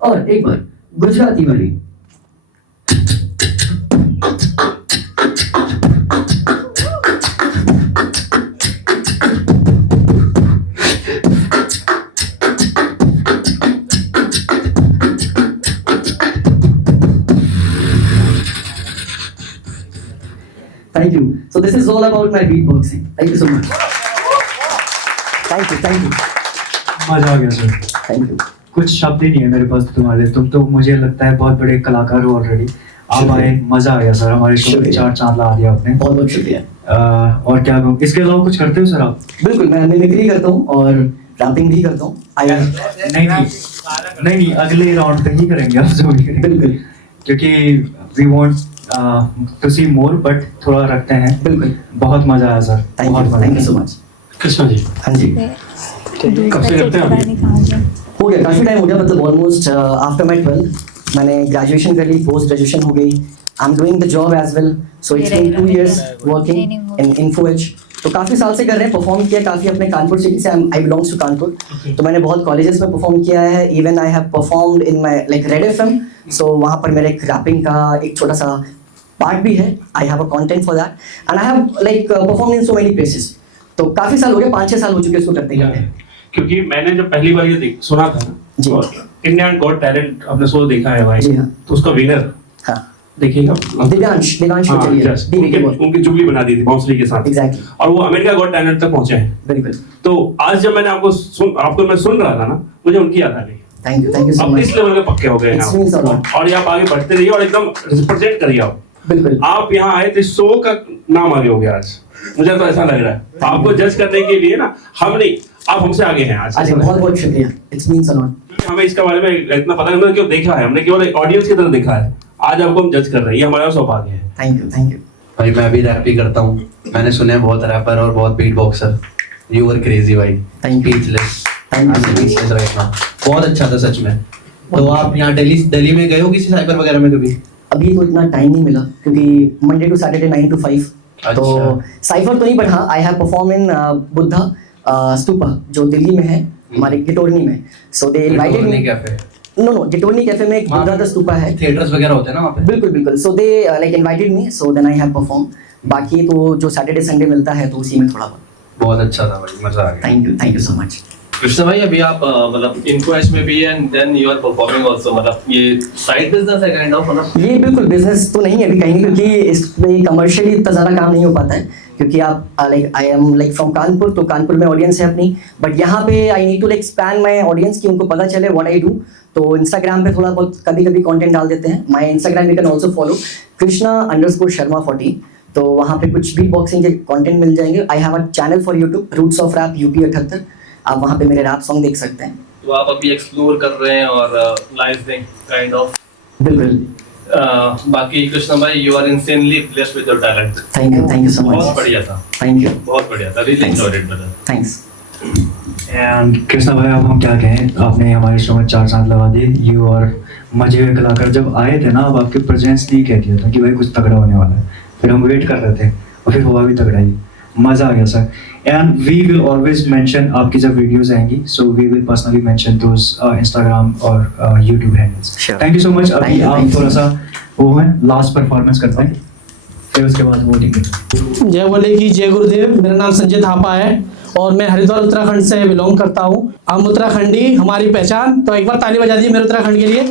और एक बार गुजराती वाली Thank you. So this is all about my beatboxing. Thank you so much. Thank you. Thank you. मजा आ गया सर। Thank you. कुछ शब्द ही नहीं है मेरे पास तुम्हारे, तुम तो मुझे लगता है बहुत बड़े कलाकार हो ऑलरेडी। आप आए, मजा आ गया सर, हमारे शो में 4 चांद लगा दिया आपने। बहुत बहुत शुक्रिया। और क्या कहूँ, इसके अलावा कुछ करते हो सर आप? बिल्कुल, मैं मिमिक्री करता हूँ और रैपिंग भी करता हूँ। नहीं, अगले राउंड पे ही करेंगे आप जो भी करेंगे। बिल्कुल, क्योंकि we want to see more, but थोड़ा रखते हैं। बिल्कुल, बहुत मजा आया sir. Thank you so much. Krishna ji, हाँ जी, कब से करते हैं अभी? हो गया, काफ़ी टाइम हो गया, मतलब ऑलमोस्ट आफ्टर माई 12 मैंने ग्रेजुएशन कर ली, पोस्ट ग्रेजुएशन हो गई। I am doing the job as well, so it's been 2 years working in Info Edge. तो काफ़ी साल से कर रहे हैं, परफॉर्म किया काफ़ी अपने कानपुर सिटी से। आई बिलोंग्स टू कानपुर, तो मैंने बहुत कॉलेजेस में परफॉर्म किया है। Even I have performed in my like red FM, सो वहाँ पर मेरे एक रैपिंग का एक छोटा सा पार्ट भी है। आई have a content for that and I have like perform in so many places. तो काफ़ी साल हो गए, 5-6 साल हो चुके इसको करते करते। क्योंकि मैंने जब पहली बार ये सुना था ना, और इंडिया गॉट टैलेंट आपने शो देखा है भाई, तो उसका विनर देखिएगा दिव्यांश उनकी जुबली बना दी थी बाउंसरी के साथ। एग्जैक्टली। और वो अमेरिका गॉट टैलेंट तक पहुंचे हैं। बिल्कुल। तो आज जब मैंने आपको मैं सुन रहा था ना, मुझे उनकी याद आ गई। Thank you so much. इस लेवल के पक्के हो गए हैं और ये आप आगे बढ़ते रहिए और एकदम रिप्रेजेंट करिए आप। बिल्कुल। आप यहाँ आए थे, शो का नाम आगे हो गया आज, मुझे तो ऐसा लग रहा है। आपको जज करने के लिए ना हम नहीं, आप हमसे आगे हैं आज। बहुत बहुत शुक्रिया, इट्स मींस अ लॉट। हमें इसके बारे में इतना पता नहीं, क्यों देखा है हमने, केवल ऑडियंस की तरह देखा है। आज आपको हम जज कर रहे हैं, ये हमारा सौभाग्य है। थैंक यू भाई। मैं भी रैप ही करता हूँ, मैंने सुने हैं बहुत रैपर और बहुत beat boxer. You were crazy भाई, स्पीचलेस राइट नाउ। बहुत अच्छा था सच में। तो आप यहाँ दिल्ली में गए हो किसी साइबर वगैरह में कभी? अभी तो इतना टाइम नहीं मिला, क्योंकि मंडे टू सैटरडे 9 to 5। तो साइफर तो नहीं, बट हाँ I have perform in Buddha stupa जो दिल्ली में है, हमारे गिटोरनी में। So they invited me. No Ghitorni cafe में एक बुद्धा द स्तूपा है, थिएटर्स वगैरह होते हैं ना वहाँ पे। बिल्कुल। So they like invited me, so then I have perform. बाकी तो जो सैटरडे संडे मिलता है तो उसी में थोड़ा बहुत अच्छा था भाई, मजा आ गया। Thank you so much. Krishna भाई, अभी आप मतलब इन्फ्लुएंस में भी and then you are performing also, मतलब ये साइड बिजनेस है काइंड ऑफ, मतलब ये बिल्कुल बिजनेस तो नहीं है अभी कहीं, क्योंकि इसमें कमर्शियली इतना ज़्यादा काम नहीं हो पाता है। क्योंकि आप like I am like from Kanpur, तो कानपुर में ऑडियंस है अपनी, बट यहाँ पे I need to like span my audience, कि उनको पता चले व्हाट आई डू। तो इंस्टाग्राम पे थोड़ा बहुत कभी कभी कंटेंट डाल देते हैं। My Instagram you can also follow Krishna_Sharma 40। तो वहाँ पे कुछ बीट बॉक्सिंग के कंटेंट मिल जाएंगे। I have a channel for YouTube, roots of rap UP 78। आप वहाँ पे मेरे रैप सॉन्ग देख सकते हैं। तो आप अभी एक्सप्लोर कर रहे हैं और लाइव दें काइंड ऑफ। बिल्कुल। बाकी कृष्णा भाई, you are insanely blessed with your talent. Thank you so much. बहुत बढ़िया था। Thank you. बहुत बढ़िया था, really enjoyed it brother. Thanks. And Krishna भाई, अब हम क्या कहें, आपने हमारे शो में 4 चांद लगा दिए। यू और मजे हुए कलाकार जब आए थे ना, अब आपके प्रेजेंस नहीं कह दिया था कि भाई कुछ तगड़ा होने वाला है। फिर हम वेट कर रहे थे और फिर हुआ भी तगड़ा ही। मजा आ गया sir. And we will always mention आपकी जब वीडियोस आएंगी, so we will personally mention those Instagram और YouTube handles. Thank you so much. अभी आप थोड़ा सा वो है लास्ट परफॉर्मेंस करते हैं, फिर उसके बाद वोटिंग करें। जय बोले की जय गुरुदेव। मेरा नाम संजय थापा है और मैं हरिद्वार उत्तराखंड से बिलोंग करता हूँ। हम उत्तराखंडी, हमारी पहचान। तो एक बार ताली बजा दीजिए मेरे उत्तराखंड के लिए।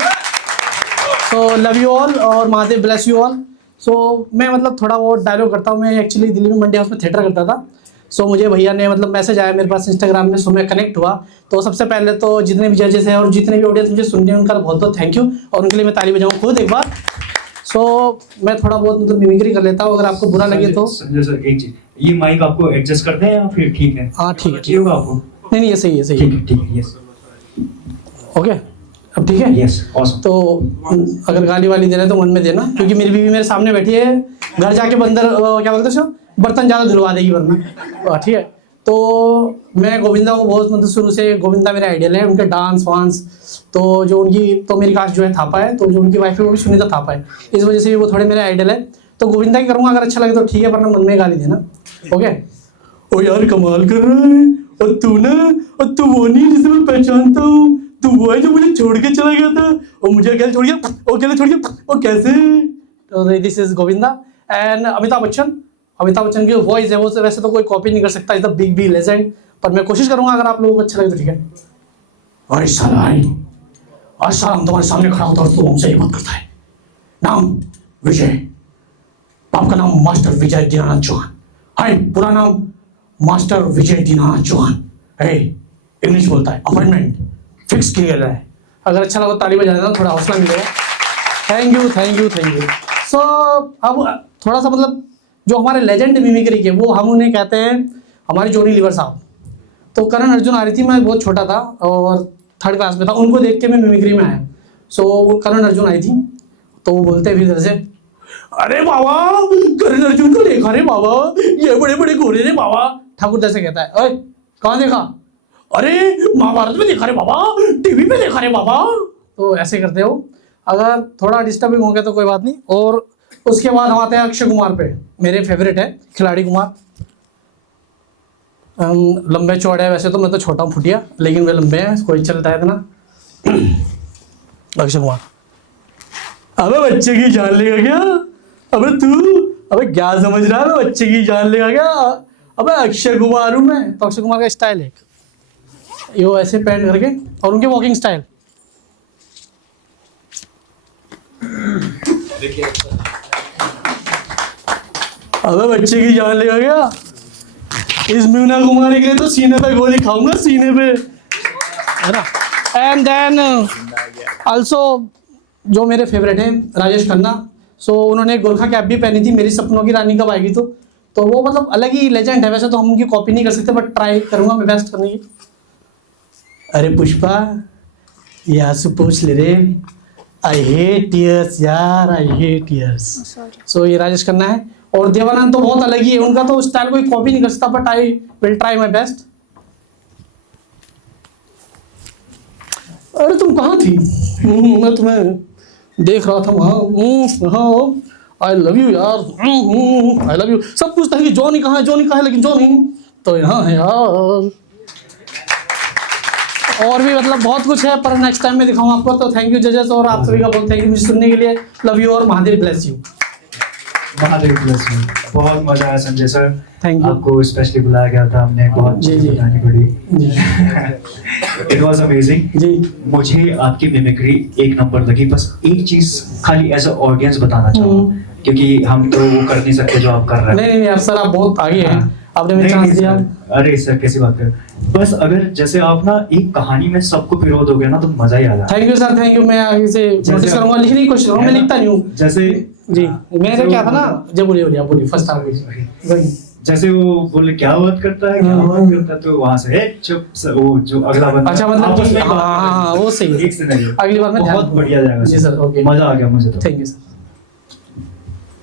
तो लव यू ऑल और महादेव ब्लेस यू ऑल। सो मैं मतलब थोड़ा वो डायलॉग करता हूँ। मैं एक्चुअली दिल्ली में मंडी हाउस में थिएटर करता था। सो मुझे भैया ने मतलब मैसेज आया मेरे पास इंस्टाग्राम में, सो मैं कनेक्ट हुआ। तो सबसे पहले तो जितने भी जजेस हैं और जितने भी ऑडियंस मुझे सुन रहे हैं, उनका बहुत बहुत थैंक यू, और उनके लिए मैं ताली बजाऊँ खुद एक बार। सो मैं थोड़ा बहुत मतलब मिमिक्री कर लेता हूँ, अगर आपको बुरा लगे तो। संजय सर एक चीज, ये माइक आपको एडजस्ट कर दें या फिर ठीक है? हाँ ठीक है, ठीक होगा आपको? नहीं ये सही है, सही है। ठीक है, यस। ओके, अब ठीक है। Yes, awesome. तो अगर गाली वाली देना है तो मन में देना, क्योंकि मेरी बीवी मेरे सामने बैठी है। घर जाके बंदर क्या बोलते हैं, बर्तन ज़्यादा धुलवा देगी वरना। ठीक है, तो मैं गोविंदा को बहुत मतलब शुरू से गोविंदा मेरे आइडियल है, उनके डांस वांस। तो जो उनकी तो मेरी कास्ट जो है थापा है, तो जो उनकी वाइफ है वो भी सुनीता थापा है, इस वजह से वो थोड़े मेरे आइडियल है। तो गोविंदा की करूँगा, अगर अच्छा लगे तो ठीक है, वरना मन में गाली देना। ओके। ओ यार कमाल कर रहा है, और तू ना, और तू वो नहीं जिसे मैं पहचानता हूँ, तू वो है जो मुझे छोड़ के चला गया था और मुझे अकेले छोड़ गया, अकेले छोड़ गया, और कैसे। तो this is Govinda. And Amitabh Bachchan की वॉइस है वो वैसे तो कोई कॉपी नहीं कर सकता, is the big B legend, पर मैं कोशिश करूंगा अगर आप लोगों को अच्छा लगे तो ठीक है। अरे साला आज साला हम तुम्हारे सामने खड़ा होता और तू हमसे ये बात करता है। नाम विजय, बाप का नाम मास्टर विजय दीनानाथ चौहान, हाय पूरा नाम मास्टर विजय दीनानाथ चौहान है, इंग्लिश बोलता है, अपॉइंटमेंट फिक्स किया गया है। अगर अच्छा लगा ताली बजा देना, थोड़ा हौसला मिलेगा। Thank you. सो अब थोड़ा सा मतलब जो हमारे लेजेंड मिमिक्री के वो हम उन्हें कहते हैं हमारे जॉनी लीवर साहब। तो करण अर्जुन आ रही थी, मैं बहुत छोटा था और 3rd क्लास में था, उनको देख के मैं मिमिक्री में आया। सो वो करण अर्जुन आई थी, तो वो बोलते फिर इधर से, अरे बाबा करण अर्जुन को देखा रे बाबा, ये बड़े बड़े गोरे रे बाबा। ठाकुर जैसे कहता है, ओए कहाँ देखा, अरे महाभारत में देखा रे बाबा, टीवी पे देखा रे बाबा। तो ऐसे करते हो। अगर थोड़ा डिस्टर्बिंग हो गया तो कोई बात नहीं। और उसके बाद हम आते हैं अक्षय कुमार पे, मेरे फेवरेट है खिलाड़ी कुमार। लंबे चौड़े हैं, वैसे तो मैं तो छोटा हूँ फुटिया, लेकिन वे लंबे हैं, कोई चलता है इतना। अक्षय कुमार, अबे बच्चे की जान लेगा क्या, अबे तू, अबे क्या समझ रहा है, बच्चे की जान लेगा क्या, अबे अक्षय कुमार हूँ मैं। तो अक्षय कुमार का स्टाइल है ये, वो ऐसे पैंट करके, और उनके वॉकिंग स्टाइल देखिए। अबे बच्चे की जान लेगा क्या, इस मीना कुमारी के तो सीने पे गोली खाऊंगा, सीने पे, है ना। एंड देन आल्सो जो मेरे फेवरेट हैं राजेश खन्ना। सो उन्होंने गोरखा कैप भी पहनी थी, मेरी सपनों की रानी कब आएगी, तो वो मतलब अलग ही लेजेंड है। वैसे तो हम उनकी कॉपी नहीं कर सकते, बट ट्राई करूंगा मैं बेस्ट करने की। अरे पुष्पा ये आंसू पूछ ले रे, आई हेट टीयर्स यार, आई हेट टीयर्स। सो ये राजेश खन्ना है। और देवानंद तो बहुत अलग ही है, उनका तो स्टाइल कोई कॉपी नहीं कर सकता, but I will try my best. अरे तुम कहाँ थी, मैं तुम्हें देख रहा था वहाँ। आई लव यू यार, आई लव यू। सब पूछता है कि जॉनी कहाँ है, लेकिन जॉनी तो यहाँ है यार। और भी मतलब बहुत कुछ है, पर नेक्स्ट टाइम मैं दिखाऊँ आपको। तो थैंक यू जजेस, और आप सभी का बहुत थैंक यू मुझे सुनने के लिए। लव यू और Mahadev bless you. Mahadev bless you. बहुत मजा आया संजय सर, थैंक यू। आपको स्पेशली बुलाया गया था, हमने बहुत चीज़ें बतानी पड़ी। इट वाज अमेजिंग जी। मुझे आपकी मिमिक्री एक नंबर लगी। बस एक चीज खाली एज अ ऑडियंस बताना चाहूँ, क्योंकि हम तो वो कर नहीं सकते जो आप कर रहे हैं। नहीं सर, आप बहुत आगे हैं, आपने मुझे चांस दिया। अरे सर कैसी बात कर, बस अगर जैसे आप ना एक कहानी में सबको पिरो दोगे ना तो मजा ही आ जाए। Thank you sir, thank you. मैं आगे से नोटिस करूंगा, लिखने की कोशिश करूंगा, मैं लिखता नहीं हूँ। जैसे जी मैंने क्या था ना, जब बोलिए फर्स्ट आप जैसे वो बोले क्या बात करता है, तो वहां से चुप, वो जो अगला बंदा। अच्छा मतलब हाँ वो सही है, एक से नहीं, अगली बार में बहुत बढ़िया जाएगा। जी सर, ओके, मजा आ गया मुझे तो। Thank you sir.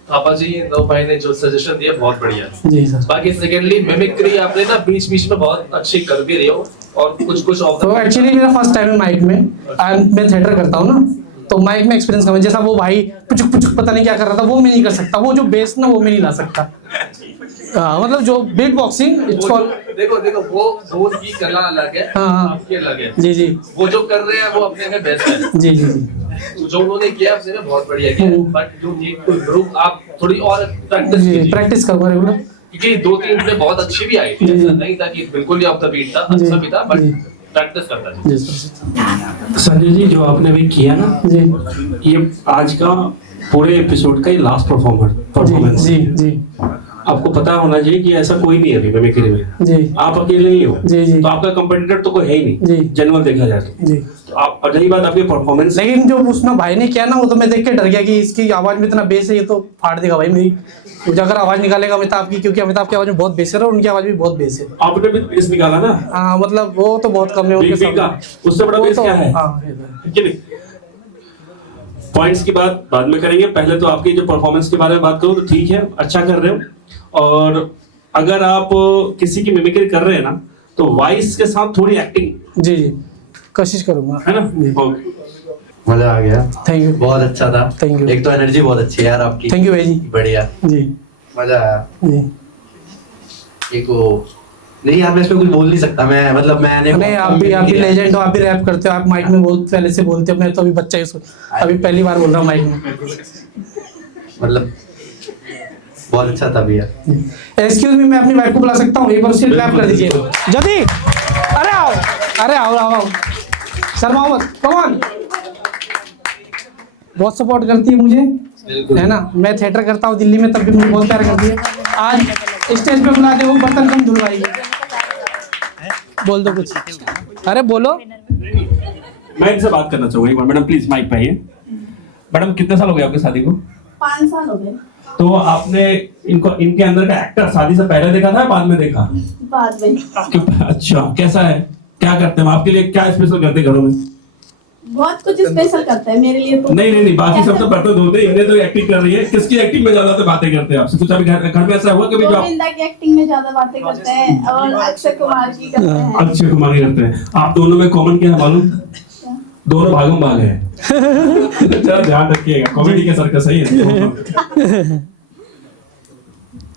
पापा जी दो भाई ने जो सजेशन दिया बहुत बढ़िया जी सर। बाकी सेकेंडली मिमिक्री आपने ना बीच बीच में बहुत अच्छी कर भी रहे हो, और कुछ ऑफ तो एक्चुअली मेरा फर्स्ट टाइम है माइक में, मैं थिएटर करता हूँ ना, तो माइक में एक्सपीरियंस कम है। जैसा वो भाई पुचुक पुचुक पता नहीं क्या कर रहा था, वो मैं नहीं कर सकता, वो जो बेस ना वो मैं नहीं ला सकता। मतलब जो बीट बॉक्सिंग इट्स कॉल्ड, देखो वो की कला अलग है, हाँ आपकी अलग है। जी जी, वो जो कर रहे हैं वो अपने में बेस्ट है। जी जी जी, जो उन्होंने किया अपने में बहुत बढ़िया किया, बट जो ग्रुप आप थोड़ी और प्रैक्टिस करूंगा रेगुलर, क्योंकि 2-3 में बहुत अच्छी भी आई थी, ऐसा नहीं था कि बिल्कुल ही ऑफ द बीट था, अच्छा भी था, बट प्रैक्टिस करता था। संजय जी जो आपने भी किया ना जी, ये आज का पूरे एपिसोड का ही लास्ट परफॉर्मेंस जी जी। आपको पता होना चाहिए कि ऐसा कोई नहीं है अभी मिमिक्री में जी, आप अकेले ही हो जी जी, तो आपका कंपटीटर तो कोई है ही नहीं जी, जनरल देखा जाए जी। तो आप, और रही बात आपकी परफॉर्मेंस, लेकिन जो उसमें भाई ने किया ना, वो तो मैं देख के डर गया कि इसकी आवाज में इतना बेस है, ये तो फाड़ देगा भाई मेरी। मुझे अगर आवाज निकालेगा अमिताभ की, क्योंकि अमिताभ की आवाज में बहुत बेस है और उनकी आवाज भी बहुत बेस है। आपने भी बेस निकाला ना? हाँ मतलब वो तो बहुत कम है उनके सामने, उससे बड़ा बेस क्या है? पॉइंट्स की बात बाद में करेंगे, पहले तो आपकी जो परफॉर्मेंस के बारे में बात करूं तो ठीक है, अच्छा कर रहे हो। और अगर आप किसी की मिमिक्री कर रहे हैं ना तो वॉइस के साथ थोड़ी एक्टिंग। जी जी कोशिश करूंगा, है ना? ओके, मजा आ गया। थैंक यू, बहुत अच्छा था। Thank you. एक तो एनर्जी बहुत अच्छी है यार आपकी। थैंक यू भाई जी। बढ़िया जी, मजा आया जी। एक वो नहीं यार, मैं इस पे कुछ बोल नहीं सकता। मैं मतलब मैंने नहीं, आप भी लेजेंड हो, आप भी रैप करते हो, आप माइक में बहुत पहले से बोलते हो। मैं तो अभी बच्चा ही अभी पहली बार बोल रहा हूँ माइक में। मतलब बहुत अच्छा था भैया। एक्सक्यूज मी, मैं अपनी वाइफ को बुला सकता हूँ? एक बार उसके क्लैप कर दीजिए जल्दी। अरे आओ, अरे आओ आओ आओ, शर्मा मत, कम ऑन। बहुत सपोर्ट करती है मुझे, है ना? मैं थिएटर करता हूँ दिल्ली में, तब भी मुझे बहुत प्यार करती है। आज स्टेज पे बुला दे, वो बर्तन कम धुलवाई। बोल दो कुछ, अरे बोलो। मैं इनसे बात करना चाहूंगा एक बार। मैडम प्लीज माइक पे आइए। मैडम कितने साल हो गए आपकी शादी को? 5 साल हो गए। तो आपने इनको, इनके अंदर का एक्टर शादी से पहले देखा था या बाद में देखा? बाद में। अच्छा, कैसा है, क्या करते हैं आपके लिए, क्या स्पेशल करते हैं घरों में? बहुत कुछ स्पेशल करते हैं मेरे लिए तो। नहीं, बाकी सब तो बर्तन धोते हैं, इन्हें तो एक्टिंग कर रही है। किसकी एक्टिंग में ज्यादा बातें करते हैं आपसे? कुछ अभी घर में ऐसा हुआ कभी? जो गोविंदा की एक्टिंग में ज्यादा बातें करते हैं और अक्षय कुमार की करते हैं। अक्षय कुमार की करते हैं। आप दोनों में कॉमन क्या है मालूम? दोनों भागम भाग है। जरा ध्यान रखिएगा, कॉमेडी के सर्कस है ये।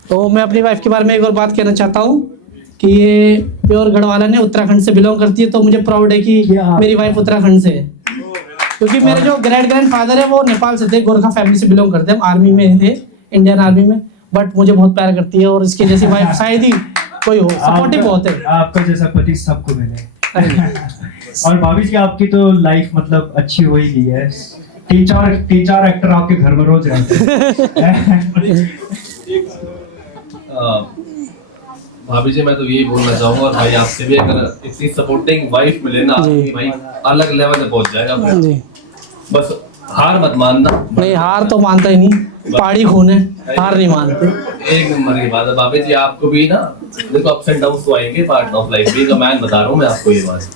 तो मैं अपनी वाइफ के बारे में एक और बात कहना चाहता हूँ कि ये प्योर गढ़वाला ने उत्तराखंड से बिलोंग करती है। तो मुझे प्राउड है कि मेरी वाइफ उत्तराखंड से है, क्योंकि मेरे जो ग्रैंड फादर है वो नेपाल से थे, गोरखा फैमिली से बिलोंग करते हैं। हम आर्मी में थे, इंडियन आर्मी में, बट मुझे बहुत प्यार करती है। और इसके जैसी वाइफ शायद ही कोई हो, सपोर्टिव बहुत है। आपका जैसा पति सबको मिले। और भाभी जी आपकी तो लाइफ मतलब अच्छी हो ही गई है। 3-4 एक्टर आपके घर में रोज रहते हैं। भाभी जी मैं तो यही बोलना चाहूंगा, और भाई आपसे भी, अगर इतनी सपोर्टिंग वाइफ मिले ना, आपकी भाई अलग लेवल पे पहुंच जाएगा। बस हार मत मानना। नहीं, हार तो मानता ही नहीं, पहाड़ी खून है, हार नहीं मानते। एक नंबर की बात है भाभी जी। आपको भी ना देखो अप्स एंड डाउन्स तो आएंगे, पार्ट ऑफ लाइफ भी का मैं बता रहा हूँ मैं आपको ये बात।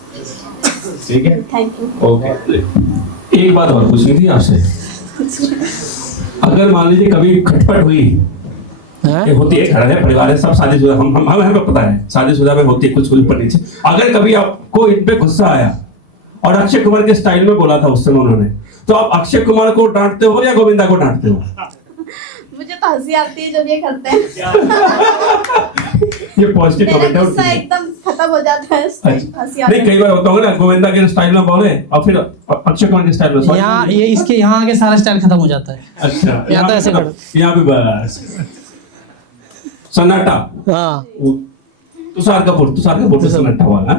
ठीक है, थैंक यू। ओके, एक बात और पूछनी थी आपसे। अगर मान लीजिए कभी खटपट हुई, ये होती है, घर है, परिवार है, सब शादीशुदा, हमें पता है शादीशुदा में होती है कुछ ऊपर नीचे। अगर कभी आपको इन पे गुस्सा आया और अक्षय कुमार के स्टाइल में बोला था उस समय उन्होंने, तो आप अक्षय कुमार को डांटते हो या गोविंदा को डांटते हो? मुझे तो हंसी आती है जब ये करते हैं। ये पॉजिटिव मेरा कमेंट है। गुस्सा एकदम खत्म हो जाता है, हंसी आती नहीं, है। कई बार होता होगा ना, गोविंदा के स्टाइल में बोले और फिर अक्षय कुमार के स्टाइल में। यहाँ ये इसके यहाँ आके सारा स्टाइल खत्म हो जाता है। अच्छा, यहाँ तो ऐसे करो। यहाँ पे बस सन्नाटा। हाँ, तुषार कपूर तो सन्नाटा वाला।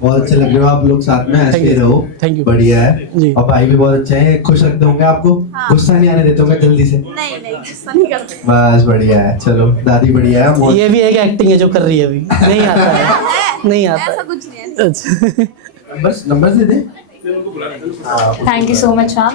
बहुत अच्छे लग रहे हो आप लोग, साथ में ऐसे रहो। थैंक यू, बढ़िया है। और भाई भी बहुत अच्छे हैं, खुश रखते होंगे आपको। गुस्सा नहीं आने देते होंगे जल्दी से? नहीं, गुस्सा नहीं करते। बस बढ़िया है। चलो दादी बढ़िया है। ये भी एक एक्टिंग है जो कर रही है अभी। नहीं आता है, नहीं आता। ऐसा कुछ नहीं है। बस number they they. Thank you so much, ma'am.